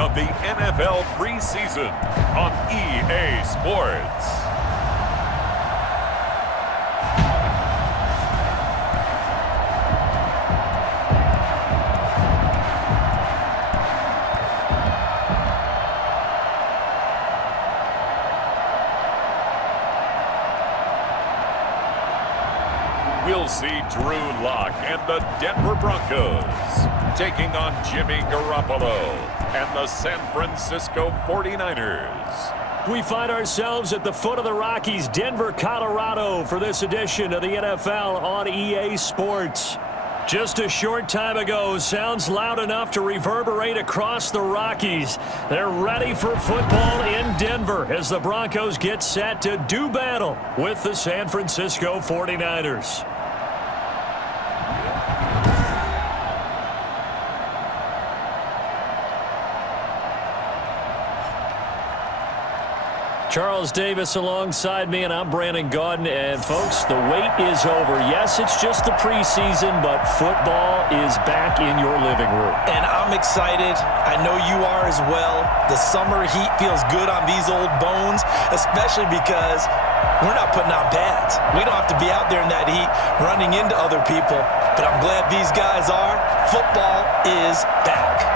of the NFL preseason on EA Sports. We'll see Drew Lock and the Denver Broncos taking on Jimmy Garoppolo and the San Francisco 49ers. We find ourselves at the foot of the Rockies, Denver, Colorado, for this edition of the NFL on EA Sports. Just a short time ago, sounds loud enough to reverberate across the Rockies. They're ready for football in Denver as the Broncos get set to do battle with the San Francisco 49ers. Charles Davis alongside me, and I'm Brandon Gaudin. And, folks, the wait is over. Yes, it's just the preseason, but football is back in your living room. And I'm excited. I know you are as well. The summer heat feels good on these old bones, especially because we're not putting on pads. We don't have to be out there in that heat running into other people. But I'm glad these guys are. Football is back.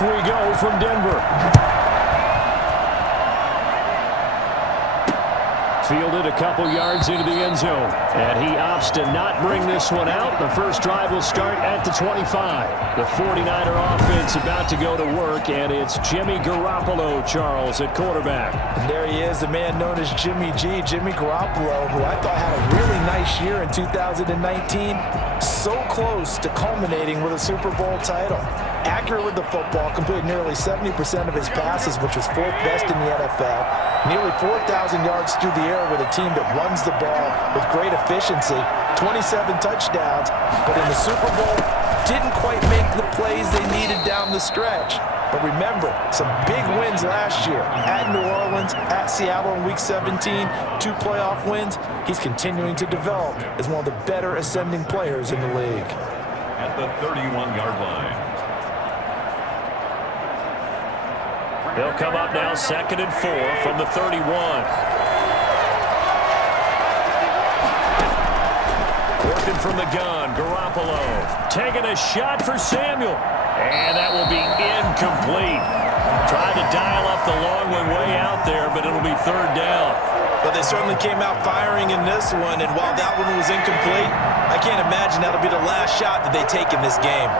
We go from Denver. Fielded a couple yards into the end zone. And he opts to not bring this one out. The first drive will start at the 25. The 49er offense about to go to work, and it's Jimmy Garoppolo, Charles, at quarterback. And there he is, the man known as Jimmy G, Jimmy Garoppolo, who I thought had a really nice year in 2019. So close to culminating with a Super Bowl title. Accurate with the football, completed nearly 70% of his passes, which was fourth best in the NFL. Nearly 4,000 yards through the air with a team that runs the ball with great efficiency. 27 touchdowns, but in the Super Bowl, didn't quite make the plays they needed down the stretch. But remember, some big wins last year at New Orleans, at Seattle in Week 17, 2 playoff wins. He's continuing to develop as one of the better ascending players in the league. At the 31-yard line. They'll come up now 2nd and 4 from the 31. Working from the gun, Garoppolo taking a shot for Samuel. And that will be incomplete. Tried to dial up the long one way out there, but it'll be 3rd down. But they certainly came out firing in this one, and while that one was incomplete, I can't imagine that'll be the last shot that they take in this game.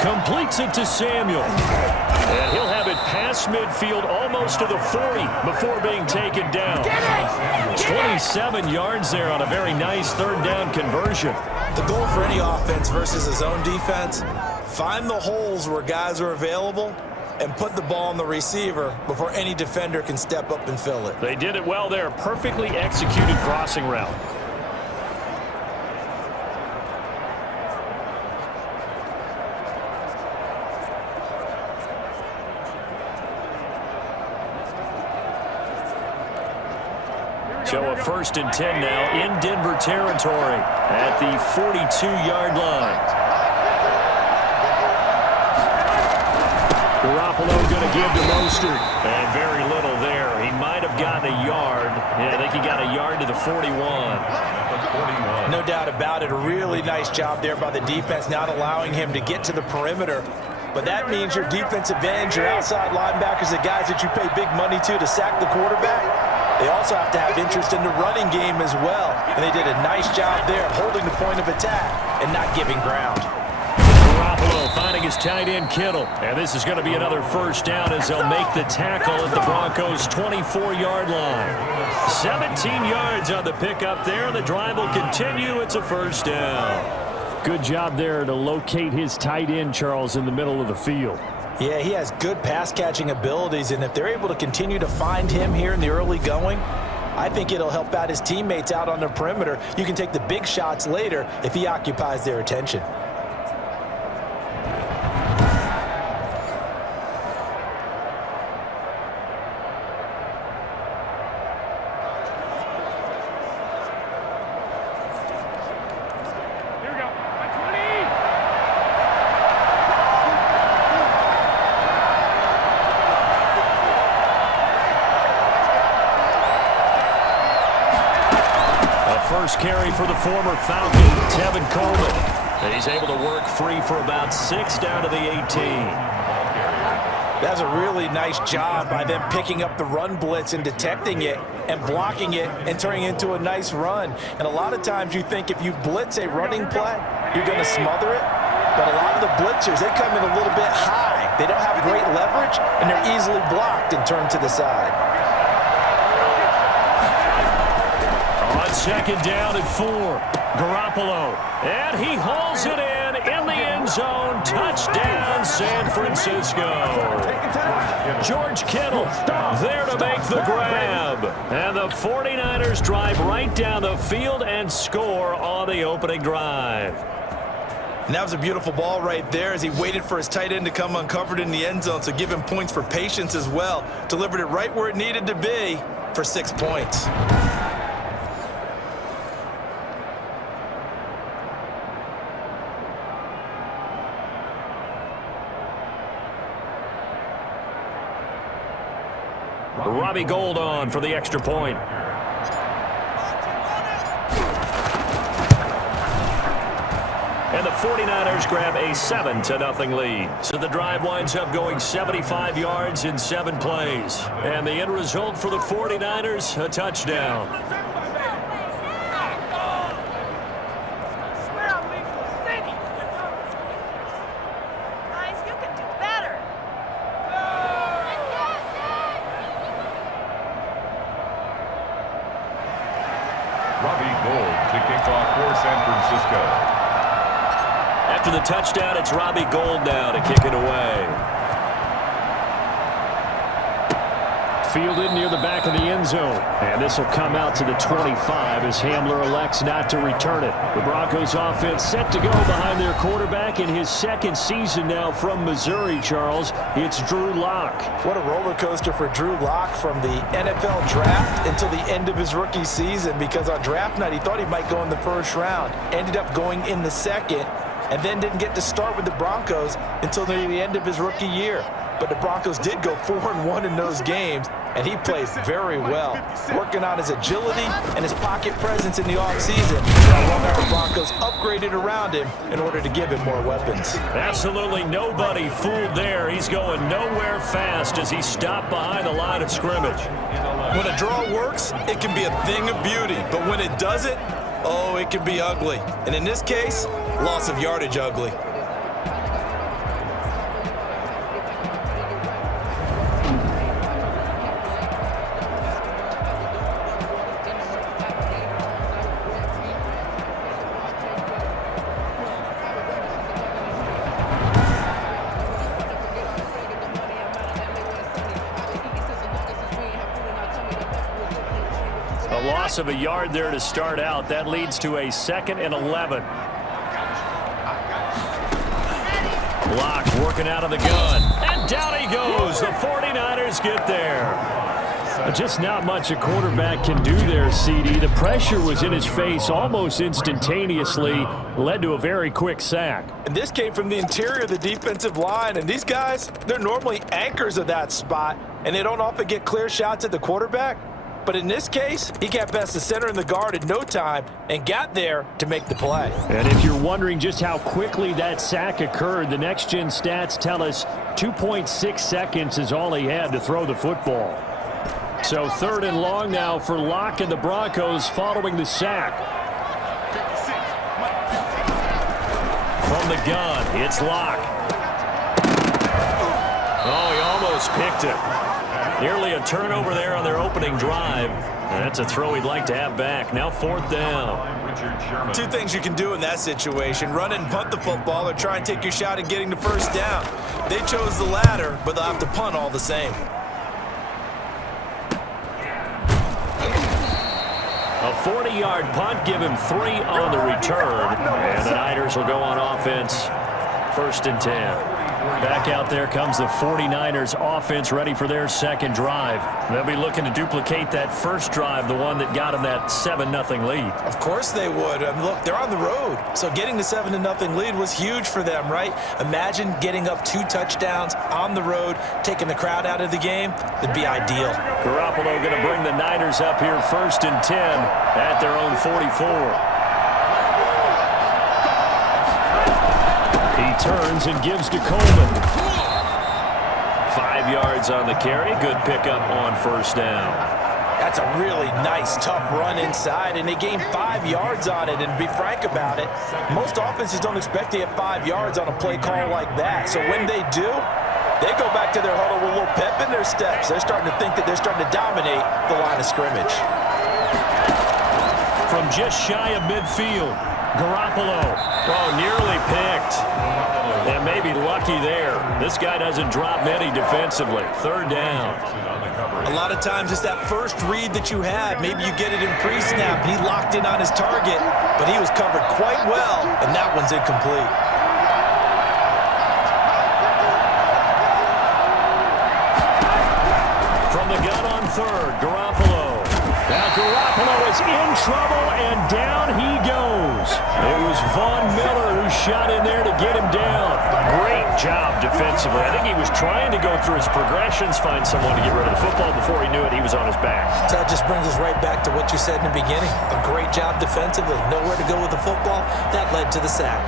Completes it to Samuel. And he'll have it past midfield almost to the 40 before being taken down. 27 yards there on a very nice 3rd down conversion. The goal for any offense versus his own defense, find the holes where guys are available and put the ball on the receiver before any defender can step up and fill it. They did it well there. Perfectly executed crossing route. So a 1st and 10 now in Denver territory at the 42-yard line. Garoppolo going to give to Mostert. And very little there. He might have gotten a yard. Yeah, I think he got a yard to the 41. 41. No doubt about it. A really nice job there by the defense, not allowing him to get to the perimeter. But that means your defensive ends, your outside linebackers, the guys that you pay big money to sack the quarterback, they also have to have interest in the running game as well. And they did a nice job there holding the point of attack and not giving ground. Garoppolo finding his tight end Kittle. And this is going to be another first down as they'll make the tackle at the Broncos' 24-yard line. 17 yards on the pickup there, and the drive will continue. It's a first down. Good job there to locate his tight end, Charles, in the middle of the field. Yeah, he has good pass-catching abilities, and if they're able to continue to find him here in the early going, I think it'll help out his teammates out on the perimeter. You can take the big shots later if he occupies their attention. First carry for the former Falcon, Tevin Coleman. And he's able to work free for about 6 down to the 18. That's a really nice job by them picking up the run blitz and detecting it and blocking it and turning it into a nice run. And a lot of times you think if you blitz a running play, you're going to smother it. But a lot of the blitzers, they come in a little bit high. They don't have great leverage, and they're easily blocked and turned to the side. Second down and 4. Garoppolo. And he hauls it in the end zone. Touchdown, San Francisco. George Kittle there to make the grab. And the 49ers drive right down the field and score on the opening drive. And that was a beautiful ball right there as he waited for his tight end to come uncovered in the end zone, so give him points for patience as well. Delivered it right where it needed to be for 6 points. Robbie Gould on for the extra point. And the 49ers grab a 7-0 lead. So the drive winds up going 75 yards in 7 plays. And the end result for the 49ers, a touchdown. After the touchdown, it's Robbie Gould now to kick it away. Fielded near the back of the end zone. And this will come out to the 25 as Hamler elects not to return it. The Broncos offense set to go behind their quarterback in his second season now from Missouri, Charles. It's Drew Lock. What a roller coaster for Drew Lock from the NFL draft until the end of his rookie season, because on draft night he thought he might go in the first round. Ended up going in the second, and then didn't get to start with the Broncos until near the end of his rookie year. But the Broncos did go 4-1 in those games, and he played very well, working on his agility and his pocket presence in the offseason. The Broncos upgraded around him in order to give him more weapons. Absolutely nobody fooled there. He's going nowhere fast as he stopped behind the line of scrimmage. When a draw works, it can be a thing of beauty, but when it doesn't, oh, it can be ugly. And in this case, loss of yardage ugly. A loss of a yard there to start out. That leads to a 2nd and 11. Lock working out of the gun. And down he goes. The 49ers get there. Just not much a quarterback can do there, CD. The pressure was in his face almost instantaneously. Led to a very quick sack. And this came from the interior of the defensive line. And these guys, they're normally anchors of that spot. And they don't often get clear shots at the quarterback. But in this case, he got past the center and the guard in no time and got there to make the play. And if you're wondering just how quickly that sack occurred, the next-gen stats tell us 2.6 seconds is all he had to throw the football. So 3rd and long now for Locke and the Broncos following the sack. From the gun, it's Locke. Oh, he almost picked it. Nearly a turnover there on their opening drive. That's a throw he'd like to have back. Now 4th down. Two things you can do in that situation: run and punt the football, or try and take your shot at getting the first down. They chose the latter, but they'll have to punt all the same. A 40-yard punt, give him 3 on the return. And the Niners will go on offense, 1st and 10. Back out there comes the 49ers offense, ready for their second drive. They'll be looking to duplicate that first drive, the one that got them that 7-0 lead. Of course they would. I mean, look, they're on the road, so getting the 7-0 lead was huge for them, right? Imagine getting up 2 touchdowns on the road, taking the crowd out of the game. It'd be ideal. Garoppolo going to bring the Niners up here 1st and 10 at their own 44. He turns and gives to Coleman. 5 yards on the carry. Good pickup on 1st down. That's a really nice, tough run inside, and they gained 5 yards on it. And to be frank about it, most offenses don't expect to get 5 yards on a play call like that. So when they do, they go back to their huddle with a little pep in their steps. They're starting to think that they're starting to dominate the line of scrimmage. From just shy of midfield, Garoppolo. Oh, nearly picked. And maybe lucky there. This guy doesn't drop many defensively. 3rd down. A lot of times it's that first read that you had. Maybe you get it in pre-snap, and he locked in on his target, but he was covered quite well, and that one's incomplete. From the gun on 3rd, Garoppolo. Now Garoppolo is in trouble, and down he goes. It was Von Miller who shot in there to get him down. Great job defensively. I think he was trying to go through his progressions, find someone to get rid of the football. Before he knew it, he was on his back. So that just brings us right back to what you said in the beginning. A great job defensively. Nowhere to go with the football. That led to the sack.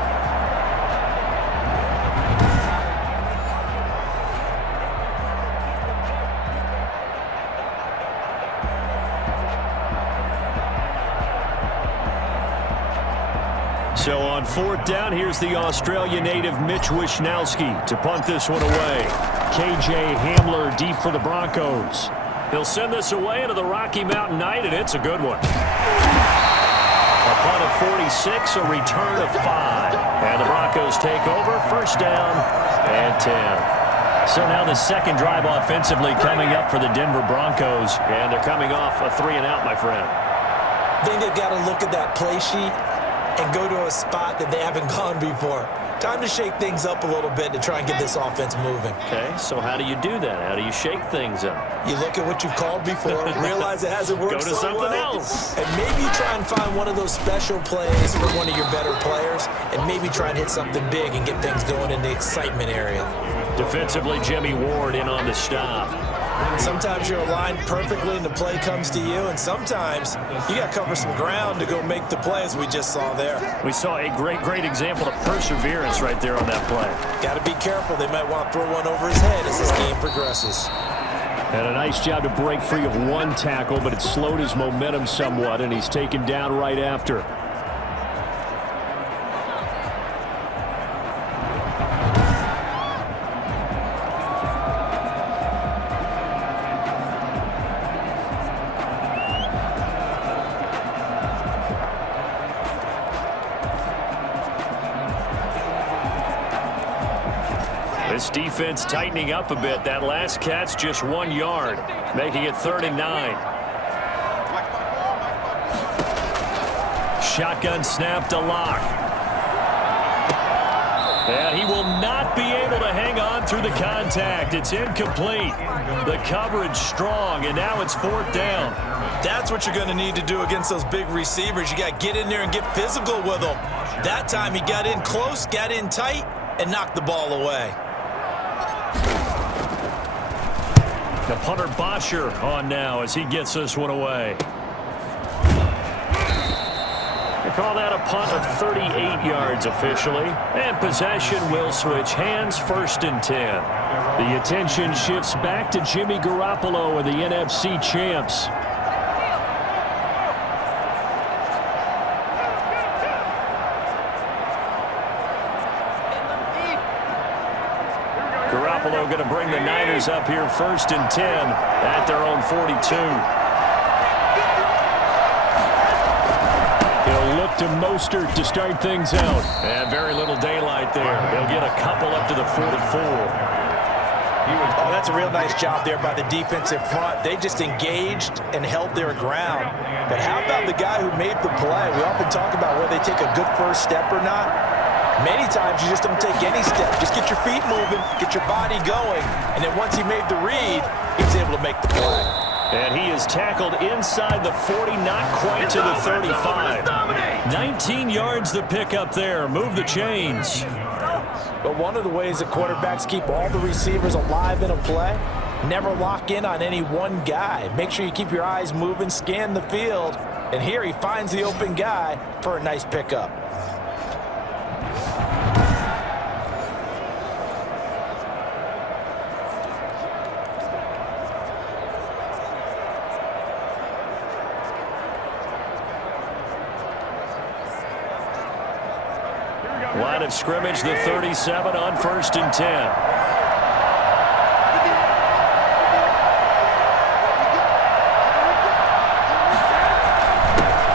So on 4th down, here's the Australia native Mitch Wishnowsky to punt this one away. KJ Hamler deep for the Broncos. He'll send this away into the Rocky Mountain Night, and it's a good one. A punt of 46, a return of 5. And the Broncos take over, 1st down and 10. So now the second drive offensively coming up for the Denver Broncos. And they're coming off a 3-and-out, my friend. I think they've got to look at that play sheet and go to a spot that they haven't gone before. Time to shake things up a little bit to try and get this offense moving. Okay, so how do you do that? How do you shake things up? You look at what you've called before, realize it hasn't worked Go to so something well, else. and maybe try and find one of those special plays for one of your better players, and maybe try and hit something big and get things going in the excitement area. Defensively, Jimmy Ward in on the stop. Sometimes you're aligned perfectly and the play comes to you, and sometimes you got to cover some ground to go make the play, as we just saw there. We saw a great example of perseverance right there on that play. Got to be careful. They might want to throw one over his head as this game progresses. And a nice job to break free of one tackle, but it slowed his momentum somewhat, and he's taken down right after. This defense tightening up a bit. That last catch just 1 yard, making it 3rd and 9. Shotgun snap to Locke. And he will not be able to hang on through the contact. It's incomplete. The coverage strong, and now it's 4th down. That's what you're going to need to do against those big receivers. You got to get in there and get physical with them. That time he got in close, got in tight, and knocked the ball away. The punter Bosher on now as he gets this one away. They call that a punt of 38 yards officially. And possession will switch hands, 1st and 10. The attention shifts back to Jimmy Garoppolo and the NFC champs. Garoppolo going to bring the Niners up here 1st and 10 at their own 42. He'll look to Mostert to start things out. And very little daylight there. They'll get a couple up to the 44. Oh, that's a real nice job there by the defensive front. They just engaged and held their ground. But how about the guy who made the play? We often talk about whether they take a good first step or not. Many times you just don't take any step. Just get your feet moving, get your body going, and then once he made the read, he was able to make the play. And he is tackled inside the 40, not quite to the 35. 19 yards the pick up there. Move the chains. But one of the ways that quarterbacks keep all the receivers alive in a play, never lock in on any one guy. Make sure you keep your eyes moving, scan the field, and here he finds the open guy for a nice pickup. Line of scrimmage, the 37 on 1st and 10.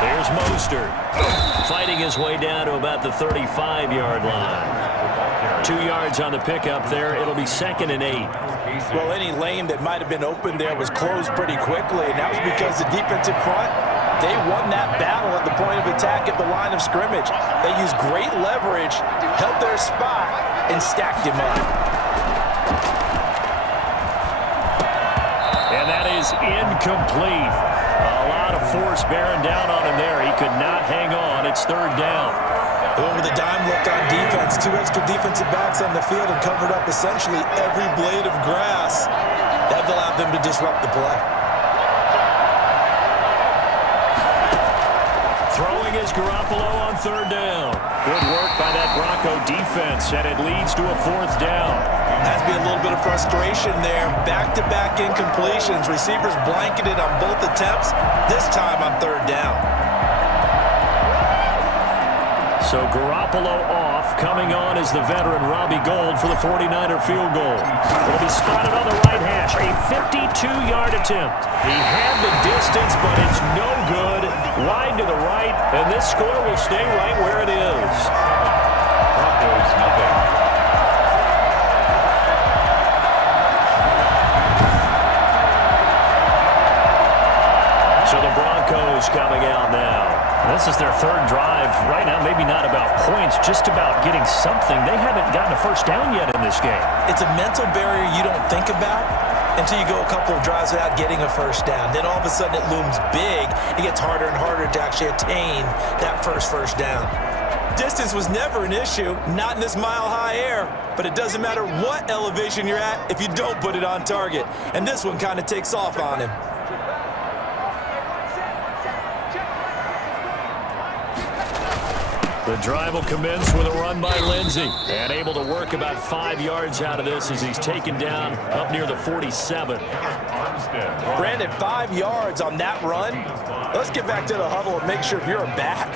There's Mostert. Fighting his way down to about the 35-yard line. 2 yards on the pickup there. It'll be 2nd and 8. Well, any lane that might have been open there was closed pretty quickly, and that was because the defensive front, they won that battle at the point of attack at the line of scrimmage. They used great leverage, held their spot, and stacked him up. And that is incomplete. A lot of force bearing down on him there. He could not hang on. It's 3rd down. Over the dime look on defense, 2 extra defensive backs on the field and covered up essentially every blade of grass. That allowed them to disrupt the play. Throwing is Garoppolo on 3rd down. Good work by that Bronco defense, and it leads to a 4th down. Has to be a little bit of frustration there. Back-to-back incompletions. Receivers blanketed on both attempts. This time on 3rd down. So Garoppolo off. Coming on is the veteran Robbie Gould for the 49er field goal. Will be spotted on the right hash. A 52-yard attempt. He had the distance, but it's no good. Wide to the right, and this score will stay right where it is. Broncos, nothing. So the Broncos coming out now. This is their 3rd drive. Right now, maybe not about points, just about getting something. They haven't gotten a first down yet in this game. It's a mental barrier you don't think about until you go a couple of drives without getting a first down. Then all of a sudden it looms big. It gets harder and harder to actually attain that first down. Distance was never an issue, not in this mile-high air, but it doesn't matter what elevation you're at if you don't put it on target. And this one kind of takes off on him. The drive will commence with a run by Lindsey. And able to work about 5 yards out of this as he's taken down up near the 47. Brandon, 5 yards on that run. Let's get back to the huddle and make sure if you're a back,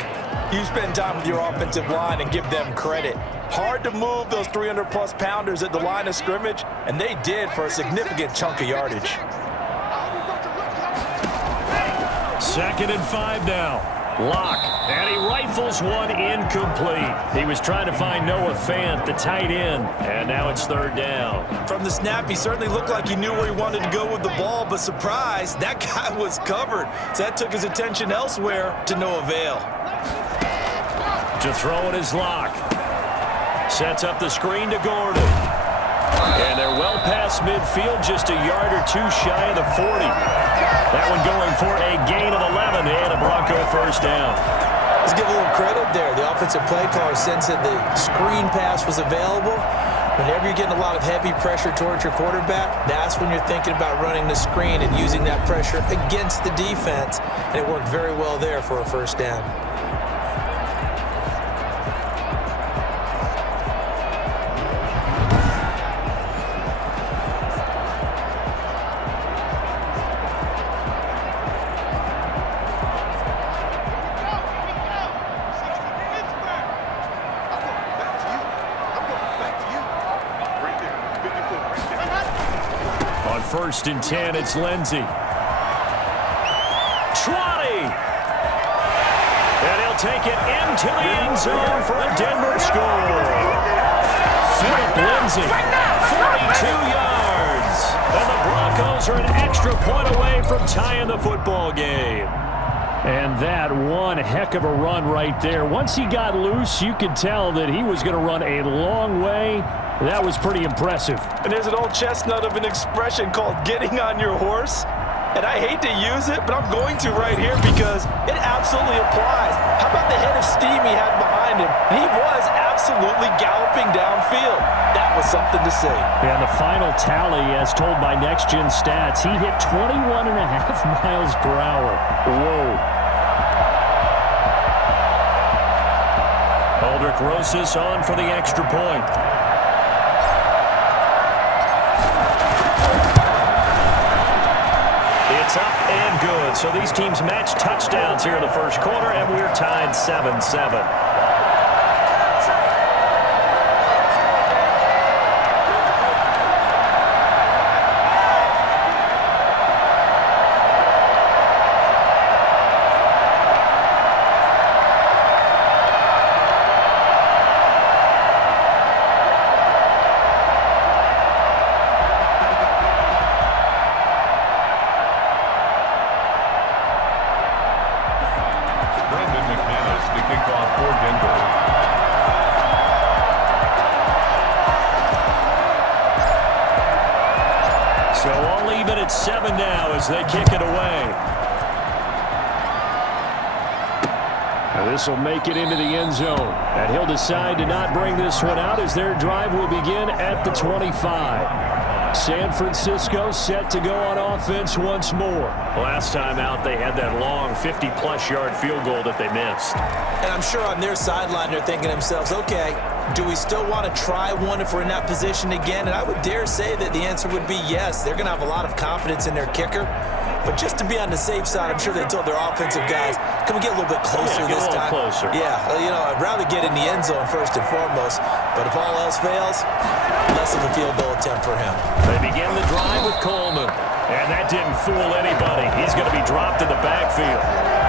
you spend time with your offensive line and give them credit. Hard to move those 300-plus pounders at the line of scrimmage, and they did for a significant chunk of yardage. 2nd and 5 now. Lock, and he rifles one incomplete. He was trying to find Noah Fant, the tight end, and now it's 3rd down. From the snap, he certainly looked like he knew where he wanted to go with the ball, but surprise, that guy was covered. So that took his attention elsewhere to no avail. To throw it is Lock. Sets up the screen to Gordon. And they're well past midfield, just a yard or 2 shy of the 40. That one going for a gain of 11 and a Bronco first down. Let's give a little credit there. The offensive play caller sensed that the screen pass was available. Whenever you're getting a lot of heavy pressure towards your quarterback, that's when you're thinking about running the screen and using that pressure against the defense. And it worked very well there for a first down. First and 10, it's Lindsey. 20! And he'll take it into the end zone for a Denver score. Philip Lindsey, 42 yards. And the Broncos are an extra point away from tying the football game. And that one heck of a run right there. Once he got loose, you could tell that he was going to run a long way. That was pretty impressive. And there's an old chestnut of an expression called getting on your horse. And I hate to use it, but I'm going to right here because it absolutely applies. How about the head of steam he had behind him? He was absolutely galloping downfield. That was something to say. And the final tally, as told by Next Gen Stats, he hit 21.5 miles per hour. Whoa. Aldrich Rosas on for the extra point. It's up and good. So these teams match touchdowns here in the first quarter, and we're tied 7-7. So all even at 7 now as they kick it away. Now this will make it into the end zone. And he'll decide to not bring this one out as their drive will begin at the 25. San Francisco set to go on offense once more. Last time out, they had that long 50-plus yard field goal that they missed. And I'm sure on their sideline they're thinking to themselves, okay, do we still want to try one if we're in that position again? And I would dare say that the answer would be yes. They're going to have a lot of confidence in their kicker. But just to be on the safe side, I'm sure they told their offensive guys, can we get a little bit closer this time? Closer. Yeah, you know, I'd rather get in the end zone first and foremost. But if all else fails, less of a field goal attempt for him. They begin the drive with Coleman. And that didn't fool anybody. He's going to be dropped in the backfield.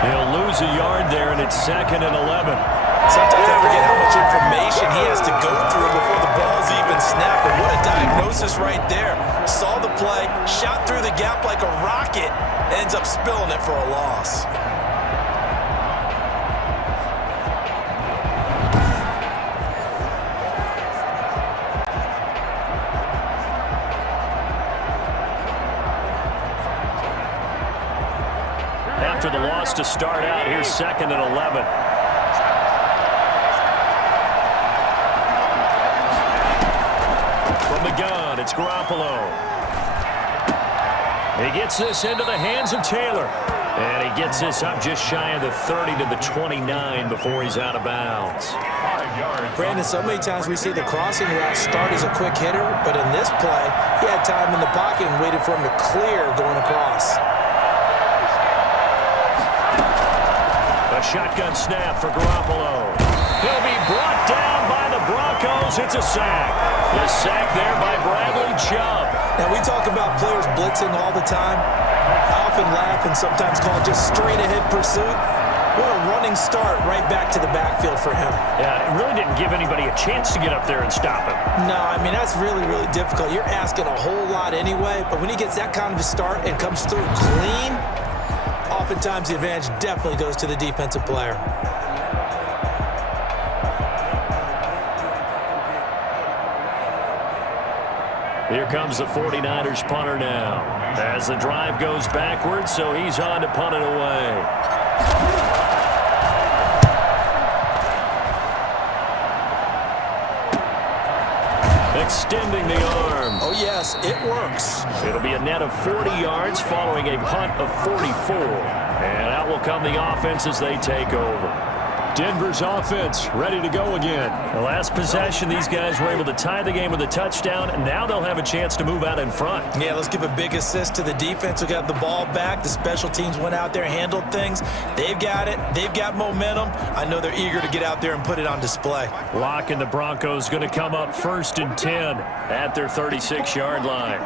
He'll lose a yard there, and it's 2nd and 11. Sometimes I forget how much information he has to go through before the ball's even snapped. But what a diagnosis right there. Saw the play, shot through the gap like a rocket, ends up spilling it for a loss. After the loss to start out, here's 2nd and 11. From the gun, it's Garoppolo. He gets this into the hands of Taylor. And he gets this up just shy of the 30 to the 29 before he's out of bounds. Brandon, so many times we see the crossing route start as a quick hitter, but in this play, he had time in the pocket and waited for him to clear going across. A shotgun snap for Garoppolo. He'll be brought down by the Broncos. It's a sack. The sack there by Bradley Chubb. Now, we talk about players blitzing all the time. I often laugh and sometimes call it just straight-ahead pursuit. What a running start right back to the backfield for him. Yeah, it really didn't give anybody a chance to get up there and stop him. No, I mean, that's really, really difficult. You're asking a whole lot anyway, but when he gets that kind of a start and comes through clean, oftentimes the advantage definitely goes to the defensive player. Here comes the 49ers punter now. As the drive goes backwards, so he's on to punt it away. extending the arm. Oh, yes, it works. It'll be a net of 40 yards following a punt of 44. And out will come the offense as they take over. Denver's offense ready to go again. The last possession, these guys were able to tie the game with a touchdown, and now they'll have a chance to move out in front. Yeah, let's give a big assist to the defense who got the ball back. The special teams went out there, handled things. They've got it. They've got momentum. I know they're eager to get out there and put it on display. Locke and the Broncos going to come up 1st and 10 at their 36-yard line.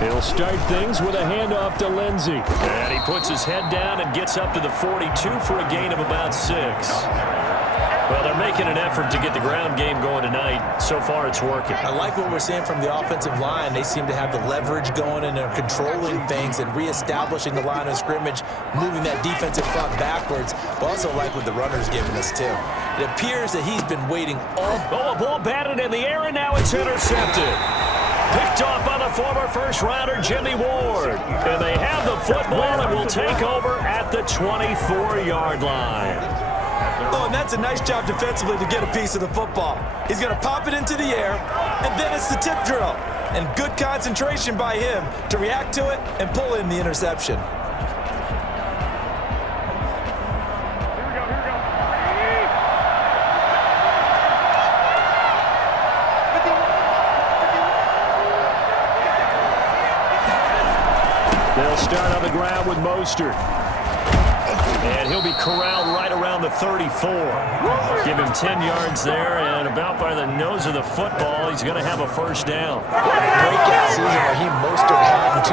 He'll start things with a handoff to Lindsey. And he puts his head down and gets up to the 42 for a gain of about 6. Well, they're making an effort to get the ground game going tonight. So far, it's working. I like what we're seeing from the offensive line. They seem to have the leverage going, and they're controlling things and reestablishing the line of scrimmage, moving that defensive front backwards. But also like what the runner's giving us, too. It appears that he's been waiting all... Oh, a ball batted in the air, and now it's intercepted. Picked off by the former first-rounder, Jimmy Ward. And they have the football and will take over at the 24-yard line. Oh, and that's a nice job defensively to get a piece of the football. He's going to pop it into the air, and then it's the tip drill. And good concentration by him to react to it and pull in the interception. They'll start on the ground with Mostert. And he'll be corralled right around the 34. Give him 10 yards there, and about by the nose of the football, he's going to have a first down. Breakout season Raheem Mostert had in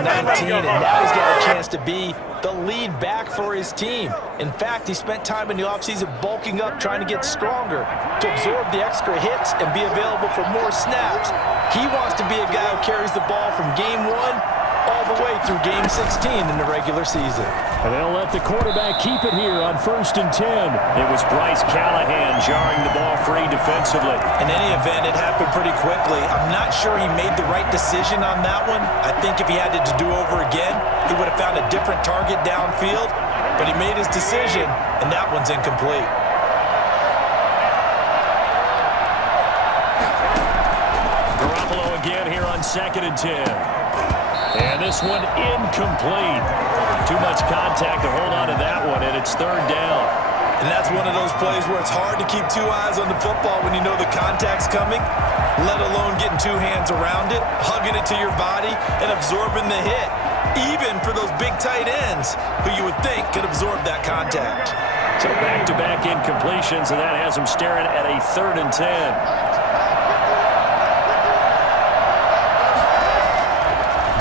2019, and now he's got a chance to be the lead back for his team. In fact, he spent time in the offseason bulking up, trying to get stronger, to absorb the extra hits and be available for more snaps. He wants to be a guy who carries the ball from game 1 all the way through game 16 in the regular season. And they'll let the quarterback keep it here on 1st and 10. It was Bryce Callahan jarring the ball free defensively. In any event, it happened pretty quickly. I'm not sure he made the right decision on that one. I think if he had it to do over again, he would have found a different target downfield. But he made his decision, and that one's incomplete. Garoppolo again here on 2nd and 10. And this one incomplete. Too much contact to hold on to that one, and it's 3rd down. And that's one of those plays where it's hard to keep 2 eyes on the football when you know the contact's coming, let alone getting 2 hands around it, hugging it to your body, and absorbing the hit, even for those big tight ends who you would think could absorb that contact. So back-to-back incompletions, and that has him staring at a 3rd and 10.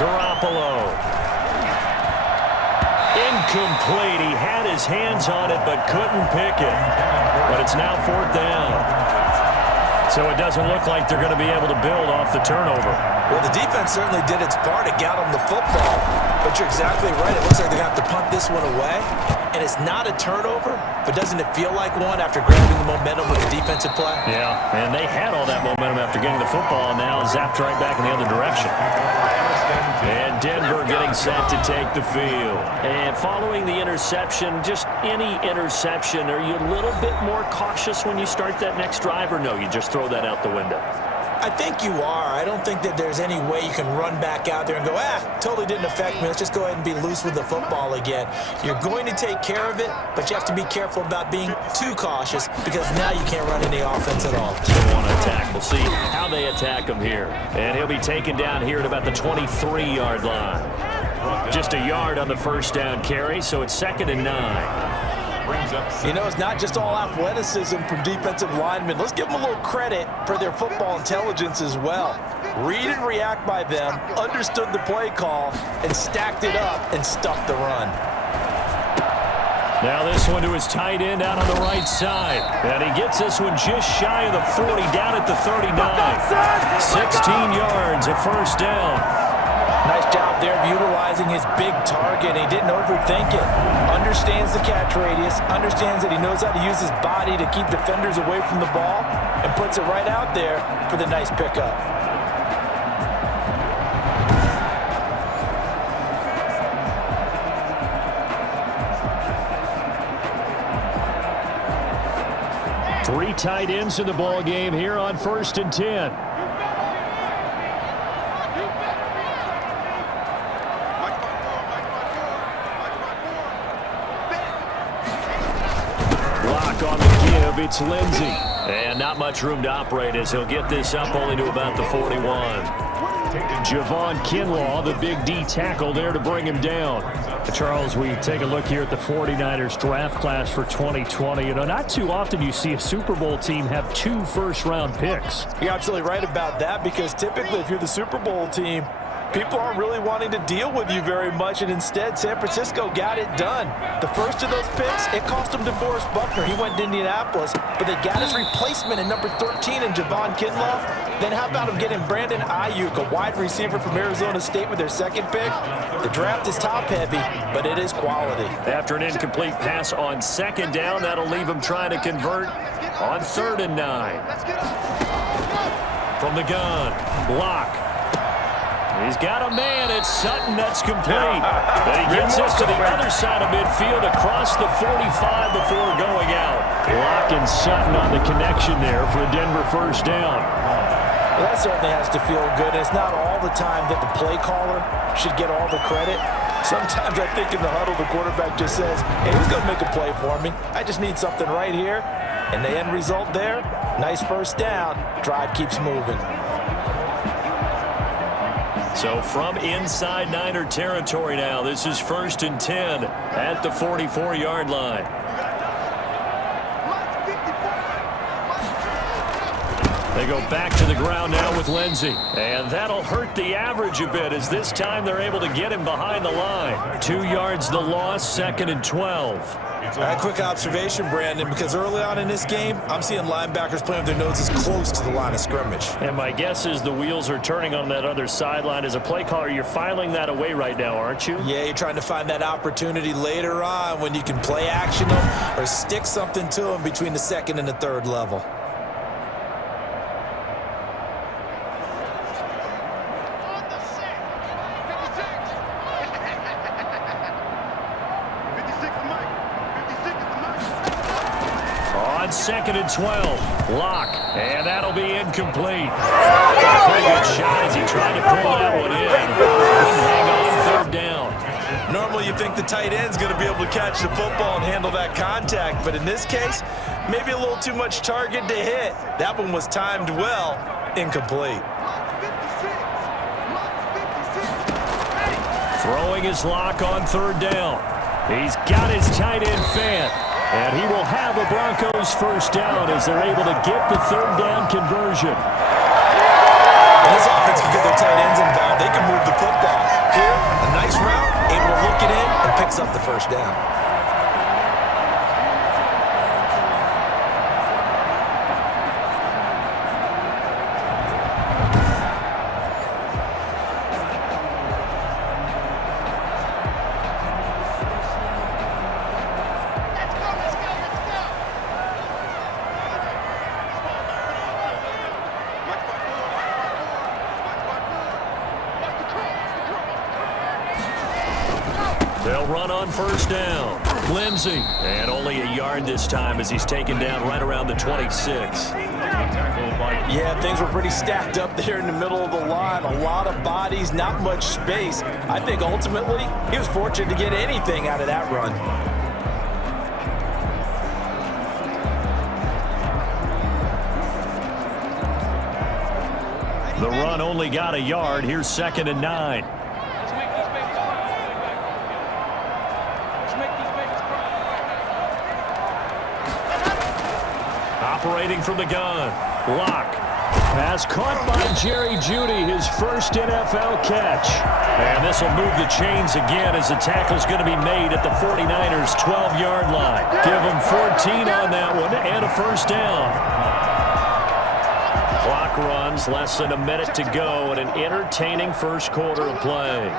Garoppolo. Incomplete. He had his hands on it but couldn't pick it. But it's now 4th down. So it doesn't look like they're going to be able to build off the turnover. Well, the defense certainly did its part. It got them the football. But you're exactly right. It looks like they're going to have to punt this one away. And it's not a turnover, but doesn't it feel like one after grabbing the momentum with the defensive play? Yeah, and they had all that momentum after getting the football, and now zapped right back in the other direction. And Denver getting set to take the field. And following the interception, just any interception, are you a little bit more cautious when you start that next drive, or no, you just throw that out the window? I think you are. I don't think that there's any way you can run back out there and go, totally didn't affect me. Let's just go ahead and be loose with the football again. You're going to take care of it, but you have to be careful about being too cautious because now you can't run any offense at all. They want to attack. We'll see how they attack him here. And he'll be taken down here at about the 23-yard line. Just a yard on the first down carry, so it's 2nd and 9. You know, it's not just all athleticism from defensive linemen. Let's give them a little credit for their football intelligence as well. Read and react by them, understood the play call, and stacked it up and stuffed the run. Now this one to his tight end out on the right side. And he gets this one just shy of the 40, down at the 39. 16 yards, a first down. Nice job there of utilizing his big target. He didn't overthink it. Understands the catch radius. Understands that he knows how to use his body to keep defenders away from the ball. And puts it right out there for the nice pickup. Three tight ends in the ball game here on 1st and 10. Block on the give. It's Lindsey. And not much room to operate as he'll get this up only to about the 41. Javon Kinlaw, the big D tackle there to bring him down. Charles, we take a look here at the 49ers draft class for 2020. You know, not too often you see a Super Bowl team have 2 first-round picks. You're absolutely right about that, because typically if you're the Super Bowl team, people aren't really wanting to deal with you very much, and instead San Francisco got it done. The first of those picks, it cost them DeForest Buckner. He went to Indianapolis, but they got his replacement in number 13 in Javon Kinlaw. Then how about him getting Brandon Ayuk, a wide receiver from Arizona State, with their second pick? The draft is top-heavy, but it is quality. After an incomplete pass on 2nd down, that'll leave him trying to convert on 3rd and 9. From the gun, block. He's got a man. It's Sutton. That's complete. But he gets us to the other side of midfield across the 45 before going out. Block and Sutton on the connection there for a Denver first down. Well, that certainly has to feel good. It's not all the time that the play caller should get all the credit. Sometimes I think in the huddle, the quarterback just says, hey, who's going to make a play for me? I just need something right here. And the end result there, nice first down. Drive keeps moving. So from inside Niner territory now, this is 1st and 10 at the 44-yard line. They go back to the ground now with Lindsey. And that'll hurt the average a bit, as this time they're able to get him behind the line. 2 yards the loss, 2nd and 12. A quick observation, Brandon, because early on in this game, I'm seeing linebackers playing with their noses close to the line of scrimmage. And my guess is the wheels are turning on that other sideline. As a play caller, you're filing that away right now, aren't you? Yeah, you're trying to find that opportunity later on when you can play action them or stick something to them between the 2nd and the 3rd level. On 2nd and 12, Lock, and that'll be incomplete. Pretty good shot as he tried to pull that one in. Couldn't hang on 3rd down. Normally you think the tight end's going to be able to catch the football and handle that contact, but in this case, maybe a little too much target to hit. That one was timed well, incomplete. Throwing his Lock on 3rd down. He's got his tight end Fant. And he will have a Broncos first down as they're able to get the 3rd down conversion. And this offense can get their tight ends involved. They can move the football. Here, a nice route, able to look it in, and picks up the first down. They'll run on first down. Lindsey, and only a yard this time as he's taken down right around the 26. Yeah, things were pretty stacked up there in the middle of the line. A lot of bodies, not much space. I think ultimately he was fortunate to get anything out of that run. The run only got a yard. Here's 2nd and 9. Operating from the gun. Lock. Pass caught by Jerry Jeudy, his first NFL catch. And this will move the chains again as the tackle's going to be made at the 49ers' 12-yard line. Give them 14 on that one and a first down. Clock runs, less than a minute to go, and an entertaining first quarter of play.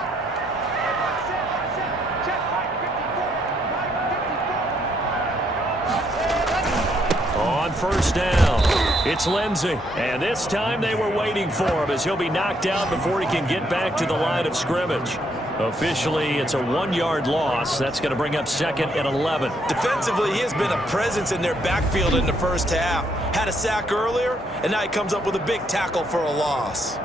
On first down, it's Lindsey. And this time they were waiting for him as he'll be knocked out before he can get back to the line of scrimmage. Officially, it's a 1-yard loss. That's going to bring up 2nd and 11. Defensively, he has been a presence in their backfield in the first half. Had a sack earlier, and now he comes up with a big tackle for a loss.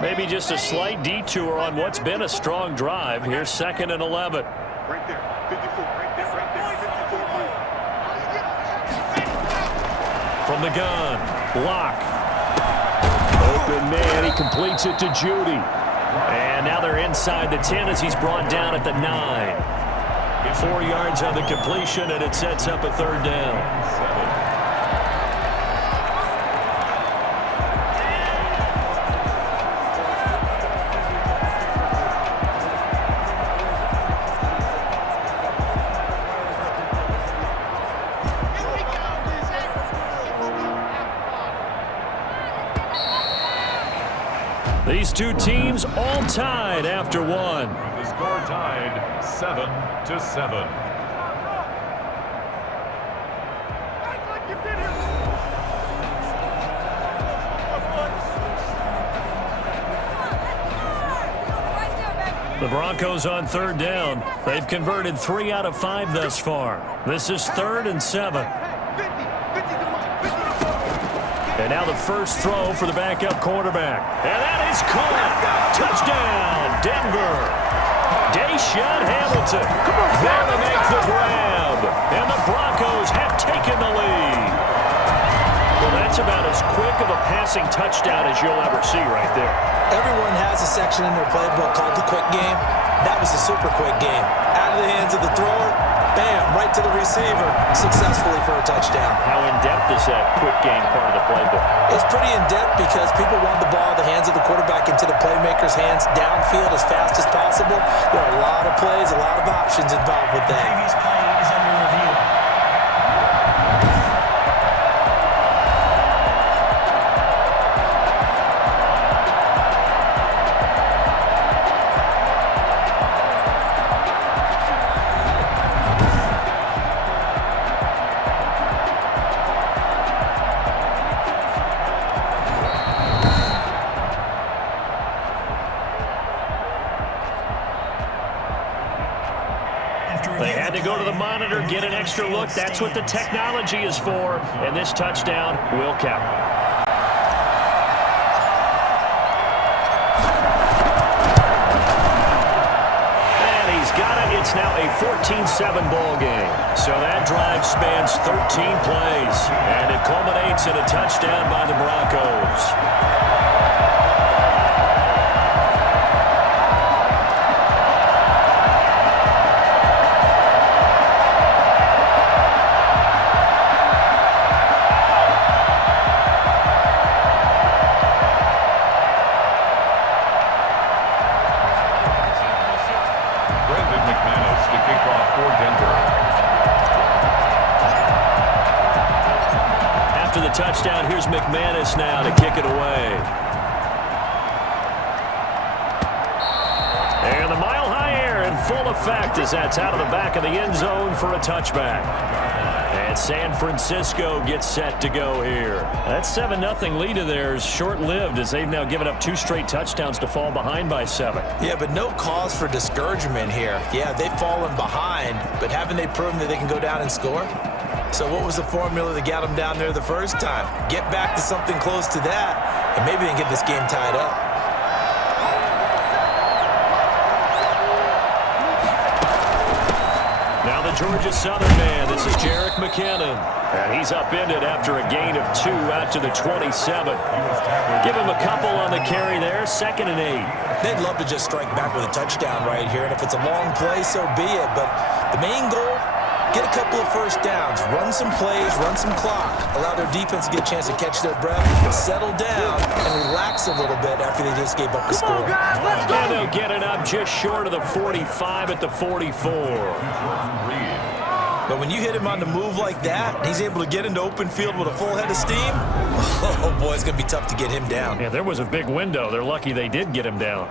Maybe just a slight detour on what's been a strong drive. Here's 2nd and 11. Right there, 54, right there, right there, 54. From the gun, Locke. Open man, he completes it to Judy. And now they're inside the 10 as he's brought down at the 9. 4 yards on the completion, and it sets up a 3rd down. These two teams all tied after one. The score tied 7-7. The Broncos on 3rd down. They've converted 3 out of 5 thus far. This is 3rd and 7. And now the first throw for the backup quarterback. And that is caught. Touchdown, Denver. Deshaun Hamilton there to make the grab. And the Broncos have taken the lead. Well, that's about as quick of a passing touchdown as you'll ever see right there. Everyone has a section in their playbook called the quick game. That was a super quick game. Out of the hands of the thrower, bam, right to the receiver, successfully for a touchdown. How in-depth is that quick game part of the playbook? It's pretty in-depth because people want the ball in the hands of the quarterback into the playmaker's hands downfield as fast as possible. There are a lot of plays, a lot of options involved with that. Previous play is under review. They had to go to the monitor, get an extra look. That's what the technology is for. And this touchdown will count. And he's got it. It's now a 14-7 ball game. So that drive spans 13 plays. And it culminates in a touchdown by the Broncos. After the touchdown, here's McManus now to kick it away. And the mile-high air in full effect as that's out of the back of the end zone for a touchback. And San Francisco gets set to go here. That 7-0 lead of theirs short-lived as they've now given up 2 straight touchdowns to fall behind by 7. Yeah, but no cause for discouragement here. Yeah, they've fallen behind, but haven't they proven that they can go down and score? So what was the formula that got them down there the first time? Get back to something close to that, and maybe they can get this game tied up. Now the Georgia Southern man. This is Jerick McKinnon. And he's upended after a gain of 2 out to the 27. Give him a couple on the carry there. 2nd and 8. They'd love to just strike back with a touchdown right here, and if it's a long play, so be it. But the main goal, get a couple of first downs, run some plays, run some clock, allow their defense to get a chance to catch their breath, settle down, and relax a little bit after they just gave up the score. And they'll get it up just short of the 45 at the 44. But when you hit him on the move like that, and he's able to get into open field with a full head of steam, oh boy, it's going to be tough to get him down. Yeah, there was a big window. They're lucky they did get him down.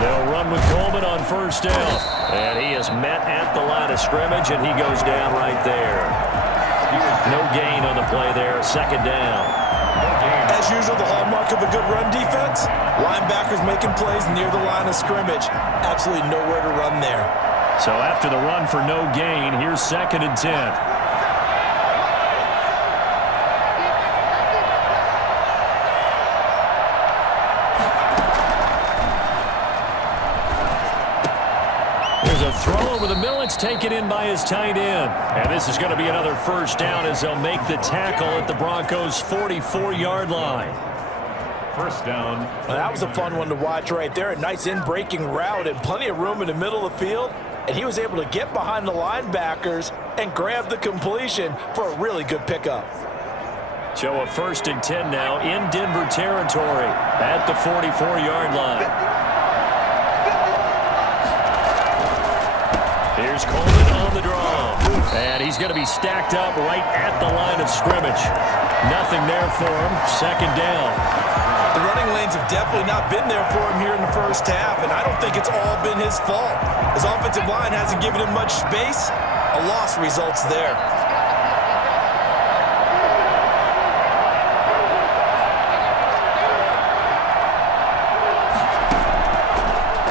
They'll run with Coleman on first down. And he is met at the line of scrimmage, and he goes down right there. No gain on the play there, second down. As usual, the hallmark of a good run defense, linebackers making plays near the line of scrimmage. Absolutely nowhere to run there. So after the run for no gain, here's 2nd and 10. Throw over the middle. It's taken in by his tight end. And this is going to be another first down as they'll make the tackle at the Broncos' 44-yard line. First down. Well, that was a fun one to watch right there. A nice in-breaking route and plenty of room in the middle of the field. And he was able to get behind the linebackers and grab the completion for a really good pickup. So a 1st and 10 now in Denver territory at the 44-yard line. Here's Coleman on the draw. And he's going to be stacked up right at the line of scrimmage. Nothing there for him. 2nd down. The running lanes have definitely not been there for him here in the first half, and I don't think it's all been his fault. His offensive line hasn't given him much space. A loss results there.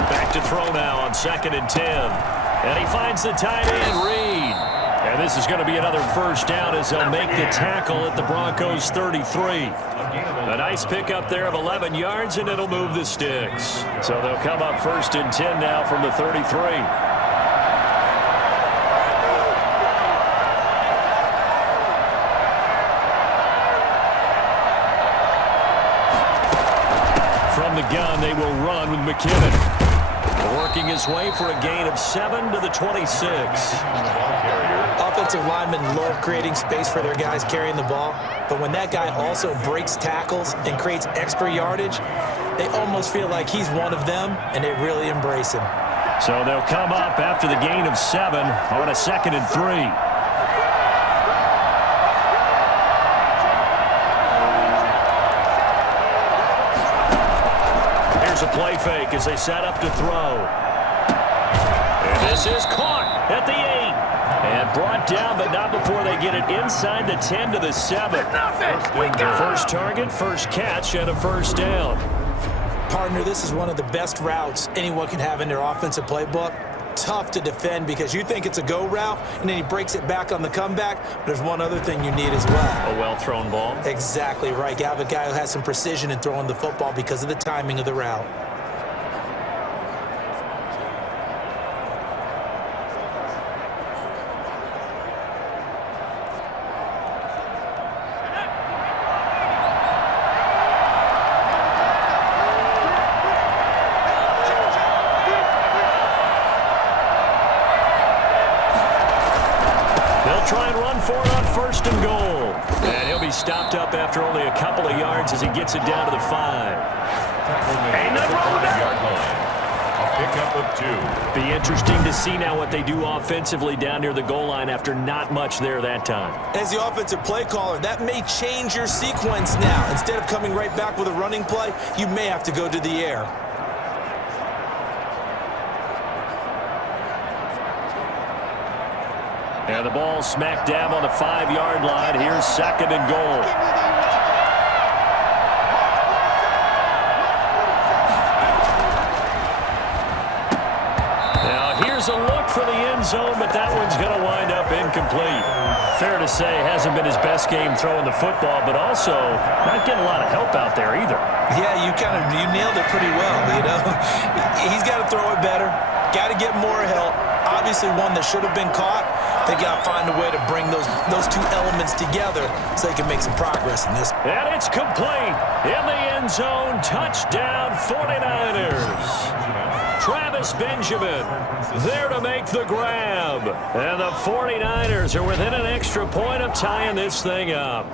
Back to throw now on 2nd and 10. And he finds the tight end, Reed. And this is going to be another first down as they'll make the tackle at the Broncos' 33. A nice pickup there of 11 yards, and it'll move the sticks. So they'll come up 1st and 10 now from the 33. From the gun, they will run with McKinnon. Working his way for a gain of 7 to the 26. Offensive linemen love creating space for their guys carrying the ball, but when that guy also breaks tackles and creates extra yardage, they almost feel like he's one of them, and they really embrace him. So they'll come up after the gain of 7 on a 2nd and 3. A play fake as they set up to throw. And this is caught at the 8. And brought down, but not before they get it inside the 10 to the 7. First target, first catch, and a first down. Partner, this is one of the best routes anyone can have in their offensive playbook. Tough to defend because you think it's a go route, and then he breaks it back on the comeback. But there's one other thing you need as well. A well-thrown ball. Exactly right. You have a guy who has some precision in throwing the football because of the timing of the route. Try and run for it on 1st and goal. And he'll be stopped up after only a couple of yards as he gets it down to the 5. Ain't nothing wrong with that. A pickup of 2. Be interesting to see now what they do offensively down near the goal line after not much there that time. As the offensive play caller, that may change your sequence now. Instead of coming right back with a running play, you may have to go to the air. And the ball smack dab on the 5-yard line. Here's 2nd and goal. Now here's a look for the end zone, but that one's going to wind up incomplete. Fair to say, hasn't been his best game throwing the football, but also not getting a lot of help out there either. Yeah, you nailed it pretty well, you know. He's got to throw it better, got to get more help. Obviously one that should have been caught. They got to find a way to bring those two elements together so they can make some progress in this. And it's complete. In the end zone, touchdown 49ers. Travis Benjamin there to make the grab. And the 49ers are within an extra point of tying this thing up.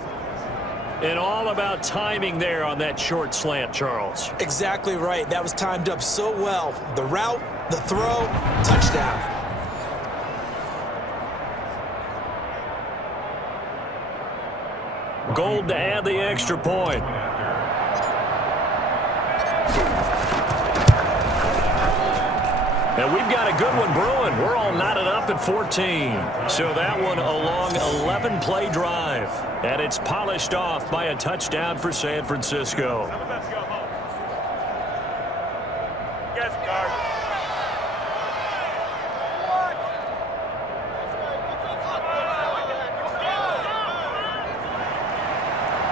And all about timing there on that short slant, Charles. Exactly right. That was timed up so well. The route, the throw, touchdown. Gold to add the extra point. And we've got a good one brewing. We're all knotted up at 14. So that one a long 11-play drive. And it's polished off by a touchdown for San Francisco. Let's go home. Guys, guard.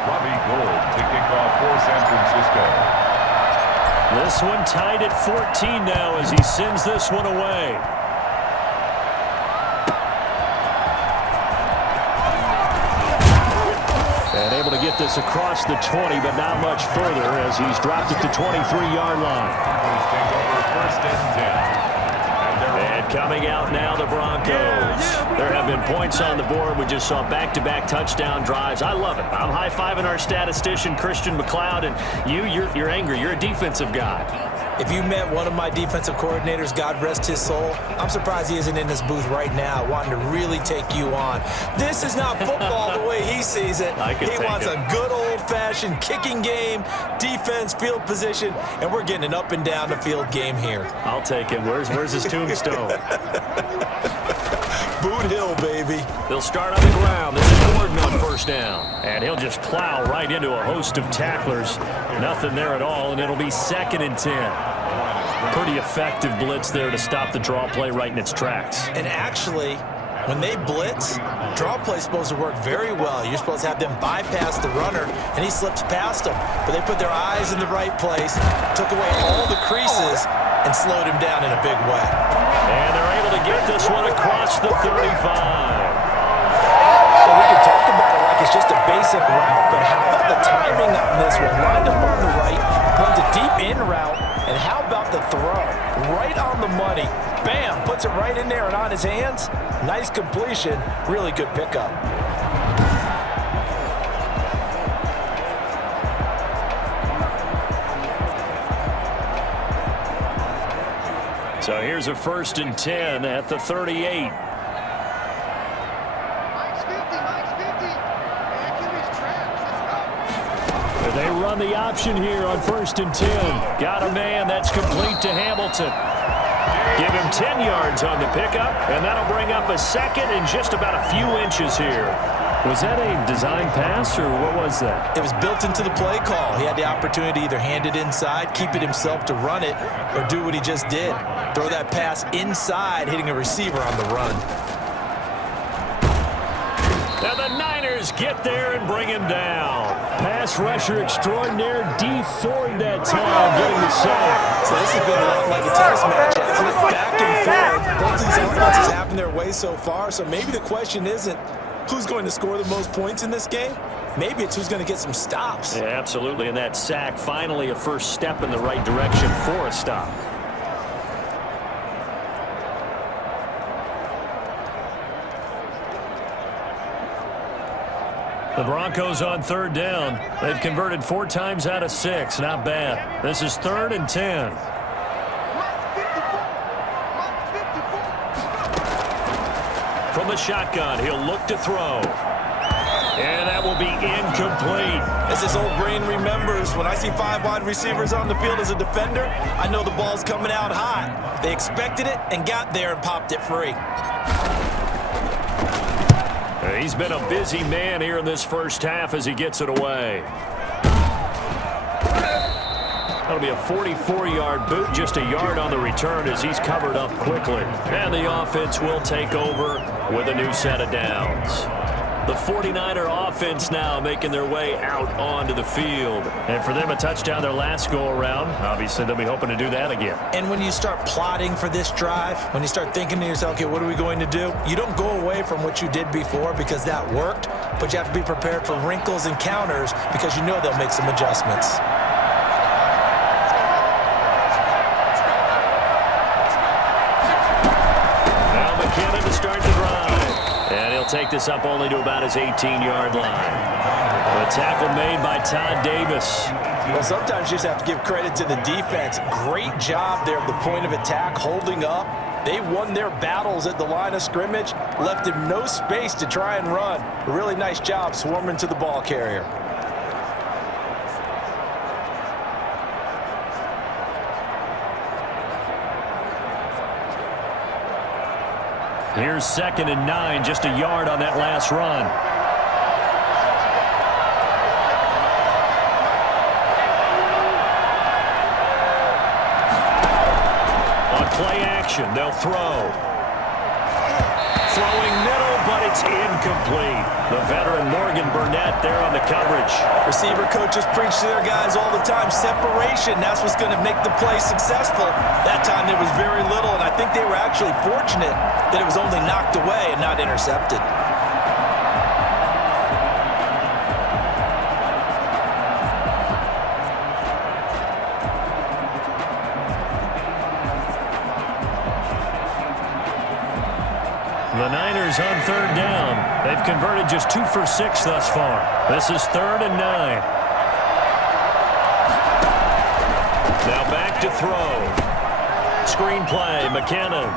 Robbie Gould to kick off for San Francisco. This one tied at 14 now as he sends this one away. And able to get this across the 20, but not much further as he's dropped it to 23-yard line. Broncos take over first and 10. And coming out now, the Broncos. There have been points on the board. We just saw back-to-back touchdown drives. I love it. I'm high-fiving our statistician, Christian McLeod, and you're angry. You're a defensive guy. If you met one of my defensive coordinators, God rest his soul, I'm surprised he isn't in this booth right now wanting to really take you on. This is not football the way he sees it. He wants a good old-fashioned kicking game, defense, field position, and we're getting an up and down the field game here. I'll take it. Where's his tombstone? Boot Hill, baby. They'll start on the ground. This is Gordon on first down. And he'll just plow right into a host of tacklers. Nothing there at all, and it'll be 2nd and 10. Pretty effective blitz there to stop the draw play right in its tracks. And actually, when they blitz, draw play is supposed to work very well. You're supposed to have them bypass the runner, and he slips past them. But they put their eyes in the right place, took away all the creases, and slowed him down in a big way. And they're able to get this one across the 35. Well, we can talk about it like it's just a basic route, but how about the timing on this one? Lined up on the right, runs a deep in route, and how about the throw? Right on the money. Bam, puts it right in there and on his hands. Nice completion, really good pickup. So here's a 1st and 10 at the 38. They run the option here on 1st and 10. Got a man that's complete to Hamilton. Give him 10 yards on the pickup, and that'll bring up a 2nd and just about a few inches here. Was that a design pass, or what was that? It was built into the play call. He had the opportunity to either hand it inside, keep it himself to run it, or do what he just did. Throw that pass inside, hitting a receiver on the run. Now the Niners get there and bring him down. Pass rusher extraordinaire, D Ford that time, getting the sack. So this has been a lot like a tennis match, hasn't it? Back and forth. Both these offenses having their way so far, so maybe the question isn't who's going to score the most points in this game. Maybe it's who's going to get some stops. Yeah, absolutely, and that sack finally a first step in the right direction for a stop. The Broncos on 3rd down. They've converted 4 times out of 6. Not bad. This is 3rd and 10. From the shotgun, he'll look to throw. And that will be incomplete. As his old brain remembers, when I see 5 wide receivers on the field as a defender, I know the ball's coming out hot. They expected it and got there and popped it free. He's been a busy man here in this first half as he gets it away. That'll be a 44-yard boot, just a yard on the return as he's covered up quickly. And the offense will take over with a new set of downs. The 49er offense now making their way out onto the field. And for them, a touchdown their last go-around. Obviously, they'll be hoping to do that again. And when you start plotting for this drive, when you start thinking to yourself, okay, what are we going to do? You don't go away from what you did before because that worked, but you have to be prepared for wrinkles and counters because you know they'll make some adjustments. Now McKinnon to start the drive. And he'll take this up only to about his 18-yard line. The tackle made by Todd Davis. Well, sometimes you just have to give credit to the defense. Great job there at the point of attack, holding up. They won their battles at the line of scrimmage, left him no space to try and run. A really nice job swarming to the ball carrier. Here's 2nd and 9, just a yard on that last run. On play action, they'll throw. Throwing middle, but it's incomplete. The veteran Morgan Burnett there on the coverage. Receiver coaches preach to their guys all the time. Separation, that's what's going to make the play successful. That time there was very little, and I think they were actually fortunate that it was only knocked away and not intercepted. The Niners on 3rd down. They've converted just 2 for 6 thus far. This is 3rd and 9. Now back to throw. Screen play, McKinnon.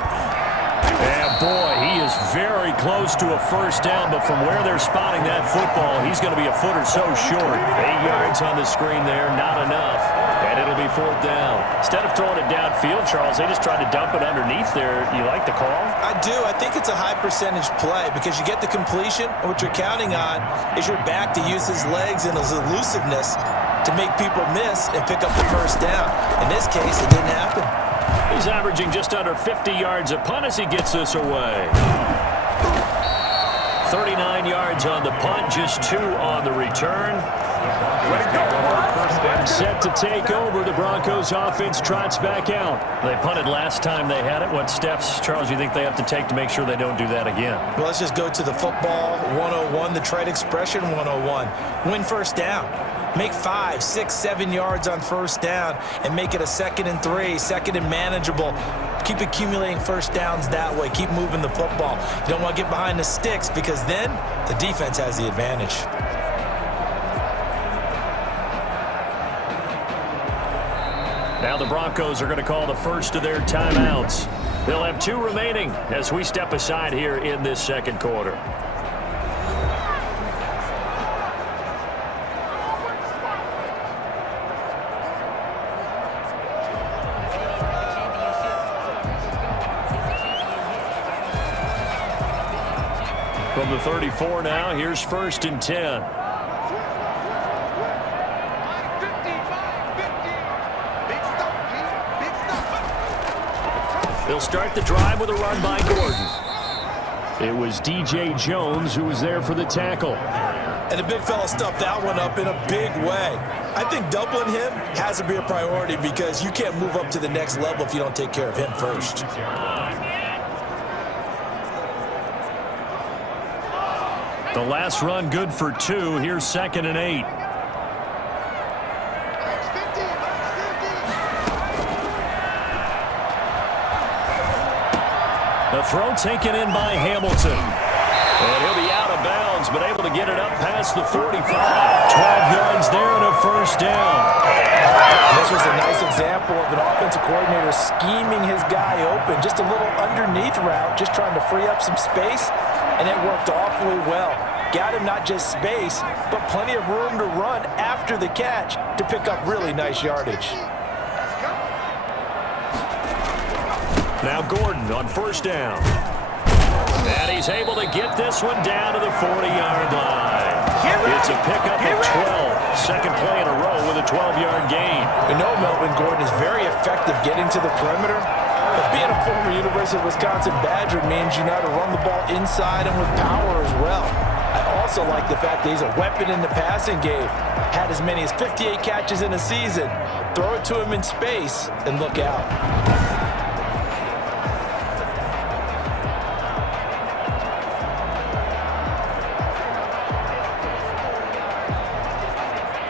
And boy, he is very close to a first down, but from where they're spotting that football, he's going to be a foot or so short. 8 yards on the screen there, not enough. And it'll be 4th down. Instead of throwing it downfield, Charles, they just tried to dump it underneath there. You like the call? I do. I think it's a high percentage play because you get the completion, and what you're counting on is your back to use his legs and his elusiveness to make people miss and pick up the first down. In this case, it didn't happen. He's averaging just under 50 yards a punt as he gets this away. 39 yards on the punt, just 2 on the return. Set to take over. The Broncos offense trots back out. They punted last time they had it. What steps, Charles, you think they have to take to make sure they don't do that again? Well, let's just go to the football 101, the trade expression 101. Win first down. Make 5, 6, 7 yards on first down and make it a 2nd and 3, 2nd and manageable. Keep accumulating first downs that way. Keep moving the football. You don't want to get behind the sticks because then the defense has the advantage. Now the Broncos are going to call the first of their timeouts. They'll have 2 remaining as we step aside here in this 2nd quarter. From the 34 now, here's 1st and 10. They'll start the drive with a run by Gordon. It was DJ Jones who was there for the tackle. And the big fella stuffed that one up in a big way. I think doubling him has to be a priority because you can't move up to the next level if you don't take care of him first. The last run good for 2. Here's 2nd and 8. The throw taken in by Hamilton. And he'll be out of bounds, but able to get it up past the 45. 12 yards there and a first down. This was a nice example of an offensive coordinator scheming his guy open. Just a little underneath route, just trying to free up some space, and it worked awfully well. Got him not just space, but plenty of room to run after the catch to pick up really nice yardage. Now Gordon on first down. And he's able to get this one down to the 40-yard line. It's a pickup of 12. Second play in a row with a 12-yard gain. You know Melvin Gordon is very effective getting to the perimeter. But being a former University of Wisconsin Badger means you know how to run the ball inside and with power as well. I also like the fact that he's a weapon in the passing game. Had as many as 58 catches in a season. Throw it to him in space and look out.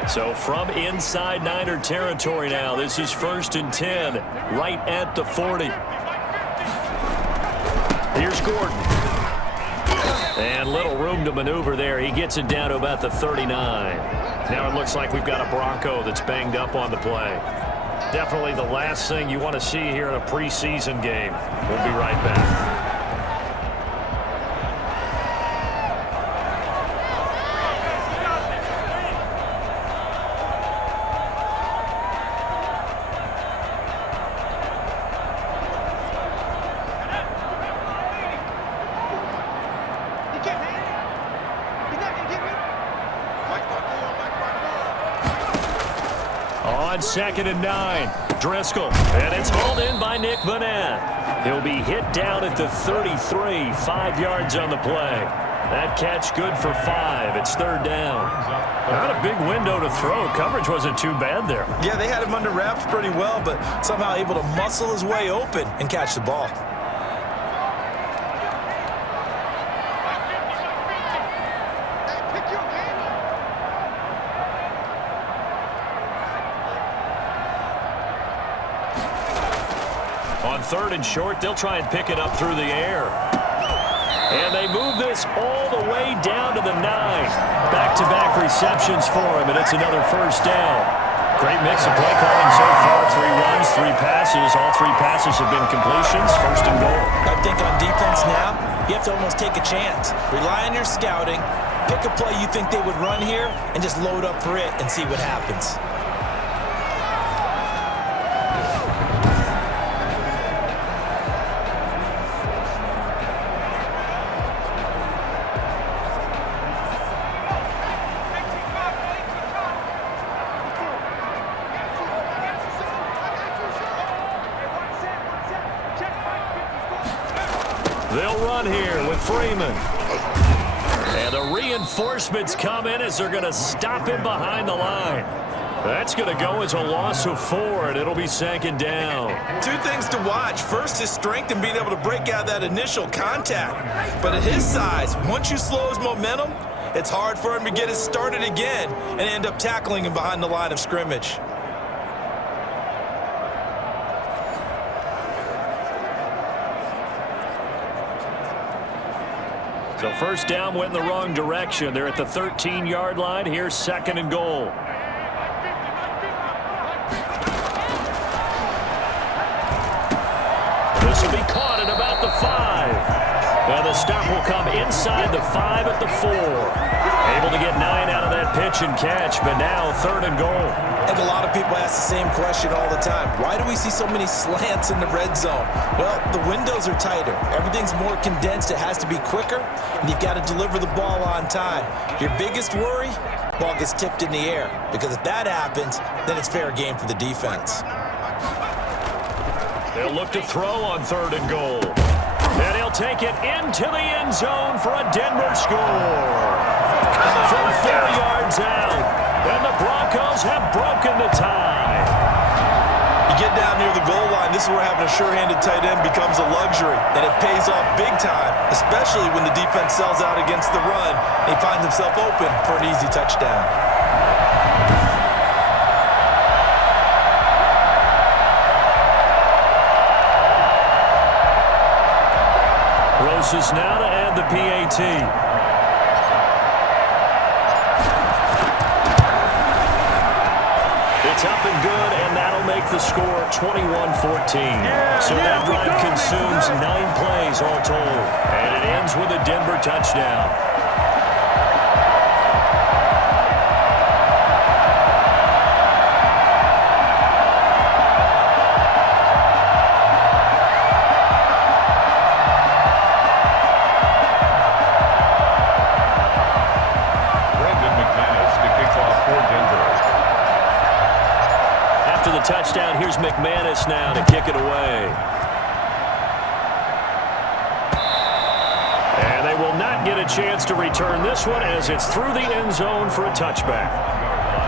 So from inside Niner territory now, this is 1st and 10, right at the 40. Here's Gordon. And little room to maneuver there. He gets it down to about the 39. Now it looks like we've got a Bronco that's banged up on the play. Definitely the last thing you want to see here in a preseason game. We'll be right back. 2nd and 9. Driscoll, and it's hauled in by Nick Vanette. He'll be hit down at the 33, 5 yards on the play. That catch good for 5. It's 3rd down. Not a big window to throw. Coverage wasn't too bad there. Yeah, they had him under wraps pretty well, but somehow able to muscle his way open and catch the ball. On 3rd and short, they'll try and pick it up through the air. And they move this all the way down to the 9. Back-to-back receptions for him, and it's another 1st down. Great mix of play calling so far. 3 runs, 3 passes. All 3 passes have been completions. 1st and goal. I think on defense now, you have to almost take a chance. Rely on your scouting. Pick a play you think they would run here, and just load up for it and see what happens. They'll run here with Freeman. And the reinforcements come in as they're going to stop him behind the line. That's going to go as a loss of 4, and it'll be 2nd down. 2 things to watch. First, his strength and being able to break out that initial contact. But at his size, once you slow his momentum, it's hard for him to get it started again and end up tackling him behind the line of scrimmage. So 1st down went in the wrong direction. They're at the 13-yard line. Here's 2nd and goal. This will be caught at about the 5. And the stop will come inside the 5 at the 4. Able to get 9 out of that pitch and catch, but now 3rd and goal. And a lot of people ask the same question all the time. Why do we see so many slants in the red zone? Well, the windows are tighter. Everything's more condensed. It has to be quicker, and you've got to deliver the ball on time. Your biggest worry? Ball gets tipped in the air, because if that happens, then it's fair game for the defense. They'll look to throw on 3rd and goal. And he'll take it into the end zone for a Denver score. From 4 yards out, and the Broncos have broken the tie. You get down near the goal line, this is where having a sure-handed tight end becomes a luxury, and it pays off big time, especially when the defense sells out against the run, and he finds himself open for an easy touchdown. Roses now to add the PAT. It's up and good, and that'll make the score 21-14. So that drive consumes 9 plays all told, and it ends with a Denver touchdown. Touchdown. Here's McManus now to kick it away. And they will not get a chance to return this one as it's through the end zone for a touchback.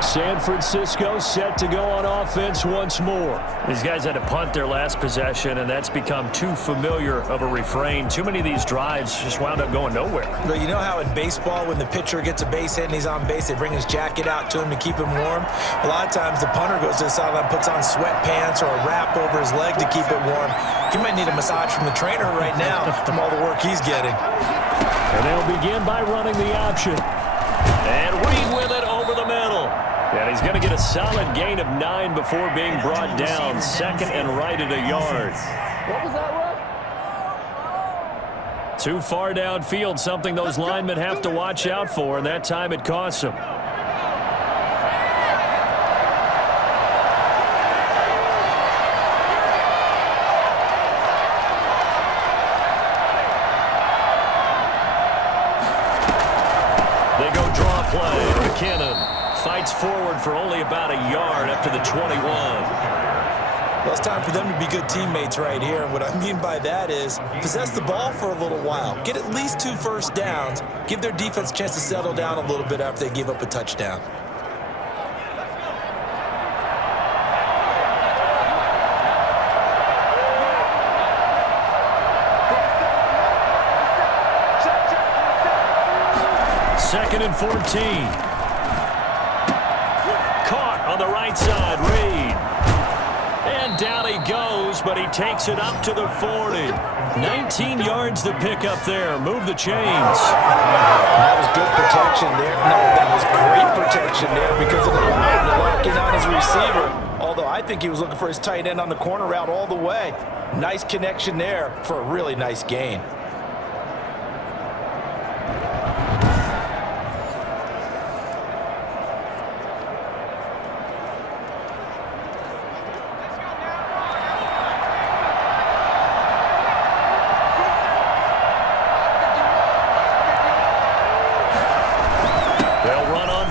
San Francisco set to go on offense once more. These guys had to punt their last possession, and that's become too familiar of a refrain. Too many of these drives just wound up going nowhere. But you know how in baseball, when the pitcher gets a base hit and he's on base, they bring his jacket out to him to keep him warm? A lot of times the punter goes to the sideline, puts on sweatpants or a wrap over his leg to keep it warm. He might need a massage from the trainer right now from all the work he's getting. And they'll begin by running the option. And Reed with it over the middle. And he's going to get a solid gain of 9 before being brought down. 2nd and right at a yard. What was that, Russ? Too far downfield, something those linemen have to watch out for, and that time it costs them. They go draw play. McKinnon fights forward for only about a yard up to the 21. Well, it's time for them to be good teammates right here. And what I mean by that is possess the ball for a little while. Get at least 2 first downs. Give their defense a chance to settle down a little bit after they give up a touchdown. Second and 14. Caught on the right side, Reed. And down he goes, but he takes it up to the 40. 19 yards to pick up there. Move the chains. That was good protection there. No, that was great protection there because it allowed him to lock in on his receiver. Although I think he was looking for his tight end on the corner route all the way. Nice connection there for a really nice gain.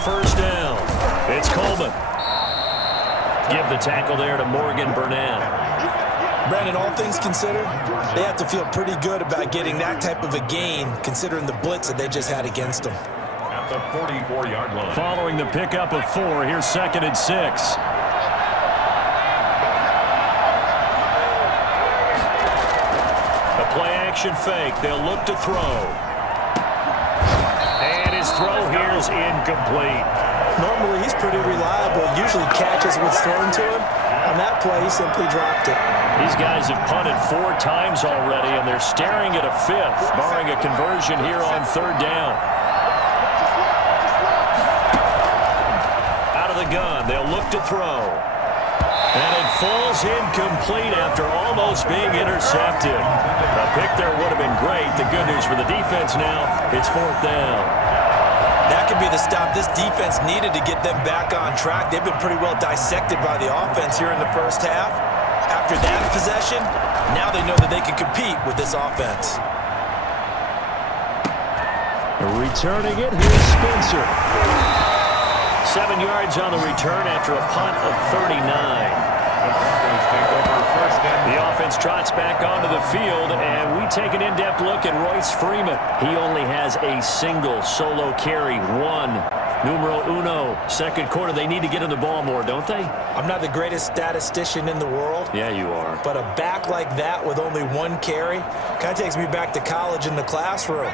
First down. It's Coleman. Give the tackle there to Morgan Burnett. Brandon, all things considered, they have to feel pretty good about getting that type of a gain considering the blitz that they just had against them. At the 44-yard line. Following the pickup of 4, here's 2nd and 6. The play-action fake. They'll look to throw. His throw here is incomplete. Normally, he's pretty reliable. Usually catches what's thrown to him. On that play, he simply dropped it. These guys have punted 4 times already, and they're staring at a 5th, barring a conversion here on 3rd down. Out of the gun, they'll look to throw. And it falls incomplete after almost being intercepted. A pick there would have been great. The good news for the defense now, it's 4th down. That could be the stop this defense needed to get them back on track. They've been pretty well dissected by the offense here in the first half. After that possession, now they know that they can compete with this offense. Returning it, here's Spencer. 7 yards on the return after a punt of 39. The offense trots back onto the field, and we take an in-depth look at Royce Freeman. He only has a single solo carry, 1. Numero uno. Second quarter, they need to get him the ball more, don't they? I'm not the greatest statistician in the world. Yeah, you are. But a back like that with only 1 carry kind of takes me back to college in the classroom.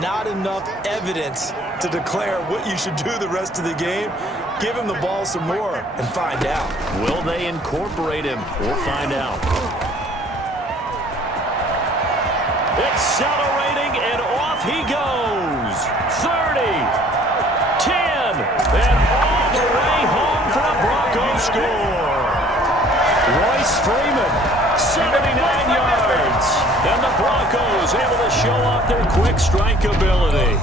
Not enough evidence to declare what you should do the rest of the game. Give him the ball some more and find out. Will they incorporate him? We'll find out. Accelerating, and off he goes. 30, 10, and all the way home for the Broncos score. Royce Freeman, 79 yards. And the Broncos able to show off their quick strike ability.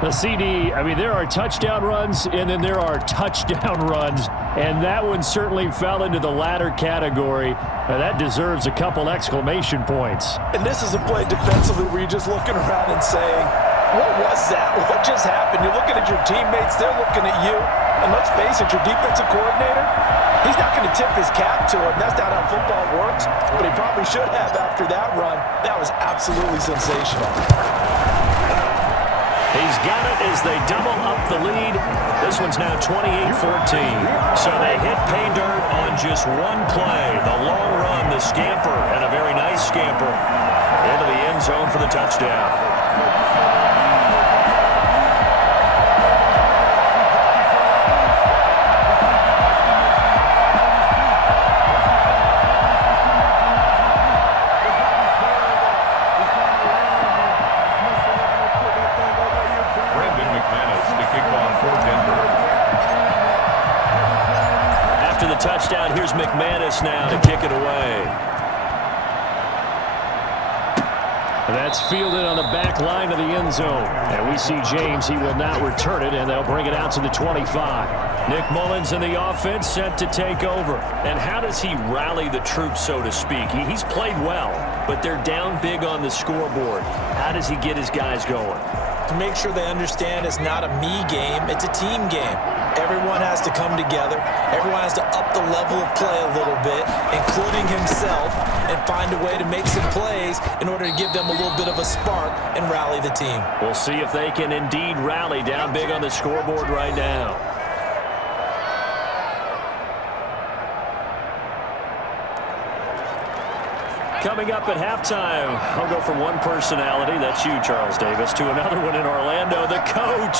The CD, I mean, there are touchdown runs, and then there are touchdown runs, and that one certainly fell into the latter category. That deserves a couple exclamation points. And this is a play defensively where you're just looking around and saying, what was that? What just happened? You're looking at your teammates, they're looking at you, and let's face it, your defensive coordinator, he's not going to tip his cap to him. That's not how football works, but he probably should have after that run. That was absolutely sensational. He's got it as they double up the lead. This one's now 28-14. So they hit pay dirt on just 1 play. The long run, the scamper, and a very nice scamper into the end zone for the touchdown. Touchdown. Here's McManus now to kick it away. That's fielded on the back line of the end zone. And we see James. He will not return it, and they'll bring it out to the 25. Nick Mullins in the offense set to take over. And how does he rally the troops, so to speak? He's played well, but they're down big on the scoreboard. How does he get his guys going? to make sure they understand it's not a me game, it's a team game. Everyone has to come together. Everyone has to up the level of play a little bit, including himself, and find a way to make some plays in order to give them a little bit of a spark and rally the team. We'll see if they can indeed rally down big on the scoreboard right now. Coming up at halftime, I'll go from one personality, that's you, Charles Davis, to another one in Orlando, the coach.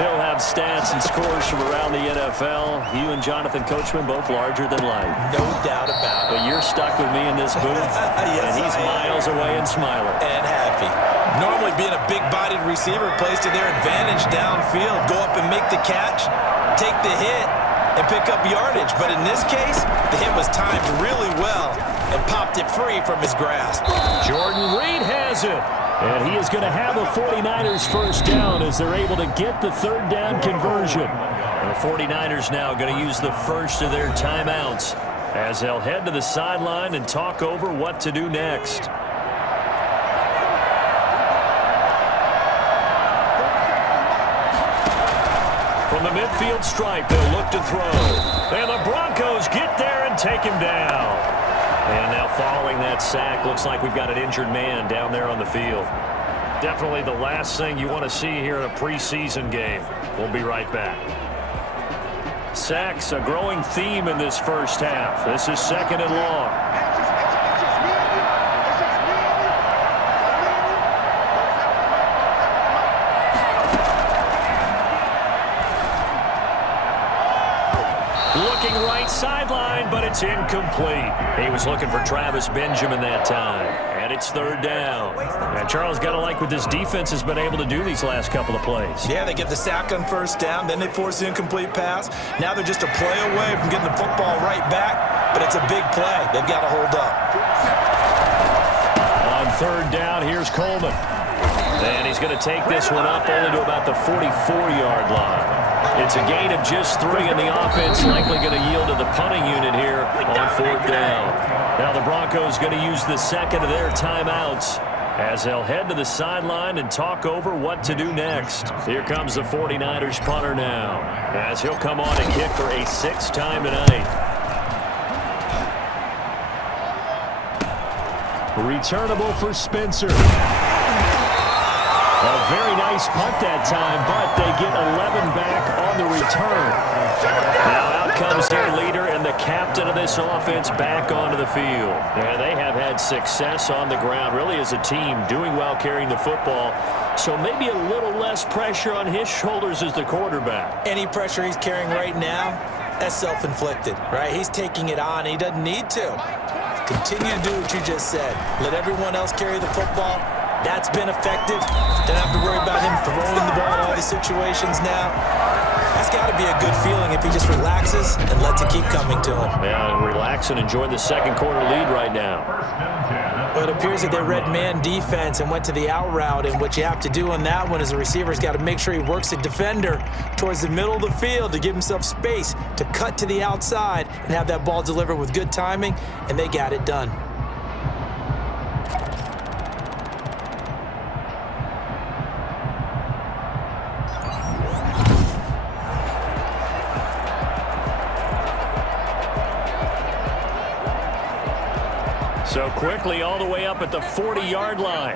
He'll have stats and scores from around the NFL. You and Jonathan Coachman both larger than life. No doubt about it. But you're stuck with me in this booth, Yes, and he's miles away and smiling. And happy. Normally being a big-bodied receiver plays to their advantage downfield. Go up and make the catch, take the hit, and pick up yardage. But in this case, the hit was timed really well and popped it free from his grasp. Jordan Reed has it. And he is going to have a 49ers first down as they're able to get the third down conversion. And the 49ers now going to use the first of their timeouts as they'll head to the sideline and talk over what to do next. From the midfield stripe, they'll look to throw. And the Broncos get there and take him down. And now following that sack, looks like we've got an injured man down there on the field. Definitely the last thing you want to see here in a preseason game. We'll be right back. Sacks, a growing theme in this first half. This is 2nd and long. Looking right sideline, but it's incomplete. He was looking for Travis Benjamin that time. And it's 3rd down. And Charles, got to like what this defense has been able to do these last couple of plays. Yeah, they get the sack on 1st down, then they force the incomplete pass. Now they're just a play away from getting the football right back, but it's a big play. They've got to hold up. On 3rd down, here's Coleman. And he's going to take this one up only to about the 44-yard line. It's a gain of just 3, and the offense likely going to yield to the punting unit here on 4th down. Now the Broncos going to use the second of their timeouts as they'll head to the sideline and talk over what to do next. Here comes the 49ers punter now as he'll come on and kick for a 6th time tonight. Returnable for Spencer. A very nice punt that time, but they get 11 back on the return. Now out comes their leader and the captain of this offense back onto the field. And they have had success on the ground, really as a team, doing well carrying the football. So maybe a little less pressure on his shoulders as the quarterback. Any pressure he's carrying right now, that's self-inflicted, right? He's taking it on. He doesn't need to. Continue to do what you just said. Let everyone else carry the football. That's been effective. Don't have to worry about him throwing the ball in all the situations now. That's got to be a good feeling if he just relaxes and lets it keep coming to him. Yeah, relax and enjoy the 2nd quarter lead right now. Well, it appears that they read man defense and went to the out route, and what you have to do on that one is the receiver's got to make sure he works the defender towards the middle of the field to give himself space to cut to the outside and have that ball delivered with good timing, and they got it done. So quickly all the way up at the 40-yard line.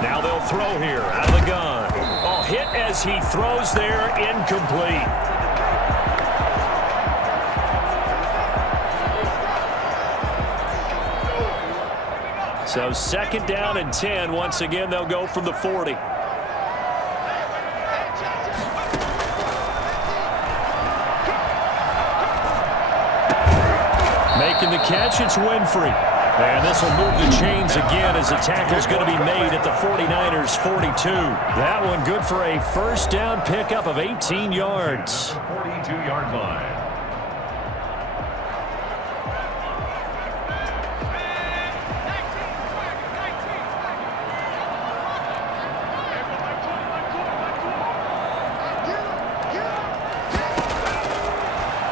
Now they'll throw here out of the gun. Oh, hit as he throws there, incomplete. So 2nd down and 10. Once again, they'll go from the 40. Making the catch, it's Winfrey. And this will move the chains again as the tackle's going to be made at the 49ers' 42. That one good for a first down pickup of 18 yards. 42-yard line.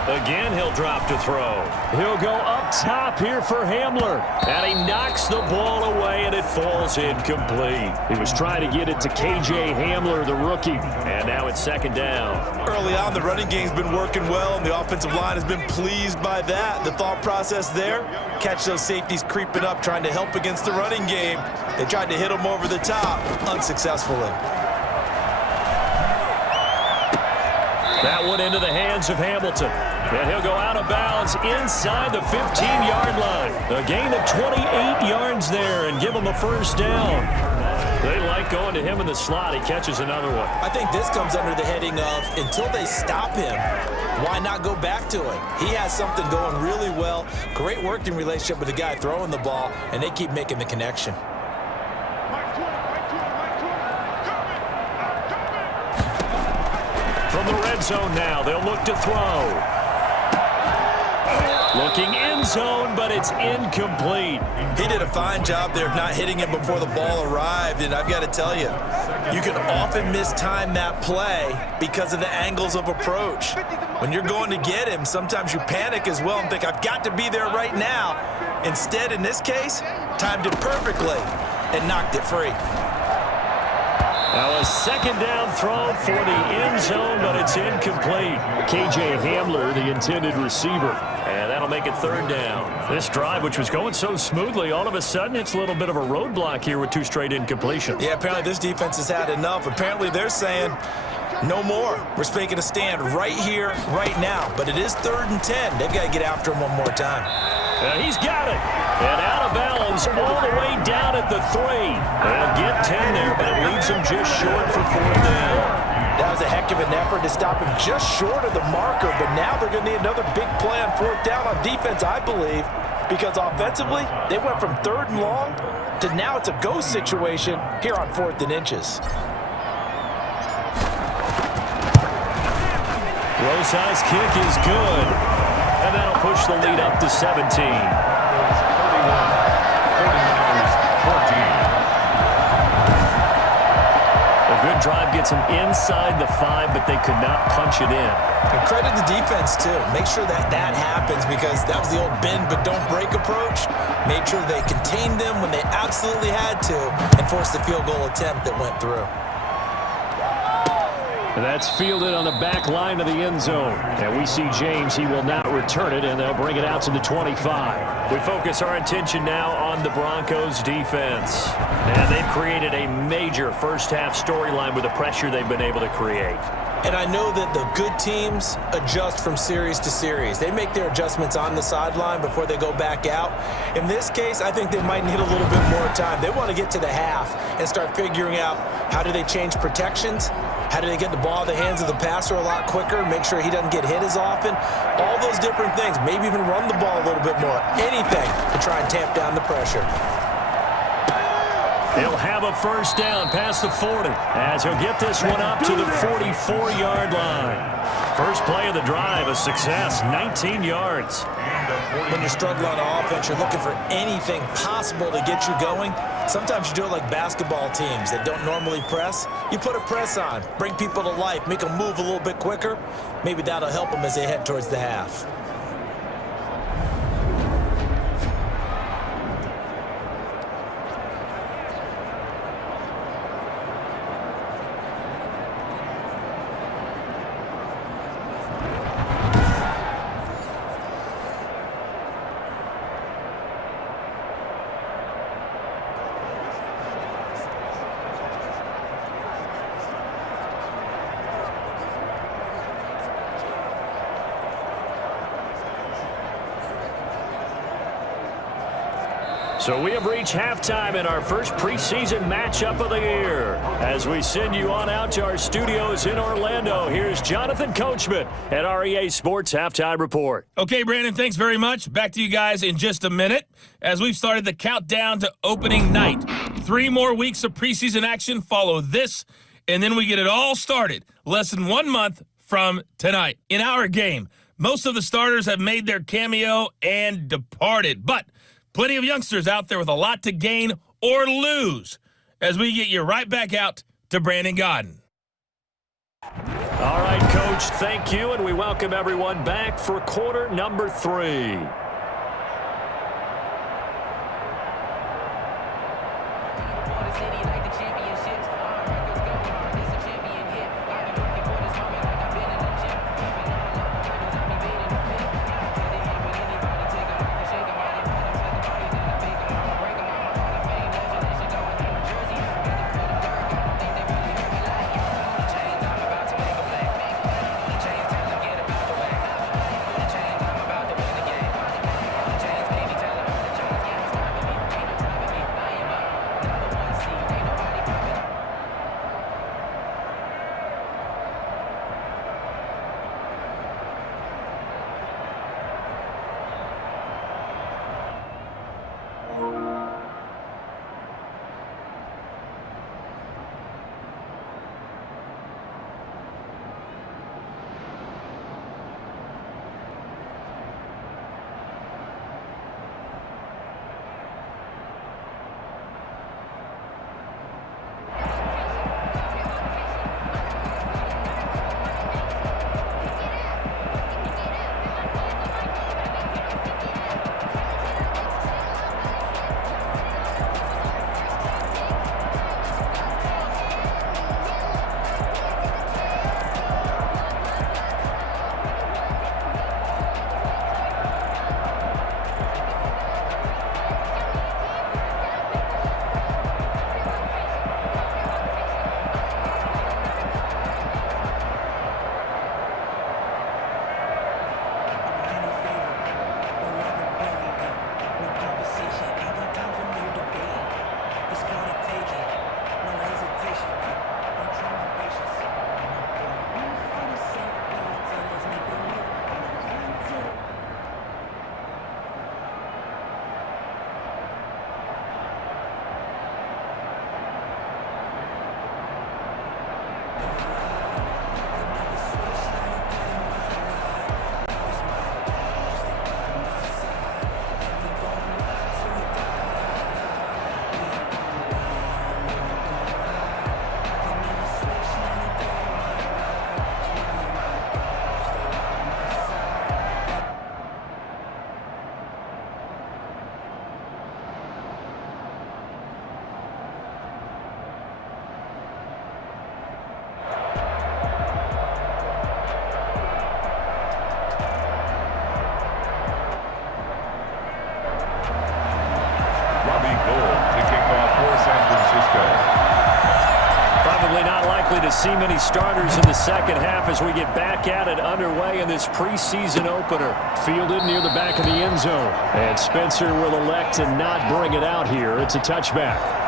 Again, he'll drop to throw. He'll go up top here for Hamler. And he knocks the ball away, and it falls incomplete. He was trying to get it to K.J. Hamler, the rookie. And now it's second down. Early on, the running game's been working well, and the offensive line has been pleased by that. The thought process there, catch those safeties creeping up, trying to help against the running game. They tried to hit him over the top, unsuccessfully. That one into the hands of Hamilton. And he'll go out of bounds inside the 15-yard line. A gain of 28 yards there and give him a first down. They like going to him in the slot. He catches another one. I think this comes under the heading of until they stop him, why not go back to it? He has something going really well. Great working relationship with the guy throwing the ball, and they keep making the connection. From the red zone now, they'll look to throw. Looking end zone, but it's incomplete. He did a fine job there of not hitting him before the ball arrived, and I've got to tell you, you can often mistime that play because of the angles of approach. When you're going to get him, sometimes you panic as well and think, I've got to be there right now. Instead, in this case, timed it perfectly and knocked it free. Now a second down throw for the end zone, but it's incomplete. K.J. Hamler, the intended receiver. And that'll make it third down. This drive, which was going so smoothly, all of a sudden it's a little bit of a roadblock here with two straight incompletions. Yeah, apparently this defense has had enough. Apparently they're saying, no more. We're making a stand right here, right now. But it is 3rd and 10. They've got to get after him one more time. He's got it. And out of bounds all the way down at the 3. They'll get 10 there, but it leaves him just short for 4th down. That was a heck of an effort to stop him just short of the marker, but now they're going to need another big play on 4th down on defense, I believe, because offensively, they went from 3rd and long to now it's a go situation here on 4th and inches. Rosai's kick is good, and that'll push the lead up to 17. A good drive gets them inside the 5, but they could not punch it in. And credit the defense, too. Make sure that happens because that was the old bend but don't break approach. Made sure they contained them when they absolutely had to and forced the field goal attempt that went through. That's fielded on the back line of the end zone. And we see James. He will not return it, and they'll bring it out to the 25. We focus our attention now on the Broncos defense. And they've created a major first-half storyline with the pressure they've been able to create. And I know that the good teams adjust from series to series. They make their adjustments on the sideline before they go back out. In this case, I think they might need a little bit more time. They want to get to the half and start figuring out how do they change protections, how do they get the ball in the hands of the passer a lot quicker, make sure he doesn't get hit as often, all those different things. Maybe even run the ball a little bit more. Anything to try and tamp down the pressure. He'll have a first down past the 40 as he'll get this one up to the 44-yard line. First play of the drive, a success, 19 yards. When you're struggling on offense, you're looking for anything possible to get you going. Sometimes you do it like basketball teams that don't normally press. You put a press on, bring people to life, make them move a little bit quicker. Maybe that'll help them as they head towards the half. So we have reached halftime in our first preseason matchup of the year. As we send you on out to our studios in Orlando, here's Jonathan Coachman at REA Sports Halftime Report. Okay, Brandon, thanks very much. Back to you guys in just a minute as we've started the countdown to opening night. 3 more weeks of preseason action follow this, and then we get it all started less than 1 month from tonight. In our game, most of the starters have made their cameo and departed, but plenty of youngsters out there with a lot to gain or lose as we get you right back out to Brandon Godden. All right, Coach. Coach. Thank you, and we welcome everyone back for quarter number 3. To see many starters in the second half as we get back at it underway in this preseason opener. Fielded near the back of the end zone. And Spencer will elect to not bring it out here. It's a touchback.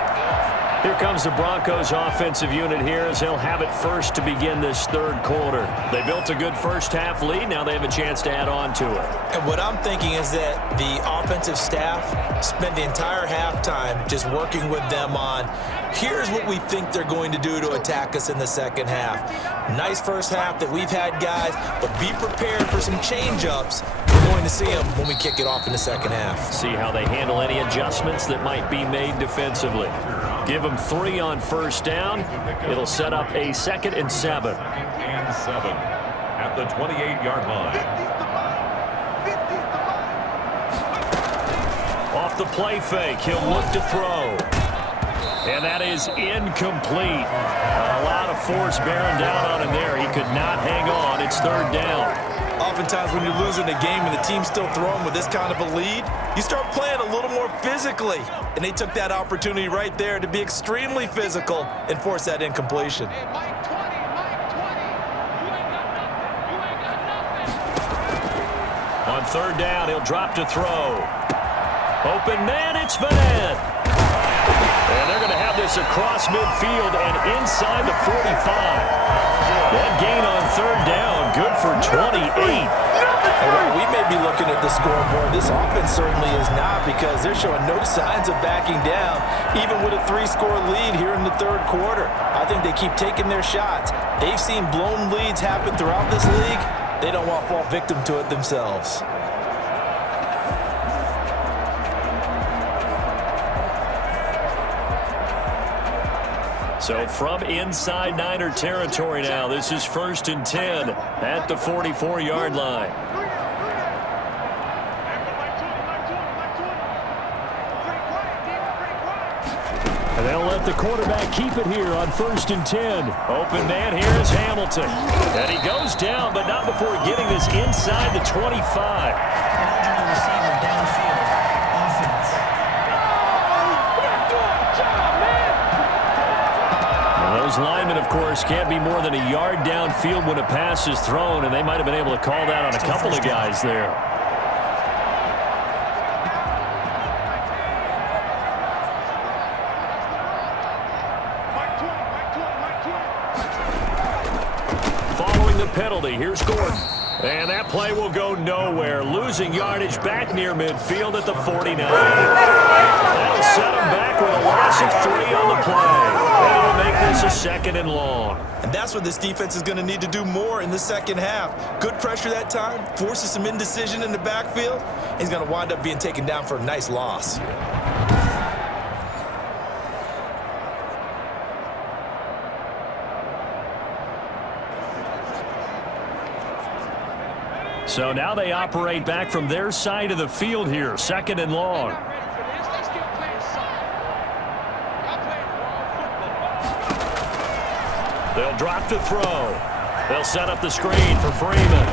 Here comes the Broncos offensive unit here as they'll have it first to begin this third quarter. They built a good first half lead. Now they have a chance to add on to it. And what I'm thinking is that the offensive staff spent the entire halftime just working with them on, here's what we think they're going to do to attack us in the second half. Nice first half that we've had, guys, but be prepared for some change-ups. We're going to see them when we kick it off in the second half. See how they handle any adjustments that might be made defensively. Give them 3 on first down. It'll set up a 2nd and 7. 2nd and 7 at the 28-yard line. Off the play fake, he'll look to throw. And that is incomplete. A lot of force bearing down on him there. He could not hang on. It's 3rd down. Oftentimes when you're losing a game and the team's still throwing with this kind of a lead, you start playing a little more physically. And they took that opportunity right there to be extremely physical and force that incompletion. On 3rd down, he'll drop to throw. Open man, it's Van. And they're going to have this across midfield and inside the 45. That gain on 3rd down, good for 28. We may be looking at the scoreboard. This offense certainly is not, because they're showing no signs of backing down, even with a 3-score lead here in the 3rd quarter. I think they keep taking their shots. They've seen blown leads happen throughout this league. They don't want to fall victim to it themselves. So from inside Niner territory now, this is 1st and 10 at the 44-yard line. And they'll let the quarterback keep it here on 1st and 10. Open man here is Hamilton. And he goes down, but not before getting this inside the 25. Those linemen, of course, can't be more than a yard downfield when a pass is thrown, and they might have been able to call that on a couple of guys there. Following the penalty, here's Gordon. And that play will go nowhere. Losing yardage back near midfield at the 49. That'll set him back with a loss of 3 on the play. And it'll make this a 2nd and long. And that's what this defense is going to need to do more in the second half. Good pressure that time, forces some indecision in the backfield. He's going to wind up being taken down for a nice loss. So now they operate back from their side of the field here, 2nd and long. They'll drop to throw. They'll set up the screen for Freeman.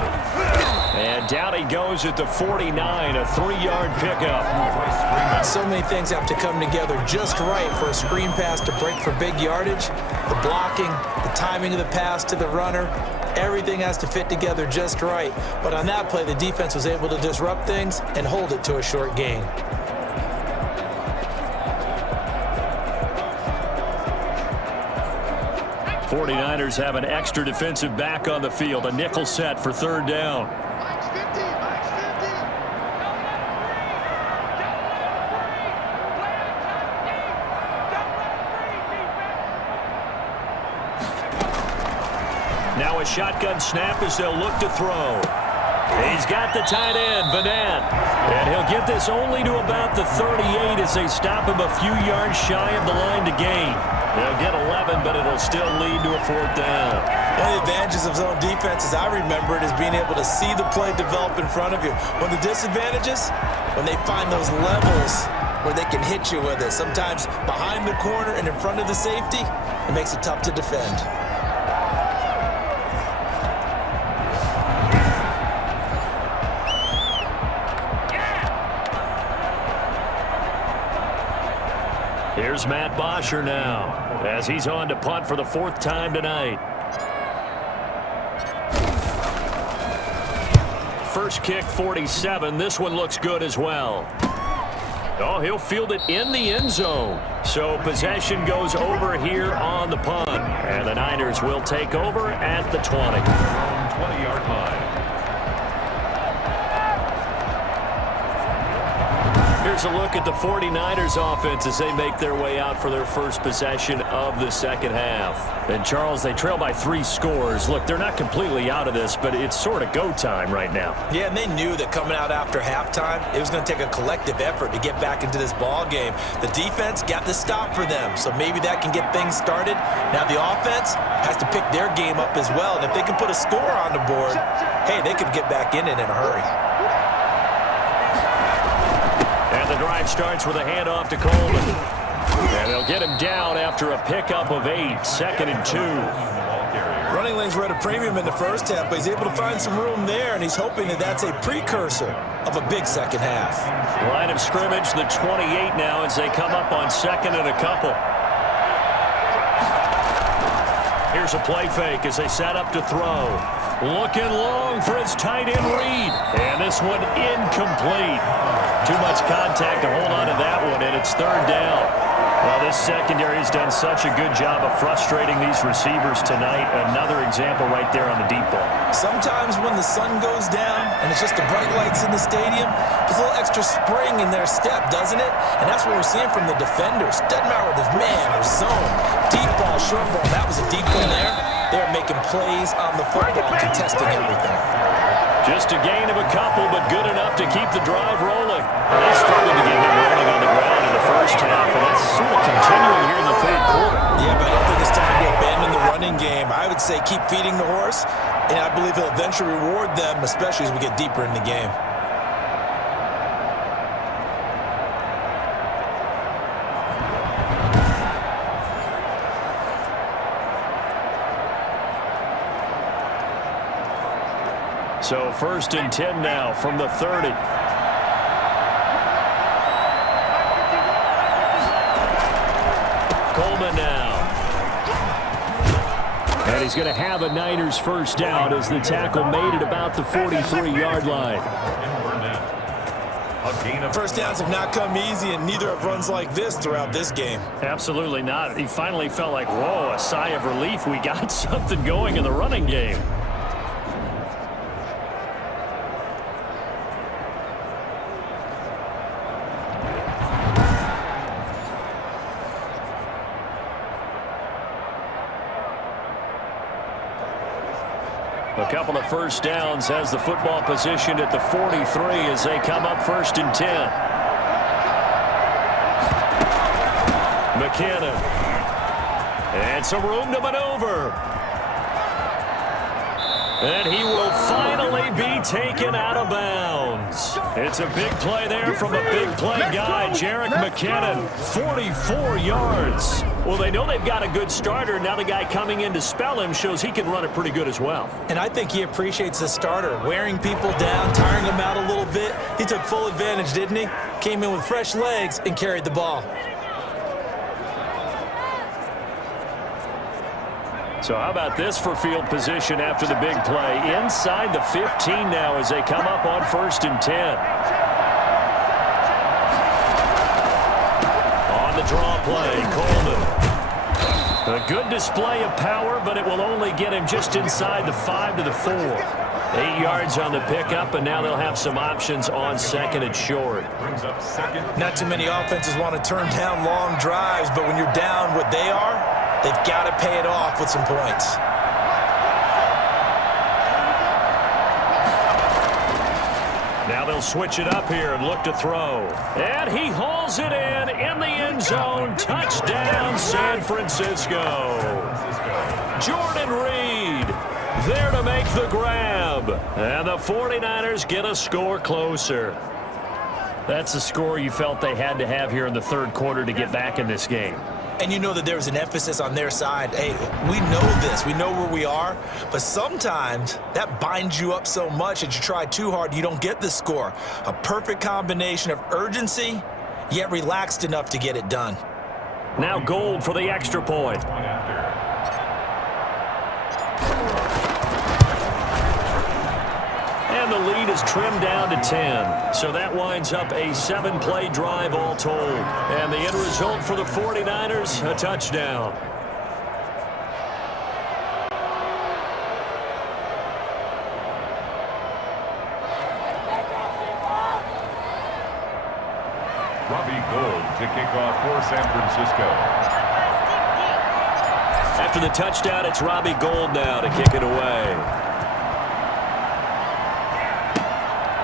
And down he goes at the 49, a 3-yard pickup. So many things have to come together just right for a screen pass to break for big yardage. The blocking, the timing of the pass to the runner, everything has to fit together just right. But on that play, the defense was able to disrupt things and hold it to a short gain. '49ers have an extra defensive back on the field, a nickel set for 3rd down. Now a shotgun snap as they'll look to throw. He's got the tight end, Vanette. And he'll get this only to about the 38 as they stop him a few yards shy of the line to gain. They'll get 11, but it'll still lead to a 4th down. One of the advantages of zone defense, as I remember it, is being able to see the play develop in front of you. One of the disadvantages, when they find those levels where they can hit you with it, sometimes behind the corner and in front of the safety, it makes it tough to defend. Here's Matt Bosher now, as he's on to punt for the 4th time tonight. First kick, 47. This one looks good as well. Oh, he'll field it in the end zone. So possession goes over here on the punt. And the Niners will take over at the 20. 20-yard line. Here's a look at the 49ers offense as they make their way out for their first possession of the second half. And, Charles, they trail by 3 scores. Look, they're not completely out of this, but it's sort of go time right now. Yeah, and they knew that coming out after halftime, it was going to take a collective effort to get back into this ball game. The defense got the stop for them, so maybe that can get things started. Now the offense has to pick their game up as well, and if they can put a score on the board, hey, they could get back in it in a hurry. And the drive starts with a handoff to Coleman. And they'll get him down after a pickup of 8, 2nd and 2. Running lanes were at a premium in the first half, but he's able to find some room there, and he's hoping that that's a precursor of a big second half. Line of scrimmage, the 28 now as they come up on 2nd and a couple. Here's a play fake as they set up to throw. Looking long for his tight end read. And this one incomplete. Too much contact to hold on to that one, and it's 3rd down. Well, this secondary has done such a good job of frustrating these receivers tonight. Another example right there on the deep ball. Sometimes when the sun goes down and it's just the bright lights in the stadium, there's a little extra spring in their step, doesn't it? And that's what we're seeing from the defenders. Doesn't matter what there's man or zone. Deep ball, short ball. That was a deep one there. They're making plays on the football, contesting everything. Just a gain of a couple, but good enough to keep the drive rolling. They struggled to get him rolling on the ground in the first half, and that's sort of continuing here in the third quarter. Yeah, but I don't think it's time to abandon the running game. I would say keep feeding the horse, and I believe he'll eventually reward them, especially as we get deeper in the game. So 1st and 10 now from the 30. Coleman now. And he's going to have a Niners first down as the tackle made it about the 43-yard line. First downs have not come easy, and neither have runs like this throughout this game. Absolutely not. He finally felt like, whoa, a sigh of relief. We got something going in the running game. A couple of first downs has the football positioned at the 43 as they come up 1st and 10. McKinnon. And some room to maneuver. And he will finally be taken out of bounds. It's a big play there from a big play guy, Jerick McKinnon. 44 yards. Well, they know they've got a good starter. Now the guy coming in to spell him shows he can run it pretty good as well. And I think he appreciates the starter, wearing people down, tiring them out a little bit. He took full advantage, didn't he? Came in with fresh legs and carried the ball. So how about this for field position after the big play? Inside the 15 now as they come up on 1st and 10. On the draw play, Coleman. A good display of power, but it will only get him just inside the 5 to the 4. 8 yards on the pickup, and now they'll have some options on 2nd and short. Not too many offenses want to turn down long drives, but when you're down what they are, they've got to pay it off with some points. Now they'll switch it up here and look to throw. And he hauls it in the end zone. Touchdown, San Francisco. Jordan Reed there to make the grab. And the 49ers get a score closer. That's the score you felt they had to have here in the third quarter to get back in this game. And you know that there was an emphasis on their side. Hey, we know this. We know where we are. But sometimes that binds you up so much that you try too hard, you don't get the score. A perfect combination of urgency, yet relaxed enough to get it done. Now Gold for the extra point. And the lead is trimmed down to 10. So that winds up a 7-play drive all told. And the end result for the 49ers, a touchdown. Robbie Gould to kick off for San Francisco. After the touchdown, it's Robbie Gould now to kick it away.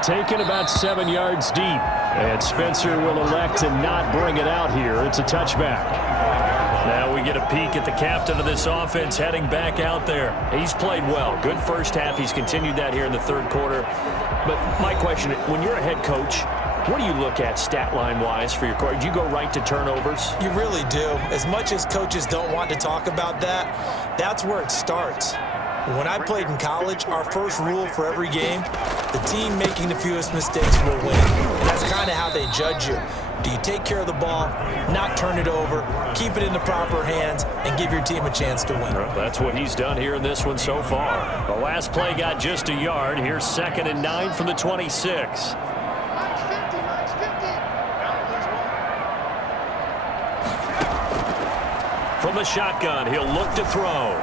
Taken about 7 yards deep. And Spencer will elect to not bring it out here. It's a touchback. Now we get a peek at the captain of this offense heading back out there. He's played well. Good first half. He's continued that here in the third quarter. But my question, when you're a head coach, what do you look at stat line-wise for your coach? Do you go right to turnovers? You really do. As much as coaches don't want to talk about that, that's where it starts. When I played in college, our first rule for every game, the team making the fewest mistakes will win. And that's kind of how they judge you. Do you take care of the ball, not turn it over, keep it in the proper hands, and give your team a chance to win? Well, that's what he's done here in this one so far. The last play got just a yard. Here's 2nd and 9 from the 26. From the shotgun, he'll look to throw.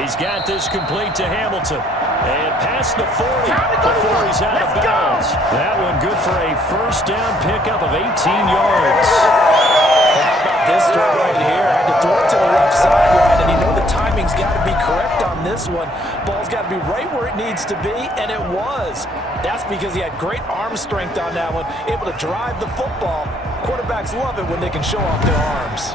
He's got this complete to Hamilton. And past the 40 before he's out of bounds. That one good for a first down pickup of 18 yards. How about This throw right here, had to throw it to the left sideline, and you know the timing's got to be correct on this one. Ball's got to be right where it needs to be, and it was. That's because he had great arm strength on that one, able to drive the football. Quarterbacks love it when they can show off their arms.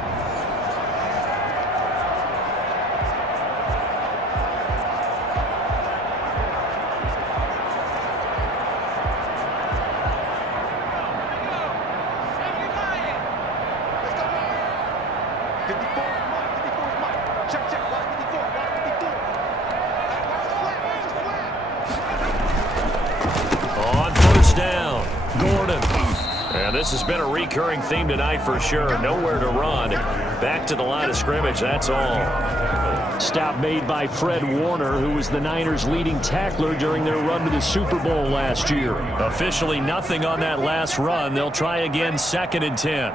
This has been a recurring theme tonight for sure. Nowhere to run. Back to the line of scrimmage, that's all. Stop made by Fred Warner, who was the Niners' leading tackler during their run to the Super Bowl last year. Officially nothing on that last run. They'll try again, 2nd and 10.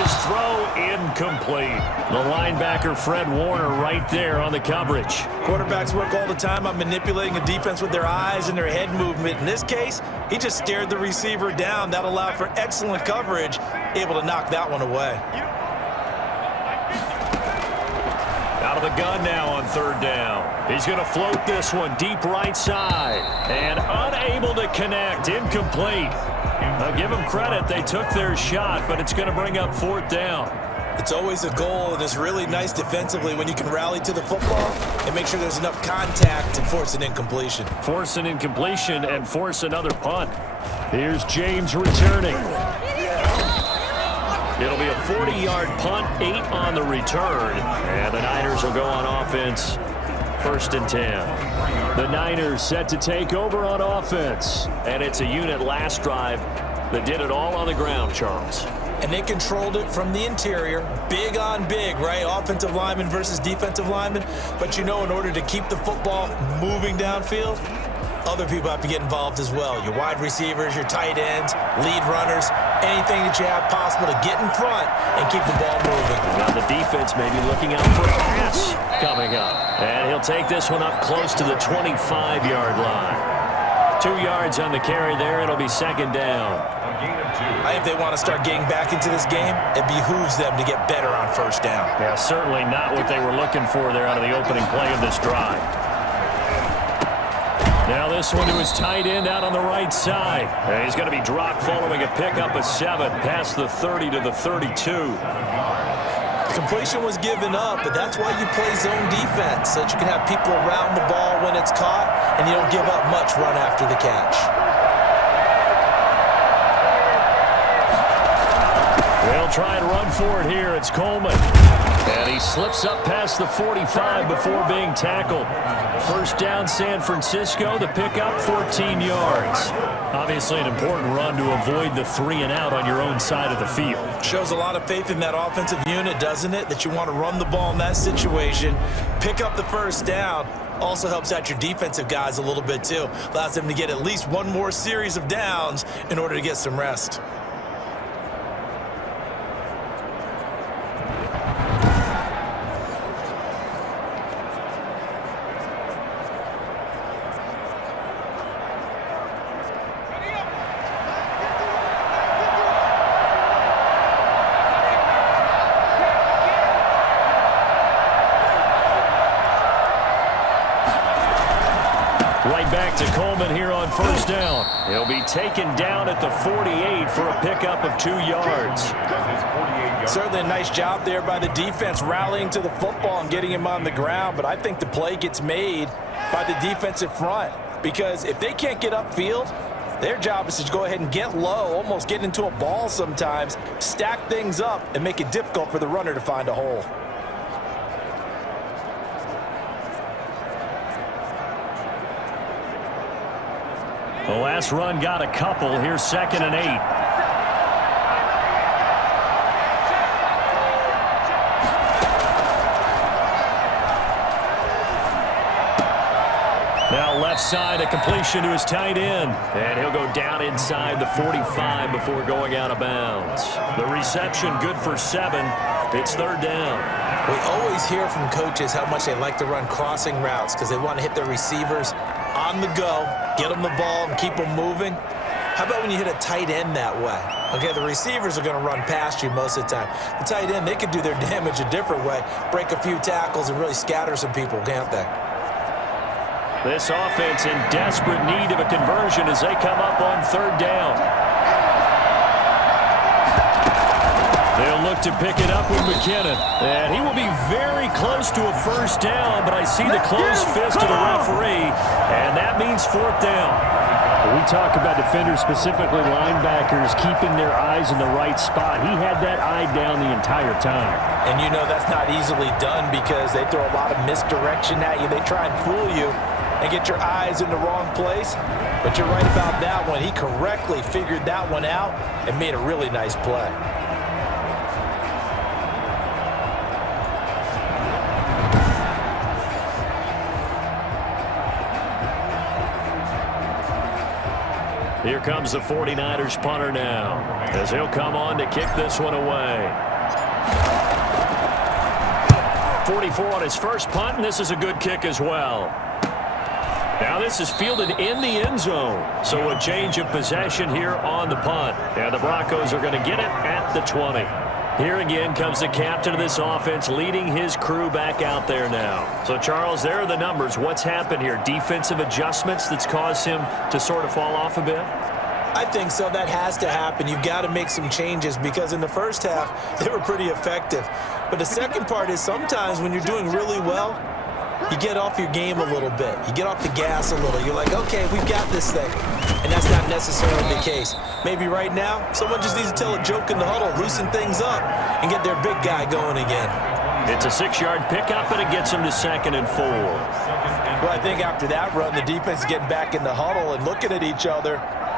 His throw incomplete. The linebacker Fred Warner right there on the coverage. Quarterbacks work all the time on manipulating a defense with their eyes and their head movement. In this case, he just stared the receiver down. That allowed for excellent coverage, able to knock that one away. Out of the gun now on 3rd down. He's going to float this one deep right side. And unable to connect. Incomplete. I'll give them credit. They took their shot, but it's going to bring up 4th down. It's always a goal, and it's really nice defensively when you can rally to the football and make sure there's enough contact to force an incompletion. Force an incompletion and force another punt. Here's James returning. It'll be a 40-yard punt, 8 on the return. And the Niners will go on offense, 1st and 10. The Niners set to take over on offense. And it's a unit last drive that did it all on the ground, Charles. And they controlled it from the interior. Big on big, right? Offensive lineman versus defensive lineman. But you know, in order to keep the football moving downfield, other people have to get involved as well. Your wide receivers, your tight ends, lead runners, anything that you have possible to get in front and keep the ball moving. Now the defense may be looking out for a pass coming up. And he'll take this one up close to the 25-yard line. 2 yards on the carry there. It'll be 2nd down. I think if they want to start getting back into this game, it behooves them to get better on 1st down. Yeah, certainly not what they were looking for there out of the opening play of this drive. Now this one to his tight end out on the right side. And he's going to be dropped following a pickup of 7 past the 30 to the 32. Completion was given up, but that's why you play zone defense, so that you can have people around the ball when it's caught, and you don't give up much run after the catch. They'll try and run for it here. It's Coleman. And he slips up past the 45 before being tackled. 1st down, San Francisco. The pickup, 14 yards. Obviously an important run to avoid the 3-and-out on your own side of the field. Shows a lot of faith in that offensive unit, doesn't it? That you want to run the ball in that situation. Pick up the 1st down. Also helps out your defensive guys a little bit, too. Allows them to get at least one more series of downs in order to get some rest. Back to Coleman here on 1st down. He'll be taken down at the 48 for a pickup of 2 yards. Certainly a nice job there by the defense rallying to the football and getting him on the ground, but I think the play gets made by the defensive front because if they can't get upfield, their job is to go ahead and get low, almost get into a ball sometimes, stack things up, and make it difficult for the runner to find a hole. The last run got a couple. Here's 2nd and 8. Now left side, a completion to his tight end. And he'll go down inside the 45 before going out of bounds. The reception good for 7. It's third down. We always hear from coaches how much they like to run crossing routes because they want to hit their receivers on the go, get them the ball, and keep them moving. How about when you hit a tight end that way? Okay, the receivers are going to run past you most of the time. The tight end, they can do their damage a different way, break a few tackles, and really scatter some people, can't they? This offense in desperate need of a conversion as they come up on third down. They'll look to pick it up with McKinnon. And he will be very close to a first down, but I see the closed fist of the referee, and that means fourth down. We talk about defenders, specifically linebackers, keeping their eyes in the right spot. He had that eye down the entire time. And you know that's not easily done because they throw a lot of misdirection at you. They try and fool you and get your eyes in the wrong place. But you're right about that one. He correctly figured that one out and made a really nice play. Here comes the 49ers punter now, as he'll come on to kick this one away. 44 on his first punt, and this is a good kick as well. Now this is fielded in the end zone, so a change of possession here on the punt. And the Broncos are going to get it at the 20. Here again comes the captain of this offense leading his crew back out there now. So, Charles, there are the numbers. What's happened here? Defensive adjustments that's caused him to sort of fall off a bit? I think so. That has to happen. You've got to make some changes because in the first half, they were pretty effective. But the second part is sometimes when you're doing really well, you get off your game a little bit. You get off the gas a little. You're like, okay, we've got this thing. And that's not necessarily the case. Maybe right now, someone just needs to tell a joke in the huddle, loosen things up, and get their big guy going again. It's a 6-yard pickup, and it gets him to 2nd and 4. Well, I think after that run, the defense is getting back in the huddle and looking at each other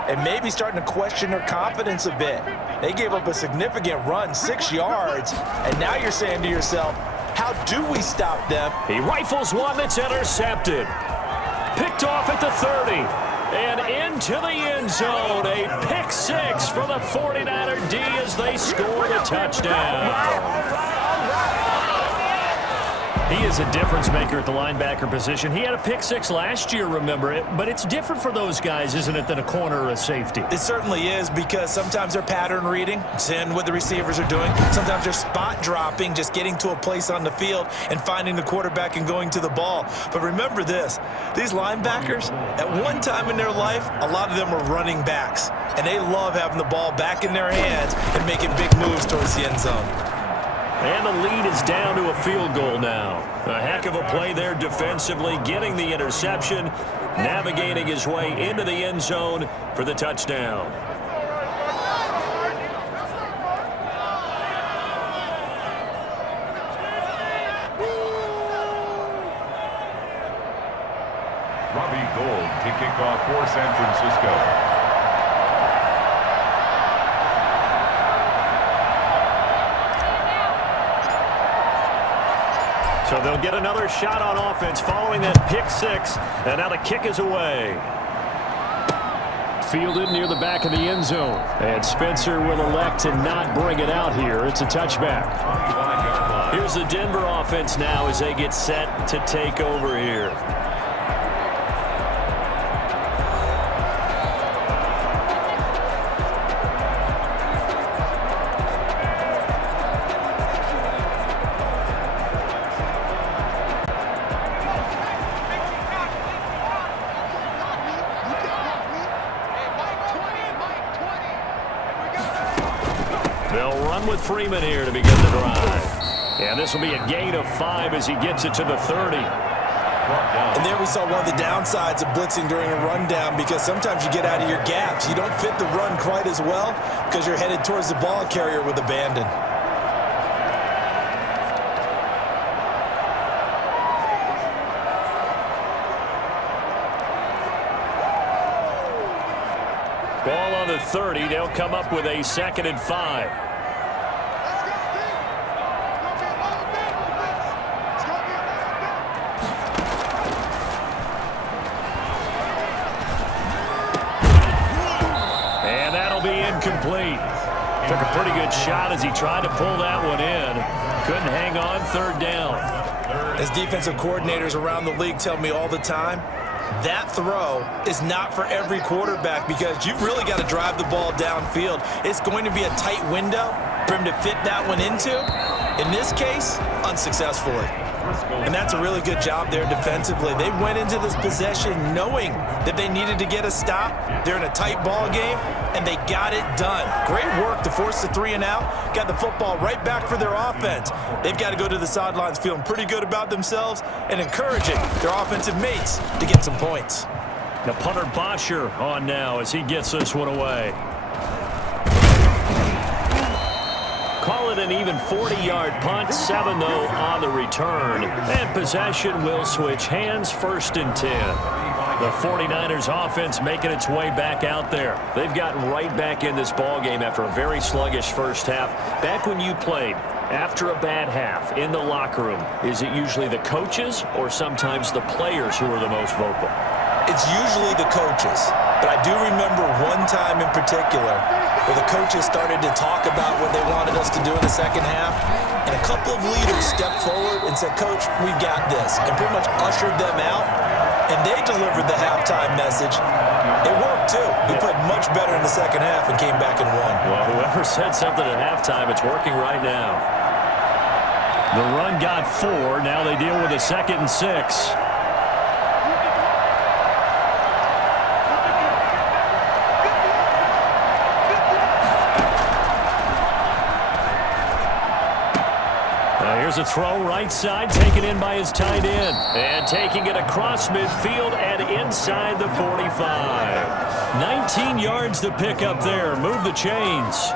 and maybe starting to question their confidence a bit. They gave up a significant run, 6 yards, and now you're saying to yourself, how do we stop them? He rifles one that's intercepted. Picked off at the 30. And into the end zone. A pick 6 for the 49er D as they score the touchdown. He is a difference maker at the linebacker position. He had a pick 6 last year, remember it. But it's different for those guys, isn't it, than a corner or a safety? It certainly is because sometimes they're pattern reading, seeing what the receivers are doing. Sometimes they're spot dropping, just getting to a place on the field and finding the quarterback and going to the ball. But remember this, these linebackers, at one time in their life, a lot of them were running backs. And they love having the ball back in their hands and making big moves towards the end zone. And the lead is down to a field goal now. A heck of a play there defensively, getting the interception, navigating his way into the end zone for the touchdown. Robbie Gould to kick off for San Francisco. So they'll get another shot on offense following that pick 6, and now the kick is away. Fielded near the back of the end zone, and Spencer will elect to not bring it out here. It's a touchback. Here's the Denver offense now as they get set to take over here. They'll run with Freeman here to begin the drive. And this will be a gain of 5 as he gets it to the 30. And there we saw one of the downsides of blitzing during a rundown because sometimes you get out of your gaps. You don't fit the run quite as well because you're headed towards the ball carrier with abandon. Ball on the 30. They'll come up with a 2nd and 5. And that'll be incomplete. Took a pretty good shot as he tried to pull that one in. Couldn't hang on, third down. As defensive coordinators around the league tell me all the time, that throw is not for every quarterback because you've really got to drive the ball downfield. It's going to be a tight window for him to fit that one into. In this case, unsuccessfully. And that's a really good job there defensively. They went into this possession knowing that they needed to get a stop. They're in a tight ball game, and they got it done. Great work to force the 3 and out. Got the football right back for their offense. They've got to go to the sidelines feeling pretty good about themselves and encouraging their offensive mates to get some points. The punter Bosher on now as he gets this one away. Call it an even 40-yard punt, 7 though on the return. And possession will switch hands, 1st and 10. The 49ers offense making its way back out there. They've gotten right back in this ballgame after a very sluggish first half. Back when you played, after a bad half in the locker room, is it usually the coaches or sometimes the players who are the most vocal? It's usually the coaches. But I do remember one time in particular where the coaches started to talk about what they wanted us to do in the second half, and a couple of leaders stepped forward and said, "Coach, we've got this," and pretty much ushered them out, and they delivered the halftime message. It worked, too. We played much better in the second half and came back and won. Well, whoever said something at halftime, it's working right now. The run got 4. Now they deal with a 2nd and 6. Here's a throw right side, taken in by his tight end. And taking it across midfield and inside the 45. 19 yards to pick up there. Move the chains.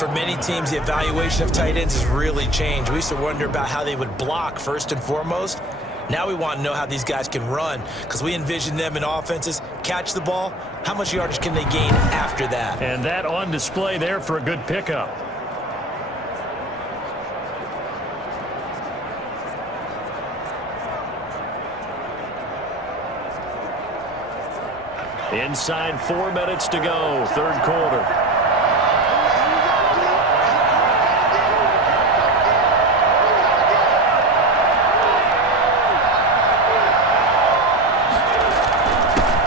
For many teams, the evaluation of tight ends has really changed. We used to wonder about how they would block first and foremost. Now we want to know how these guys can run because we envision them in offenses. Catch the ball. How much yardage can they gain after that? And that on display there for a good pickup. Inside 4 minutes to go, third quarter.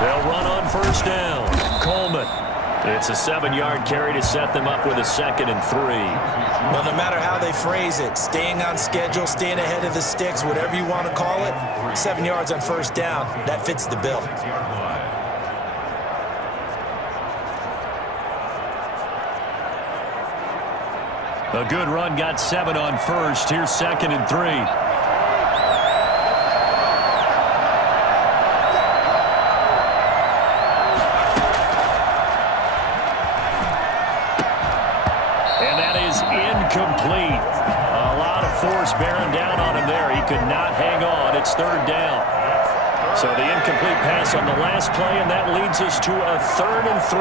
They'll run on first down. Coleman. It's a 7-yard carry to set them up with a 2nd and 3. Well, no matter how they phrase it, staying on schedule, staying ahead of the sticks, whatever you want to call it, 7 yards on first down, that fits the bill. A good run, got 7 on first. Here's 2nd and 3. And that is incomplete. A lot of force bearing down on him there. He could not hang on. It's 3rd down. So the incomplete pass on the last play, and that leads us to a 3rd and 3.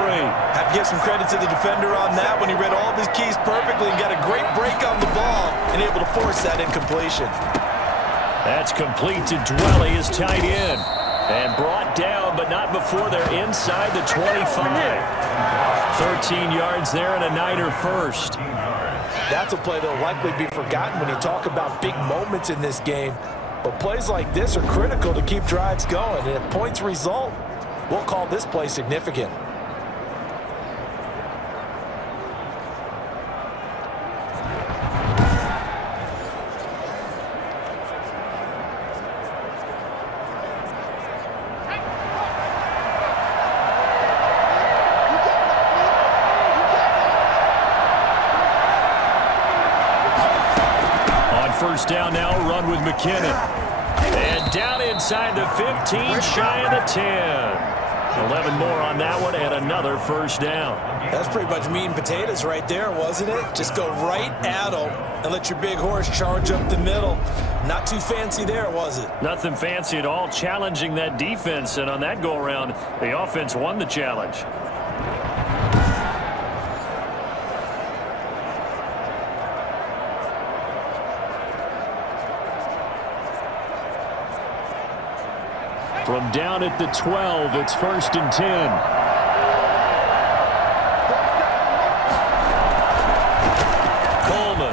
Have to give some credit to the defender on that when he read all of his keys perfectly and got a great break on the ball and able to force that incompletion. That's complete to Dwelly, his tight end. And brought down, but not before they're inside the 25. 13 yards there and a Niner first. That's a play that'll likely be forgotten when you talk about big moments in this game. But plays like this are critical to keep drives going. And if points result, we'll call this play significant. First down now, run with McKinnon. And down inside the 15, shy of the 10. 11 more on that one, and another first down. That's pretty much meat and potatoes right there, wasn't it? Just go right at them and let your big horse charge up the middle. Not too fancy there, was it? Nothing fancy at all, challenging that defense, and on that go-around, the offense won the challenge. From down at the 12, it's 1st and 10. Coleman.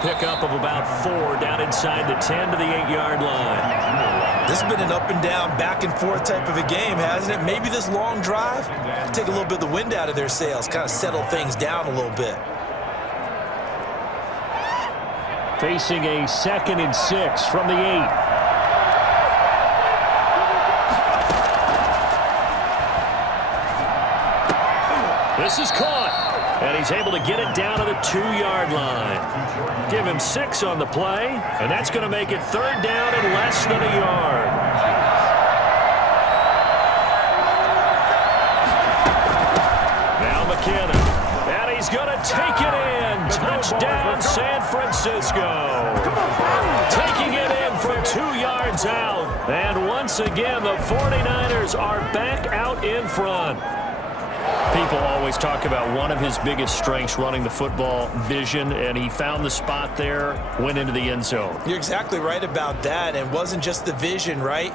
pickup of about 4 down inside the 10 to the 8-yard line. This has been an up-and-down, back-and-forth type of a game, hasn't it? Maybe this long drive will take a little bit of the wind out of their sails, kind of settle things down a little bit. Facing a 2nd and 6 from the 8. This is caught, and he's able to get it down to the 2-yard line. Give him 6 on the play, and that's going to make it 3rd down and less than a yard. Now McKinnon, and he's going to take it in. Touchdown, San Francisco. Taking it in from 2 yards out. And once again, the 49ers are back out in front. People always talk about one of his biggest strengths running the football, vision, and he found the spot there, went into the end zone. You're exactly right about that. It wasn't just the vision, right?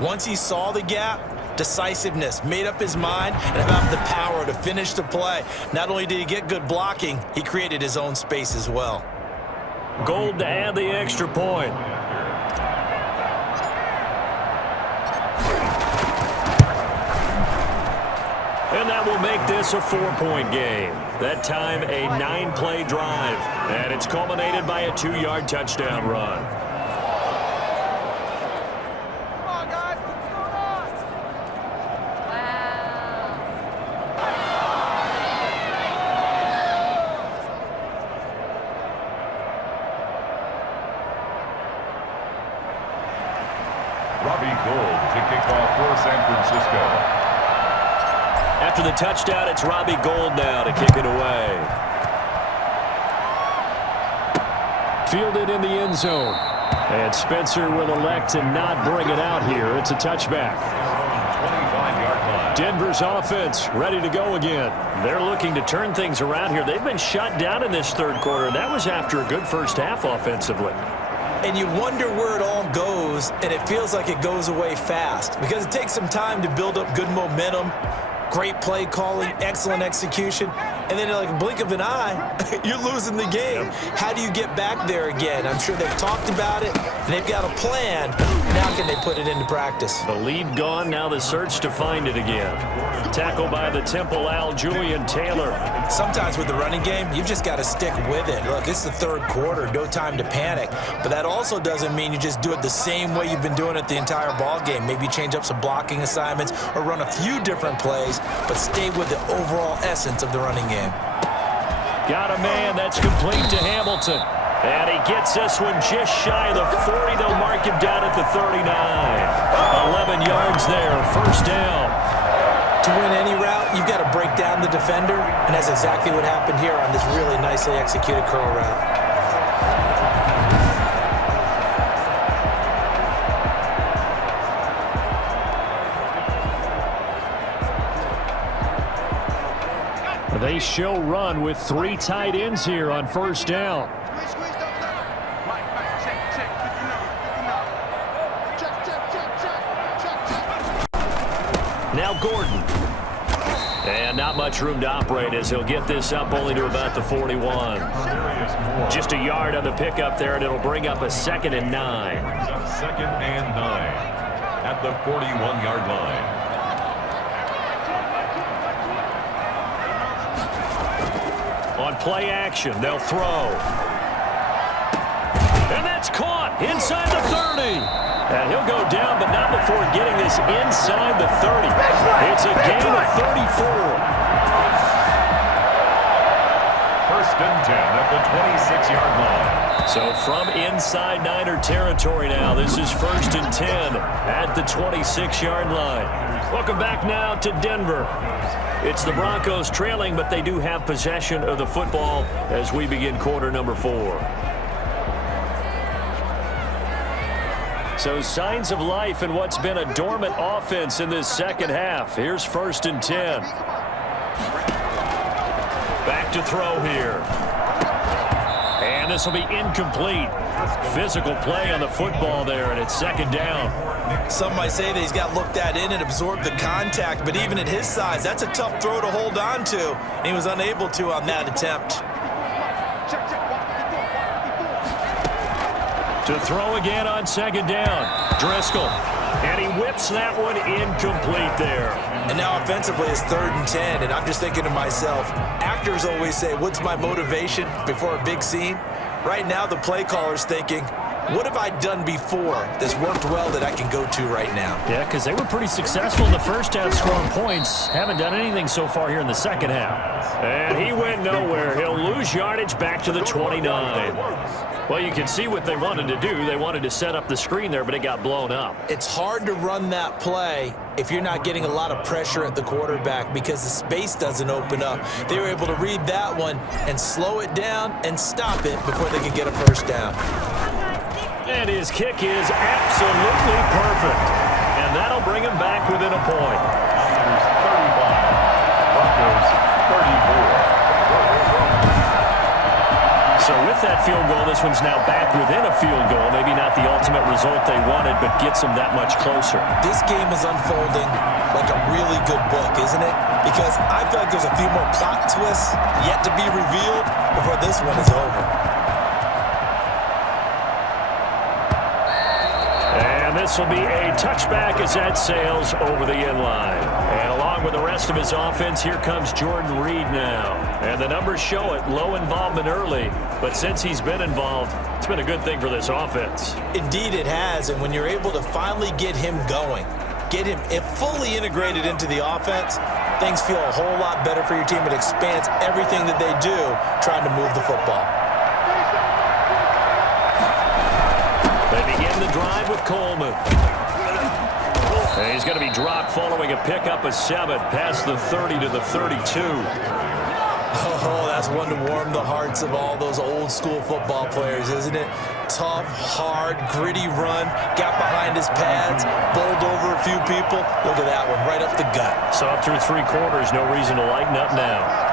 Once he saw the gap, decisiveness, made up his mind, and about the power to finish the play. Not only did he get good blocking, he created his own space as well. Gold to add the extra point. And that will make this a 4-point game. That time a 9-play drive. And it's culminated by a 2-yard touchdown run. Come on, guys. What's going on? Robbie Gould to kick off for San Francisco. After the touchdown, it's Robbie Gould now to kick it away. Fielded in the end zone. And Spencer will elect to not bring it out here. It's a touchback. 25-yard line. Denver's offense ready to go again. They're looking to turn things around here. They've been shut down in this 3rd quarter. That was after a good first half offensively. And you wonder where it all goes, and it feels like it goes away fast because it takes some time to build up good momentum. Great play calling, excellent execution, and then in like a blink of an eye, you're losing the game. How do you get back there again? I'm sure they've talked about it, and they've got a plan. Now can they put it into practice? The lead gone, now the search to find it again. Tackle by the Temple Al Julian Taylor. Sometimes with the running game, you've just got to stick with it. Look, it's the 3rd quarter, no time to panic. But that also doesn't mean you just do it the same way you've been doing it the entire ball game. Maybe change up some blocking assignments or run a few different plays, but stay with the overall essence of the running game. Got a man that's complete to Hamilton. And he gets this one just shy of the 40. They'll mark him down at the 39. 11 yards there, 1st down. To win any route, you've got to break down the defender, and that's exactly what happened here on this really nicely executed curl route. They show run with 3 tight ends here on 1st down. Squeeze up there. Mike, check. Good enough. Check. Now Gordon. And not much room to operate as he'll get this up only to about the 41. Just a yard on the pickup there, and it'll bring up a 2nd and 9. 2nd and 9 at the 41-yard line. On play action, they'll throw. And that's caught inside the 30. And he'll go down, but not before getting this inside the 30. It's a gain of 34. 1st and 10 at the 26-yard line. So from inside Niner territory now, this is 1st and 10 at the 26-yard line. Welcome back now to Denver. It's the Broncos trailing, but they do have possession of the football as we begin quarter number 4. So signs of life in what's been a dormant offense in this 2nd half. Here's 1st and 10. Back to throw here. And this will be incomplete. Physical play on the football there, and it's 2nd down. Some might say that he's got looked at in and absorbed the contact, but even at his size, that's a tough throw to hold on to. And he was unable to on that attempt. To throw again on second down. Driscoll. And he whips that one incomplete there. And now offensively it's 3rd and 10, and I'm just thinking to myself, actors always say, what's my motivation before a big scene? Right now the play caller's thinking, what have I done before that's worked well that I can go to right now? Yeah, because they were pretty successful in the first half scoring points. Haven't done anything so far here in the second half. And he went nowhere. He'll lose yardage back to the 29. Well, you can see what they wanted to do. They wanted to set up the screen there, but it got blown up. It's hard to run that play if you're not getting a lot of pressure at the quarterback because the space doesn't open up. They were able to read that one and slow it down and stop it before they could get a first down. And his kick is absolutely perfect. And that'll bring him back within a point. 34. So with that field goal, this one's now back within a field goal. Maybe not the ultimate result they wanted, but gets them that much closer. This game is unfolding like a really good book, isn't it? Because I feel like there's a few more plot twists yet to be revealed before this one is over. And this will be a touchback as that sails over the end line. And along with the rest of his offense, here comes Jordan Reed now. And the numbers show it, low involvement early. But since he's been involved, it's been a good thing for this offense. Indeed it has, and when you're able to finally get him going, get him fully integrated into the offense, things feel a whole lot better for your team. It expands everything that they do trying to move the football. They begin the drive with Coleman. And he's going to be dropped following a pickup of 7 past the 30 to the 32. Oh, that's one to warm the hearts of all those old school football players, isn't it? Tough, hard, gritty run, got behind his pads, bowled over a few people. Look at that one, right up the gut. Saw it through 3 quarters, no reason to lighten up now.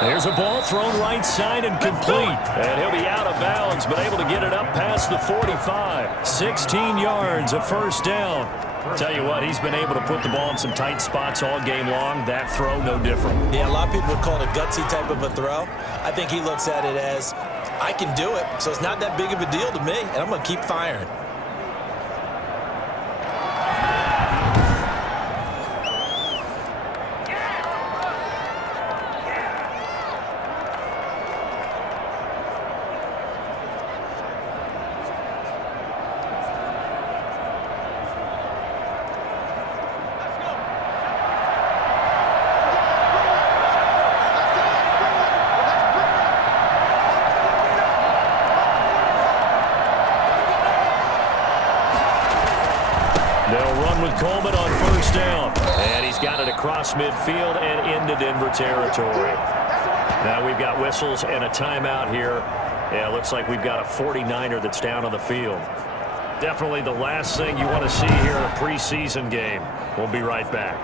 There's a ball thrown right side and complete. And he'll be out of bounds, but able to get it up past the 45. 16 yards, a first down. Tell you what, he's been able to put the ball in some tight spots all game long. That throw, no different. Yeah, a lot of people would call it a gutsy type of a throw. I think he looks at it as, I can do it, so it's not that big of a deal to me, and I'm going to keep firing. They'll run with Coleman on first down. And he's got it across midfield and into Denver territory. Now we've got whistles and a timeout here. Yeah, it looks like we've got a 49er that's down on the field. Definitely the last thing you want to see here in a preseason game. We'll be right back.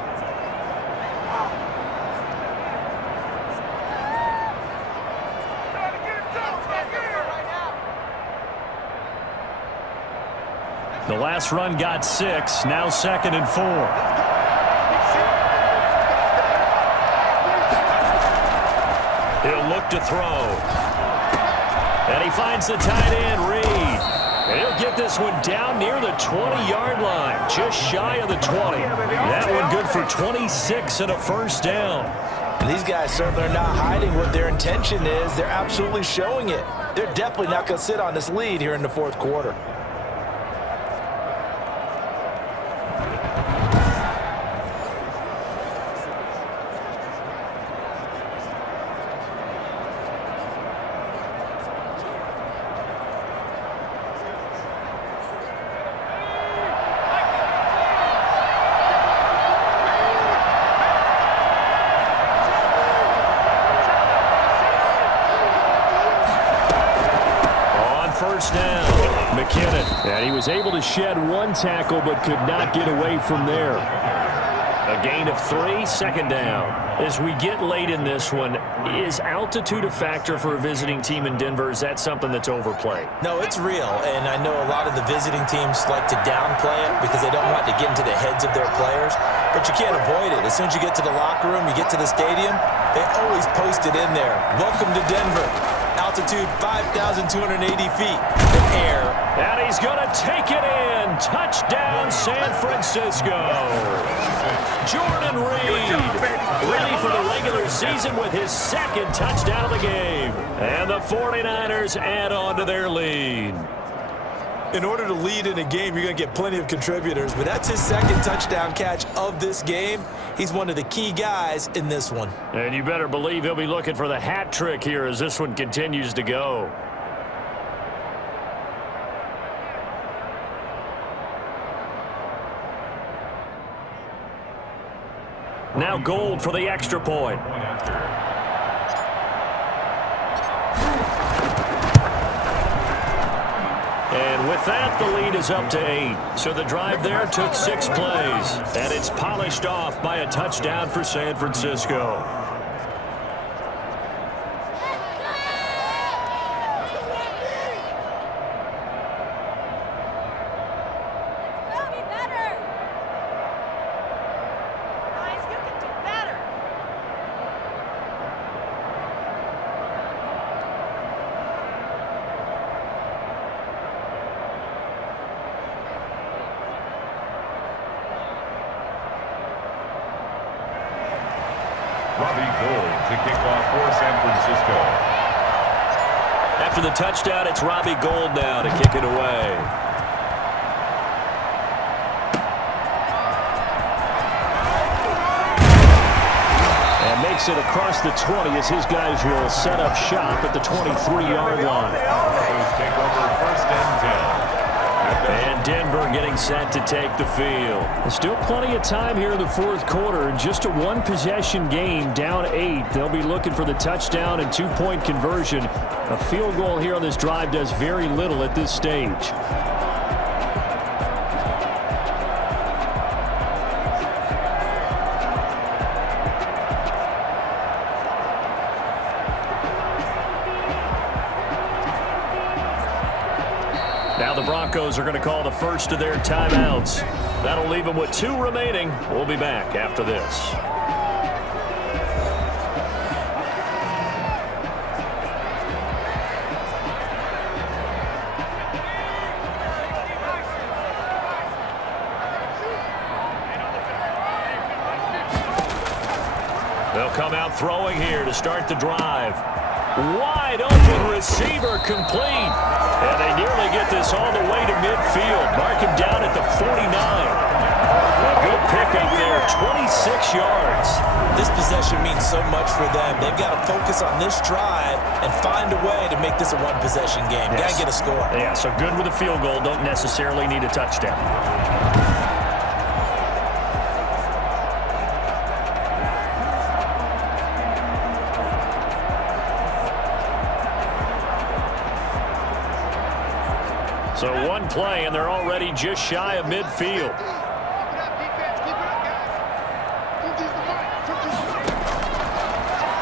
The last run got 6, now 2nd and 4. He'll look to throw. And he finds the tight end, Reed. And he'll get this one down near the 20-yard line, just shy of the 20. That one good for 26 and a first down. And these guys certainly are not hiding what their intention is. They're absolutely showing it. They're definitely not going to sit on this lead here in the 4th quarter. First down, McKinnon. And he was able to shed 1 tackle but could not get away from there. A gain of 3, 2nd down. As we get late in this one, is altitude a factor for a visiting team in Denver? Is that something that's overplayed? No, it's real, and I know a lot of the visiting teams like to downplay it because they don't want to get into the heads of their players. but you can't avoid it. As soon as you get to the locker room, you get to the stadium, they always post it in there. Welcome to Denver. Altitude 5,280 feet. The air. And he's going to take it in. Touchdown, San Francisco. Jordan Reed, ready for the regular season with his second touchdown of the game. And the 49ers add on to their lead. In order to lead in a game, you're going to get plenty of contributors, but that's his second touchdown catch of this game. He's one of the key guys in this one. And you better believe he'll be looking for the hat trick here as this one continues to go. Now Gold for the extra point. And with that, the lead is up to 8. So the drive there took 6 plays. And it's polished off by a touchdown for San Francisco. To kick off for San Francisco. After the touchdown, it's Robbie Gould now to kick it away. And makes it across the 20 as his guys will set up shop at the 23-yard line. Broncos take over first and 10. And Denver getting set to take the field. There's still plenty of time here in the fourth quarter. Just a one-possession game, down 8. They'll be looking for the touchdown and 2-point conversion. A field goal here on this drive does very little at this stage. Now the Broncos are going to call the first of their timeouts. That'll leave them with 2 remaining. We'll be back after this. They'll come out throwing here to start the drive. Wide open receiver complete. And they nearly get this all the way to midfield. Mark him down at the 49. A good pickup there, 26 yards. This possession means so much for them. They've got to focus on this drive and find a way to make this a one-possession game. Yes. Got to get a score. Yeah, so good with a field goal. Don't necessarily need a touchdown. So one play, and they're already just shy of midfield.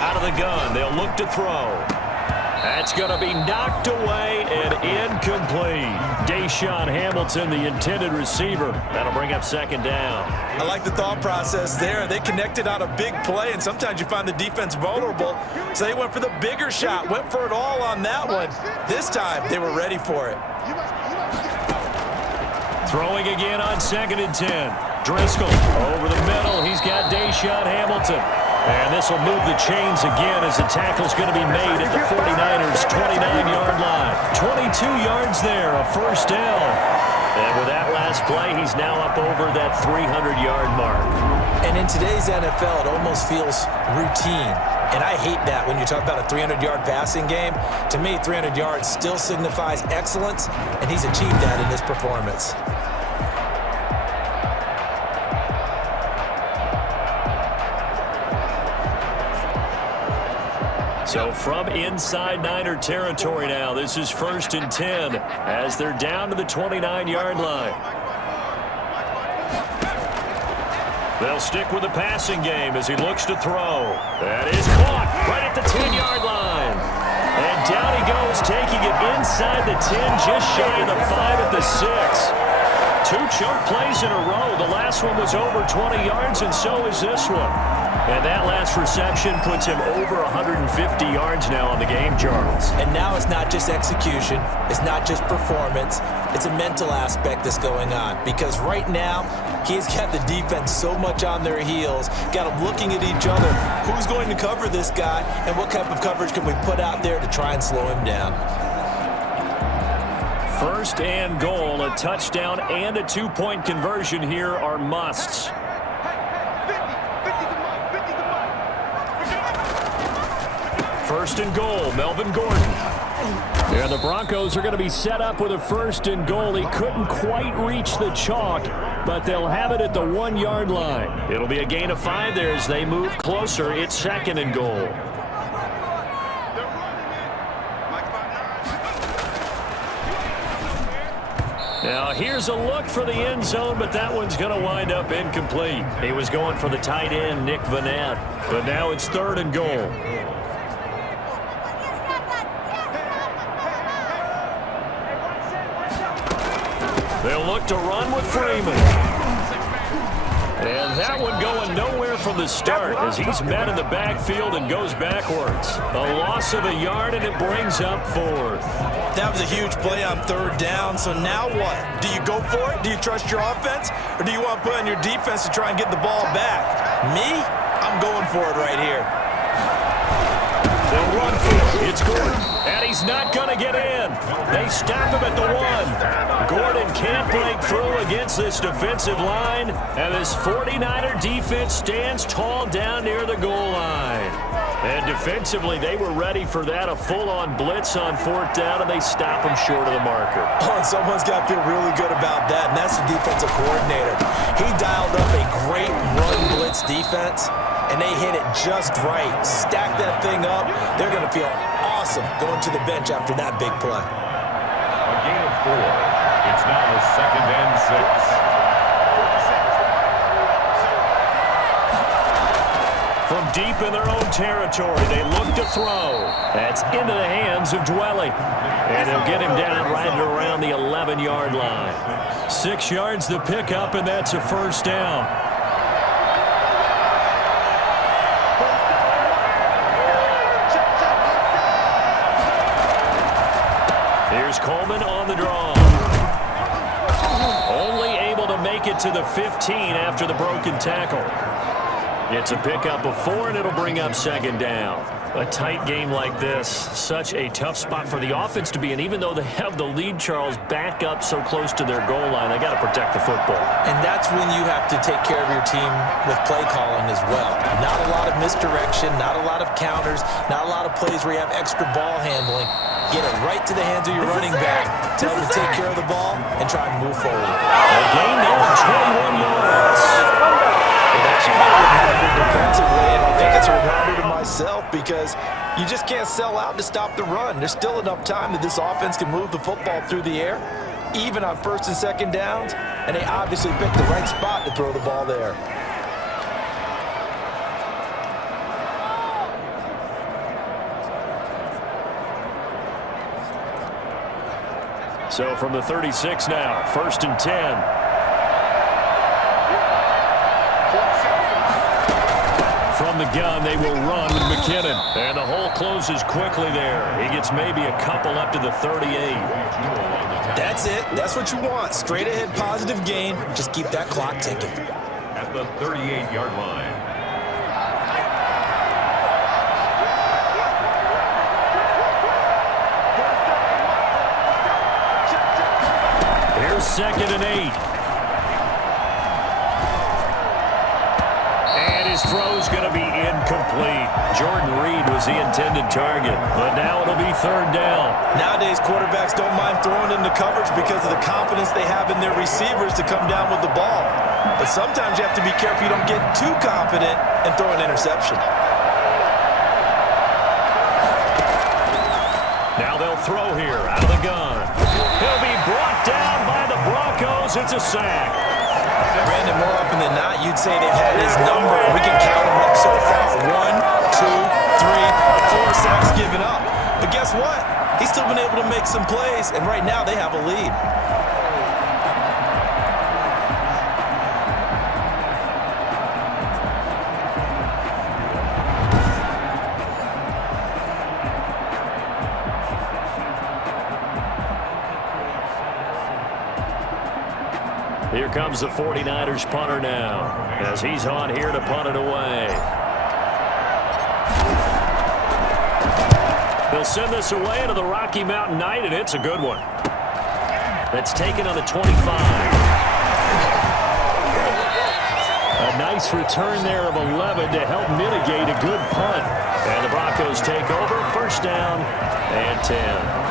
Out of the gun, they'll look to throw. That's going to be knocked away and incomplete. Deshaun Hamilton, the intended receiver. That'll bring up second down. I like the thought process there. They connected on a big play, and sometimes you find the defense vulnerable. So they went for the bigger shot, went for it all on that one. This time, they were ready for it. Throwing again on 2nd and 10. Driscoll over the middle. He's got Deshaun Hamilton. And this will move the chains again as the tackle's going to be made at the 49ers' 29-yard line. 22 yards there, a first down. And with that last play, he's now up over that 300-yard mark. And in today's NFL, it almost feels routine. And I hate that when you talk about a 300-yard passing game. To me, 300 yards still signifies excellence, and he's achieved that in this performance. So from inside Niner territory now, this is 1st and 10 as they're down to the 29-yard line. They'll stick with the passing game as he looks to throw. That is caught right at the 10-yard line. And down he goes, taking it inside the 10, just shy of the 5 at the 6. 2 choke plays in a row. The last one was over 20 yards, and so is this one. And that last reception puts him over 150 yards now on the game, Charles. And now it's not just execution. It's not just performance. It's a mental aspect that's going on. Because right now, he's got the defense so much on their heels, got them looking at each other. Who's going to cover this guy, and what type of coverage can we put out there to try and slow him down? First and goal, a touchdown and a 2-point conversion here are musts. First and goal, Melvin Gordon. And the Broncos are going to be set up with a first and goal. He couldn't quite reach the chalk, but they'll have it at the 1-yard line. It'll be a gain of 5 there as they move closer. It's second and goal. Now here's a look for the end zone, but that one's going to wind up incomplete. He was going for the tight end, Nick Vanette, but now it's third and goal. They'll look to run with Freeman. And that one going nowhere from the start as he's met in the backfield and goes backwards. A loss of a yard, and it brings up fourth. That was a huge play on third down, so now what? Do you go for it? Do you trust your offense? Or do you want to put on your defense to try and get the ball back? Me? I'm going for it right here. They'll run for it. It's Gordon, and he's not going to get in. They stop him at the 1. Gordon can't break through against this defensive line, and this 49er defense stands tall down near the goal line. And defensively, they were ready for that, a full-on blitz on fourth down, and they stop him short of the marker. Oh, and someone's got to feel really good about that, and that's the defensive coordinator. He dialed up a great run blitz defense, and they hit it just right. Stack that thing up. They're going to feel awesome going to the bench after that big play. A gain of 4. It's now second and 6. From deep in their own territory, they look to throw. That's into the hands of Dwelly. And he'll get him down right at around the 11-yard line. 6 yards the pickup, and that's a first down. Here's Coleman on the draw. Only able to make it to the 15 after the broken tackle. It's a pickup of 4, and it'll bring up second down. A tight game like this, such a tough spot for the offense to be in. Even though they have the lead, Charles, back up so close to their goal line, they got to protect the football. And that's when you have to take care of your team with play calling as well. Not a lot of misdirection, not a lot of counters, not a lot of plays where you have extra ball handling. Get it right to the hands of your running back. Tell them to take care of the ball and try and move forward. A gain there of 21 yards. That should be a defensive way, and I think it's a reminder to myself because you just can't sell out to stop the run. There's still enough time that this offense can move the football through the air, even on first and second downs, and they obviously picked the right spot to throw the ball there. So from the 36 now, first and 10. From the gun, they will run with McKinnon. And the hole closes quickly there. He gets maybe a couple up to the 38. That's it. That's what you want. Straight ahead positive gain. Just keep that clock ticking. At the 38-yard line. Here's second and 8. His throw's going to be incomplete. Jordan Reed was the intended target, but now it'll be third down. Nowadays, quarterbacks don't mind throwing into coverage because of the confidence they have in their receivers to come down with the ball. But sometimes you have to be careful you don't get too confident and throw an interception. Now they'll throw here out of the gun. He'll be brought down by the Broncos. It's a sack. Brandon, more often than not, you'd say they've had his number. We can count him up so far. 1, 2, 3, 4 sacks given up. But guess what? He's still been able to make some plays, and right now they have a lead. Here comes the 49ers punter now, as he's on here to punt it away. They'll send this away into the Rocky Mountain Night, and it's a good one. That's taken on the 25. A nice return there of 11 to help mitigate a good punt. And the Broncos take over, first down and 10.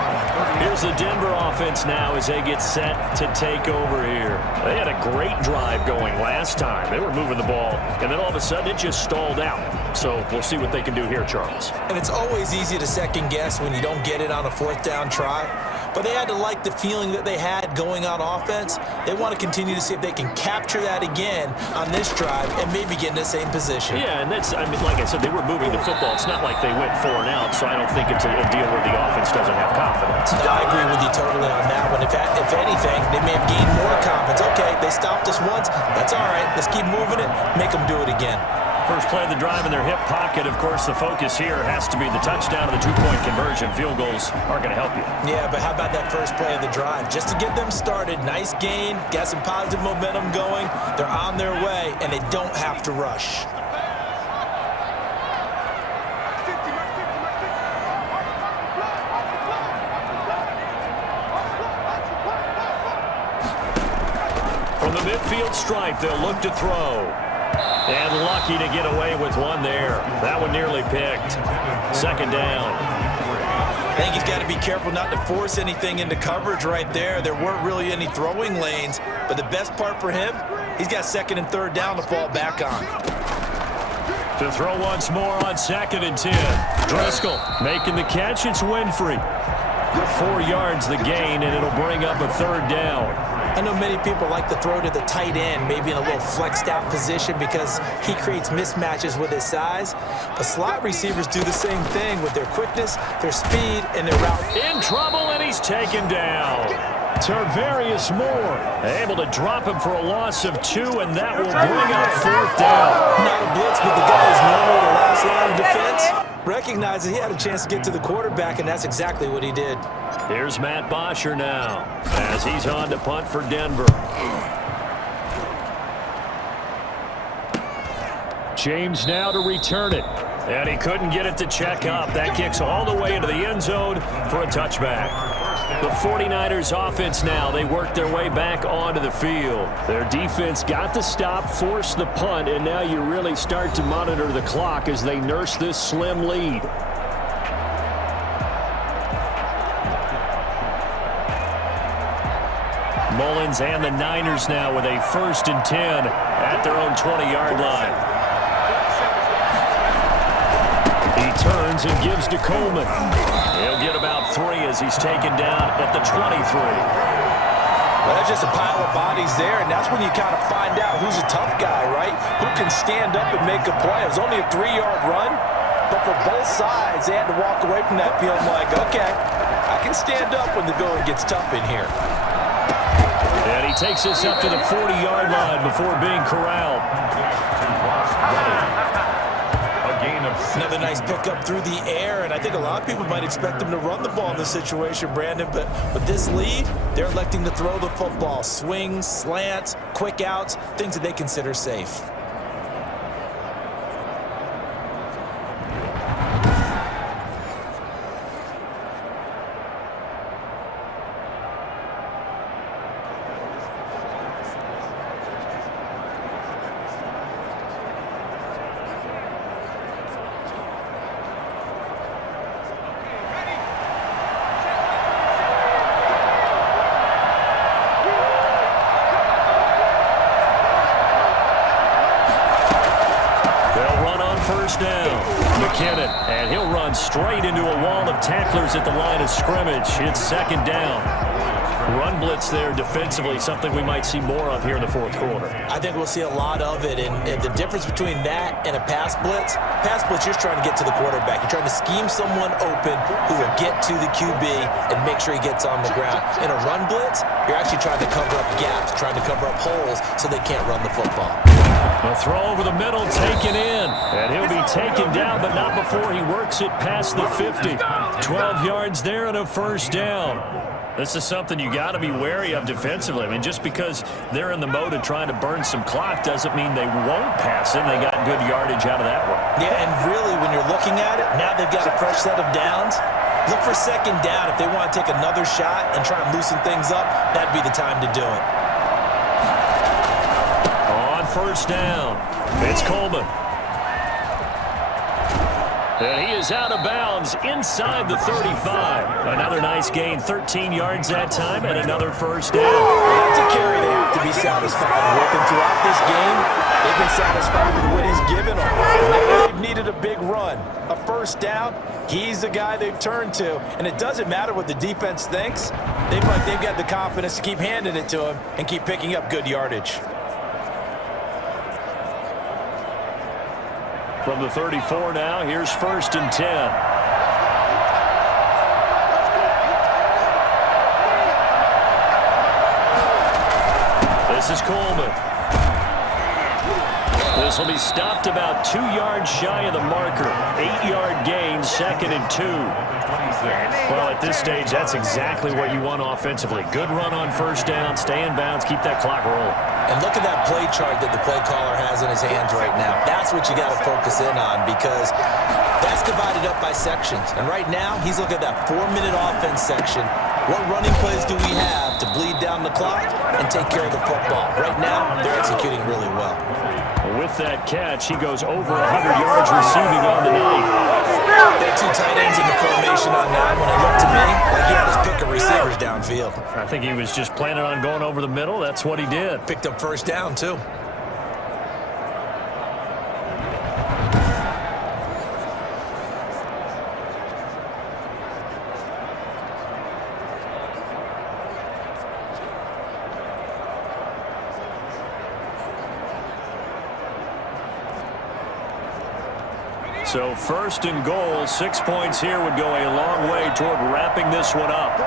Here's the Denver offense now as they get set to take over here. They had a great drive going last time. They were moving the ball, and then all of a sudden it just stalled out. So we'll see what they can do here, Charles. And it's always easy to second guess when you don't get it on a fourth down try. But they had to like the feeling that they had going on offense. They want to continue to see if they can capture that again on this drive and maybe get in the same position. Yeah, and that's, I mean, like I said, they were moving the football. It's not like they went 4 and out, so I don't think it's a deal where the offense doesn't have confidence. I agree with you totally on that one. If anything, they may have gained more confidence. Okay, they stopped us once. That's all right. Let's keep moving it. Make them do it again. First play of the drive in their hip pocket. Of course, the focus here has to be the touchdown and the 2-point conversion. Field goals aren't going to help you. Yeah, but how about that first play of the drive? Just to get them started, nice gain, got some positive momentum going. They're on their way, and they don't have to rush. From the midfield stripe, they'll look to throw. And lucky to get away with one there. That one nearly picked. Second down. I think he's got to be careful not to force anything into coverage right there. There weren't really any throwing lanes, but the best part for him, he's got second and third down to fall back on. To throw once more on 2nd and 10. Driscoll making the catch. It's Winfrey. 4 yards the gain, and it'll bring up a third down. I know many people like to throw to the tight end, maybe in a little flexed out position because he creates mismatches with his size. But slot receivers do the same thing with their quickness, their speed, and their route. In trouble, and he's taken down. Tarvarius Moore able to drop him for a loss of 2, and that will bring up 4th down. Not a blitz, but the guy is normally the last line of defense. Recognizes he had a chance to get to the quarterback, and that's exactly what he did. Here's Matt Bosher now as he's on to punt for Denver. James now to return it. And he couldn't get it to check up. That kicks all the way into the end zone for a touchback. The 49ers offense now, they work their way back onto the field. Their defense got the stop, forced the punt, and now you really start to monitor the clock as they nurse this slim lead. Mullins and the Niners now with a 1st and 10 at their own 20-yard line. He turns and gives to Coleman. He'll get about 3 as he's taken down at the 23. Well, that's just a pile of bodies there, and that's when you kind of find out who's a tough guy, right? Who can stand up and make a play. It was only a 3-yard run, but for both sides, they had to walk away from that field like, okay, I can stand up when the going gets tough in here. And he takes this up to the 40-yard line before being corralled. Another nice pickup through the air, and I think a lot of people might expect them to run the ball in this situation, Brandon, but with this lead, they're electing to throw the football. Swings, slants, quick outs, things that they consider safe. And he'll run straight into a wall of tacklers at the line of scrimmage. It's 2nd down. Run blitz there defensively, something we might see more of here in the 4th quarter. I think we'll see a lot of it, and the difference between that and a pass blitz, you're trying to get to the quarterback. You're trying to scheme someone open who will get to the QB and make sure he gets on the ground. In a run blitz, you're actually trying to cover up gaps, trying to cover up holes so they can't run the football. A throw over the middle taken in, and he'll be taken down, but not before he works it past the 50. 12 yards there and a first down. This is something you got to be wary of defensively. I mean, just because they're in the mode of trying to burn some clock doesn't mean they won't pass it. They got good yardage out of that one. Yeah, and really, when you're looking at it, now they've got a fresh set of downs. Look for second down. If they want to take another shot and try and loosen things up, that'd be the time to do it. On first down, it's Coleman. And he is out of bounds inside the 35. Another nice gain, 13 yards that time, and another first down. That's a carry they have to be satisfied with. And throughout this game, they've been satisfied with what he's given them. Whenever they've needed a big run, a first down, he's the guy they've turned to. And it doesn't matter what the defense thinks. They've got the confidence to keep handing it to him and keep picking up good yardage. From the 34 now, here's first and 10. This is Coleman. This will be stopped about 2 yards shy of the marker. 8-yard gain, second and 2. Well, at this stage, that's exactly what you want offensively. Good run on first down, stay in bounds, keep that clock rolling. And look at that play chart that the play caller has in his hands right now. That's what you got to focus in on because that's divided up by sections. And right now, he's looking at that 4-minute offense section. What running plays do we have to bleed down the clock and take care of the football? Right now, they're executing really well. With that catch, he goes over 100 yards receiving on the night. They had 2 tight ends in the formation on that one. It looked to me like he had his pick of receivers downfield. I think he was just planning on going over the middle. That's what he did. Picked up first down, too. So first and goal, 6 points here would go a long way toward wrapping this one up.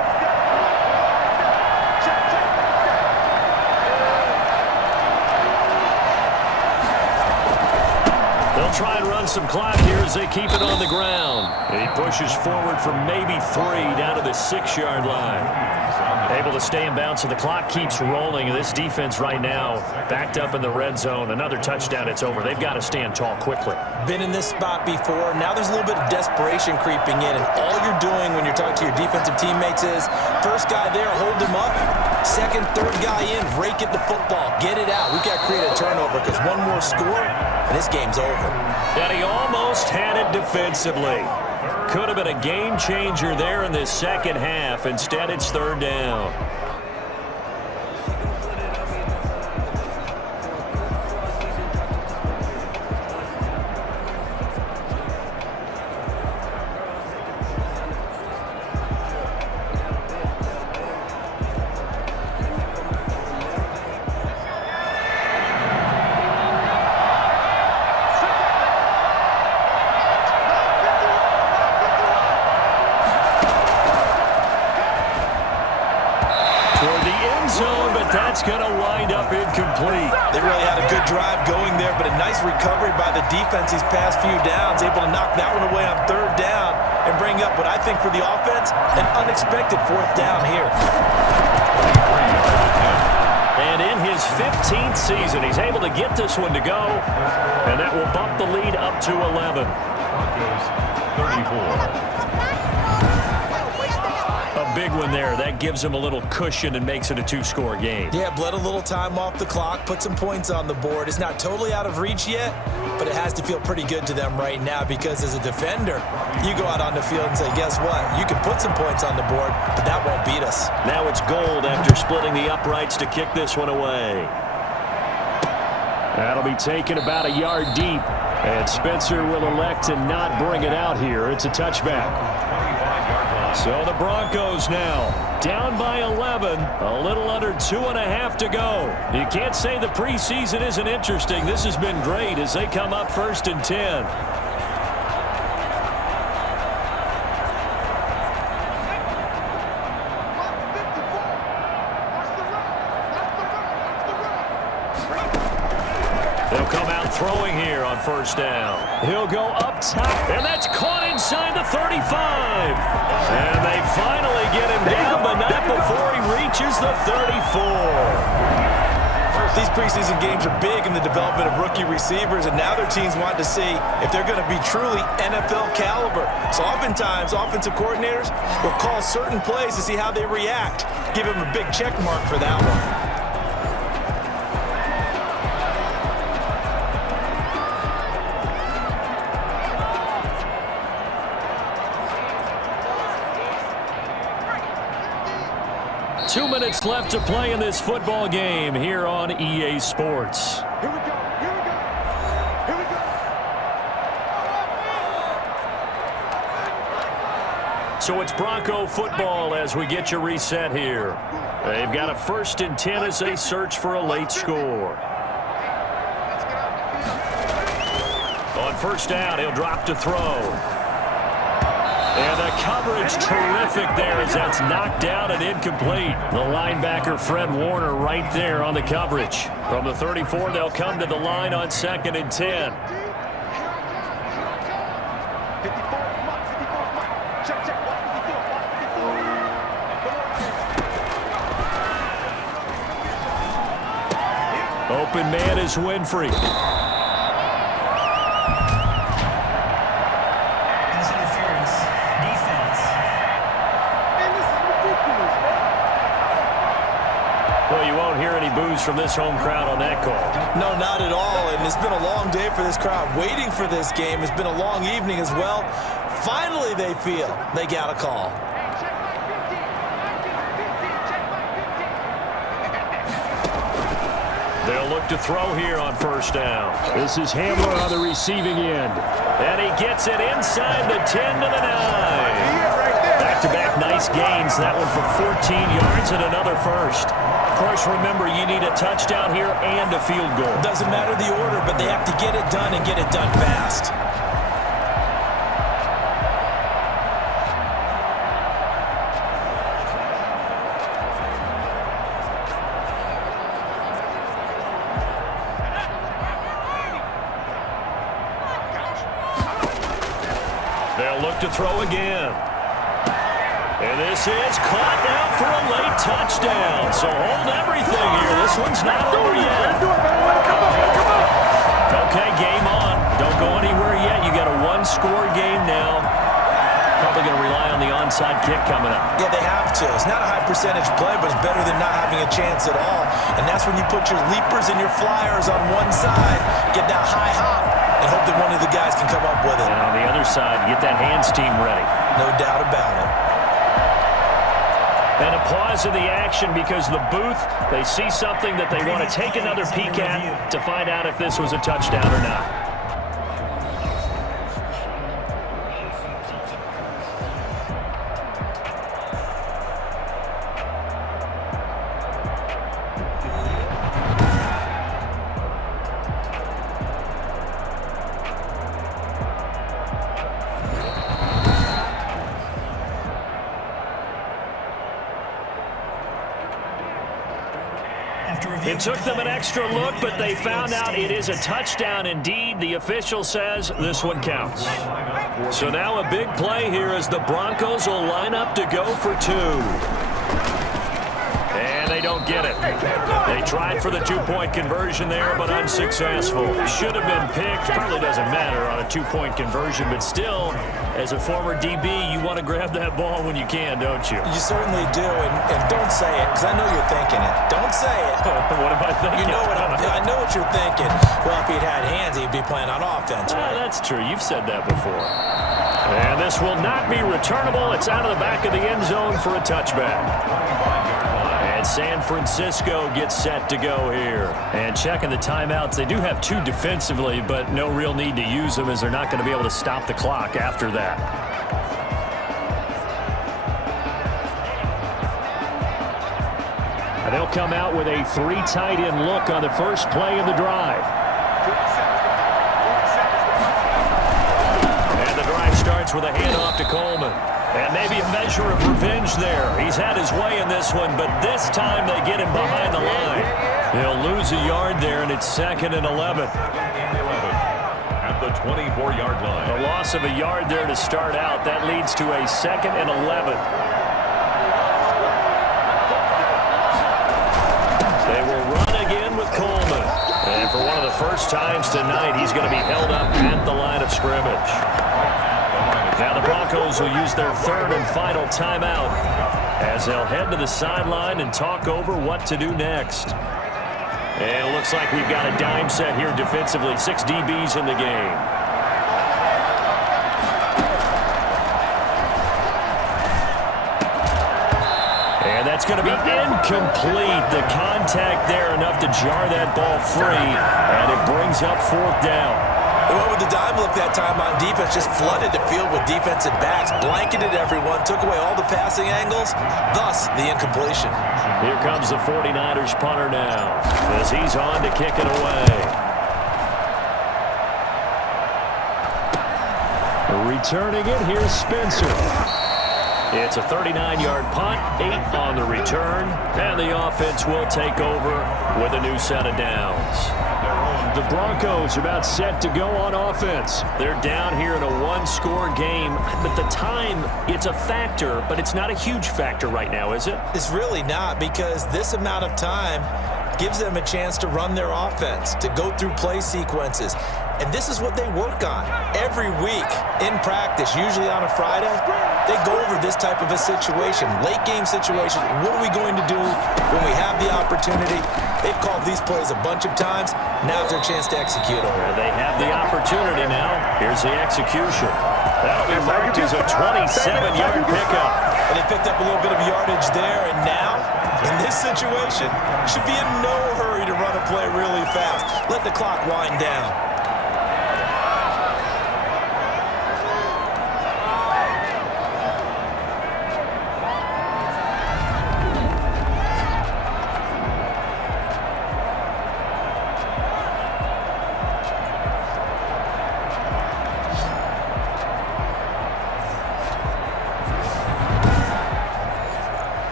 They'll try and run some clock here as they keep it on the ground. He pushes forward for maybe 3 down to the 6-yard line. Able to stay in bounds, so the clock keeps rolling. And this defense right now backed up in the red zone. Another touchdown, it's over. They've got to stand tall quickly. Been in this spot before. Now there's a little bit of desperation creeping in. And all you're doing when you're talking to your defensive teammates is first guy there, hold him up. Second, third guy in, rake at the football. Get it out. We've got to create a turnover because one more score, and this game's over. And he almost had it defensively. Could have been a game changer there in this second half. Instead, it's third down. That's going to wind up incomplete. They really had a good drive going there, but a nice recovery by the defense these past few downs, able to knock that one away on third down and bring up what I think for the offense, an unexpected fourth down here. And in his 15th season, he's able to get this one to go, and that will bump the lead up to 11. Broncos 34. Big one there. That gives him a little cushion and makes it a 2-score game. Yeah, bled a little time off the clock, put some points on the board. It's not totally out of reach yet, but it has to feel pretty good to them right now because as a defender, you go out on the field and say, guess what? You can put some points on the board, but that won't beat us. Now it's Gold after splitting the uprights to kick this one away. That'll be taken about a yard deep, and Spencer will elect to not bring it out here. It's a touchback. So the Broncos now down by 11, a little under 2.5 to go. You can't say the preseason isn't interesting. This has been great as they come up first and 10. They'll come out throwing here on first down. He'll go up top, and that's caught inside the 35. And they finally get him down, but not before he reaches the 34. These preseason games are big in the development of rookie receivers, and now their teams want to see if they're going to be truly NFL caliber. So oftentimes, offensive coordinators will call certain plays to see how they react. Give them a big check mark for that one. 2 minutes left to play in this football game here on EA Sports. Here we go. Here we go. Here we go. So it's Bronco football as we get you reset here. They've got a 1st and 10 as they search for a late score. On first down, he'll drop to throw. And the coverage terrific there as that's knocked down and incomplete. The linebacker, Fred Warner, right there on the coverage. From the 34, they'll come to the line on 2nd and 10. Open man is Winfrey. Well, you won't hear any boos from this home crowd on that call. No, not at all. And it's been a long day for this crowd. Waiting for this game. It's been a long evening as well. Finally, they feel they got a call. They'll look to throw here on first down. This is Hamler on the receiving end. And he gets it inside the 10 to the 9. Back-to-back nice gains. That one for 14 yards and another first. Of course, remember, you need a touchdown here and a field goal. Doesn't matter the order, but they have to get it done and get it done fast. They'll look to throw again. And this is caught now for a late touchdown. So hold everything here. This one's not over yet. Okay, game on. Don't go anywhere yet. You got a one-score game now. Probably going to rely on the onside kick coming up. Yeah, they have to. It's not a high percentage play, but it's better than not having a chance at all. And that's when you put your leapers and your flyers on one side, get that high hop, and hope that one of the guys can come up with it. And on the other side, get that hands team ready. No doubt about it. And a pause in the action because the booth, they see something that they want to take another peek at to find out if this was a touchdown or not. It took them an extra look, but they found out it is a touchdown indeed. The official says this one counts. So now a big play here as the Broncos will line up to go for 2. And they don't get it. They tried for the 2-point conversion there, but unsuccessful. Should have been picked. Probably doesn't matter on a 2-point conversion, but still, as a former DB, you want to grab that ball when you can, don't you? You certainly do, and don't say it, because I know you're thinking it. Don't say it. What am I thinking? You know I know what you're thinking. Well, if he'd had hands, he'd be playing on offense, right? That's true. You've said that before. And this will not be returnable. It's out of the back of the end zone for a touchback. And San Francisco gets set to go here. And checking the timeouts, they do have 2 defensively, but no real need to use them as they're not going to be able to stop the clock after that. And they'll come out with a 3 tight end look on the first play of the drive. And the drive starts with a handoff to Coleman. And maybe a measure of revenge there. He's had his way in this one, but this time they get him behind the line. He'll lose a yard there, and it's 2nd and 11. the 24-yard line. A loss of a yard there to start out. That leads to a 2nd and 11. They will run again with Coleman. And for one of the first times tonight, he's going to be held up at the line of scrimmage. Now the Broncos will use their 3rd and final timeout as they'll head to the sideline and talk over what to do next. And it looks like we've got a dime set here defensively. 6 DBs in the game. And that's going to be incomplete. The contact there enough to jar that ball free, and it brings up 4th down. They went with the dime look that time on defense, just flooded the field with defensive backs, blanketed everyone, took away all the passing angles, thus the incompletion. Here comes the 49ers punter now as he's on to kick it away. Returning it, here's Spencer. It's a 39-yard punt, 8 on the return, and the offense will take over with a new set of downs. The Broncos are about set to go on offense. They're down here in a 1-score game. But the time, it's a factor, but it's not a huge factor right now, is it? It's really not, because this amount of time gives them a chance to run their offense, to go through play sequences. And this is what they work on every week in practice, usually on a Friday. They go over this type of a situation, late game situation. What are we going to do when we have the opportunity? They've called these plays a bunch of times. Now's their chance to execute them. They have the opportunity now. Here's the execution. That'll be marked as a 27-yard pickup. And they picked up a little bit of yardage there, and now, in this situation, should be in no hurry to run a play really fast. Let the clock wind down.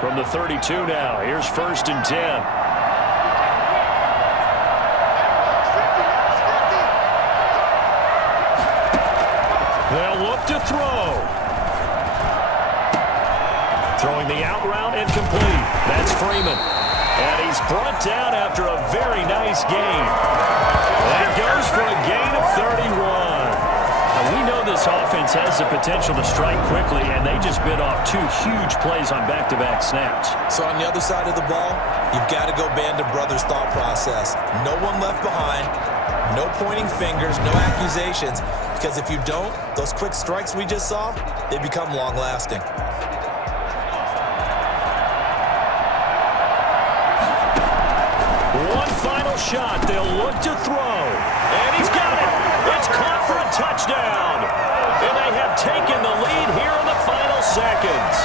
From the 32 now, here's 1st and 10. They'll look to throw. Throwing the out route incomplete. That's Freeman. And he's brought down after a very nice gain. That goes for a gain of 31. We know this offense has the potential to strike quickly, and they just bit off 2 huge plays on back-to-back snaps. So on the other side of the ball, you've got to go band of brothers thought process. No one left behind, no pointing fingers, no accusations, because if you don't, those quick strikes we just saw, they become long-lasting. One final shot. They'll look to throw, and he's got it. It's caught for a touchdown. And they have taken the lead here in the final seconds.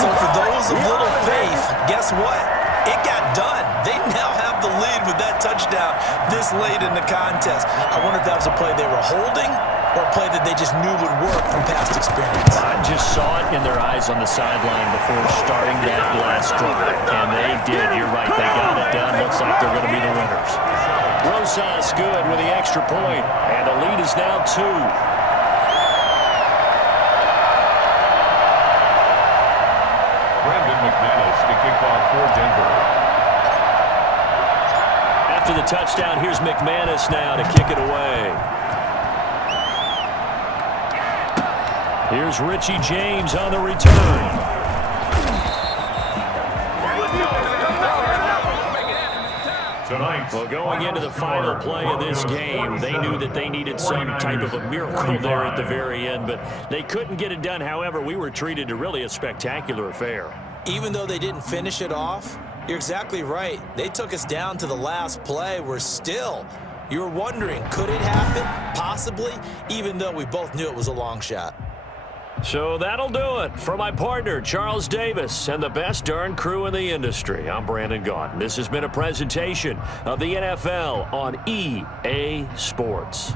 So for those of little faith, guess what? It got done. They now have the lead with that touchdown this late in the contest. I wonder if that was a play they were holding or a play that they just knew would work from past experience. I just saw it in their eyes on the sideline before starting that last drive. And they did. You're right. They got it done. Looks like they're going to be the winners. Rosas good with the extra point, and the lead is now 2. Brandon McManus to kick off for Denver. After the touchdown, here's McManus now to kick it away. Here's Richie James on the return. Well, going into the final play of this game, they knew that they needed some type of a miracle there at the very end, but they couldn't get it done. However, we were treated to really a spectacular affair. Even though they didn't finish it off, you're exactly right. They took us down to the last play. You were wondering, could it happen? Possibly, even though we both knew it was a long shot. So that'll do it. For my partner, Charles Davis, and the best darn crew in the industry, I'm Brandon Gaudin. This has been a presentation of the NFL on EA Sports.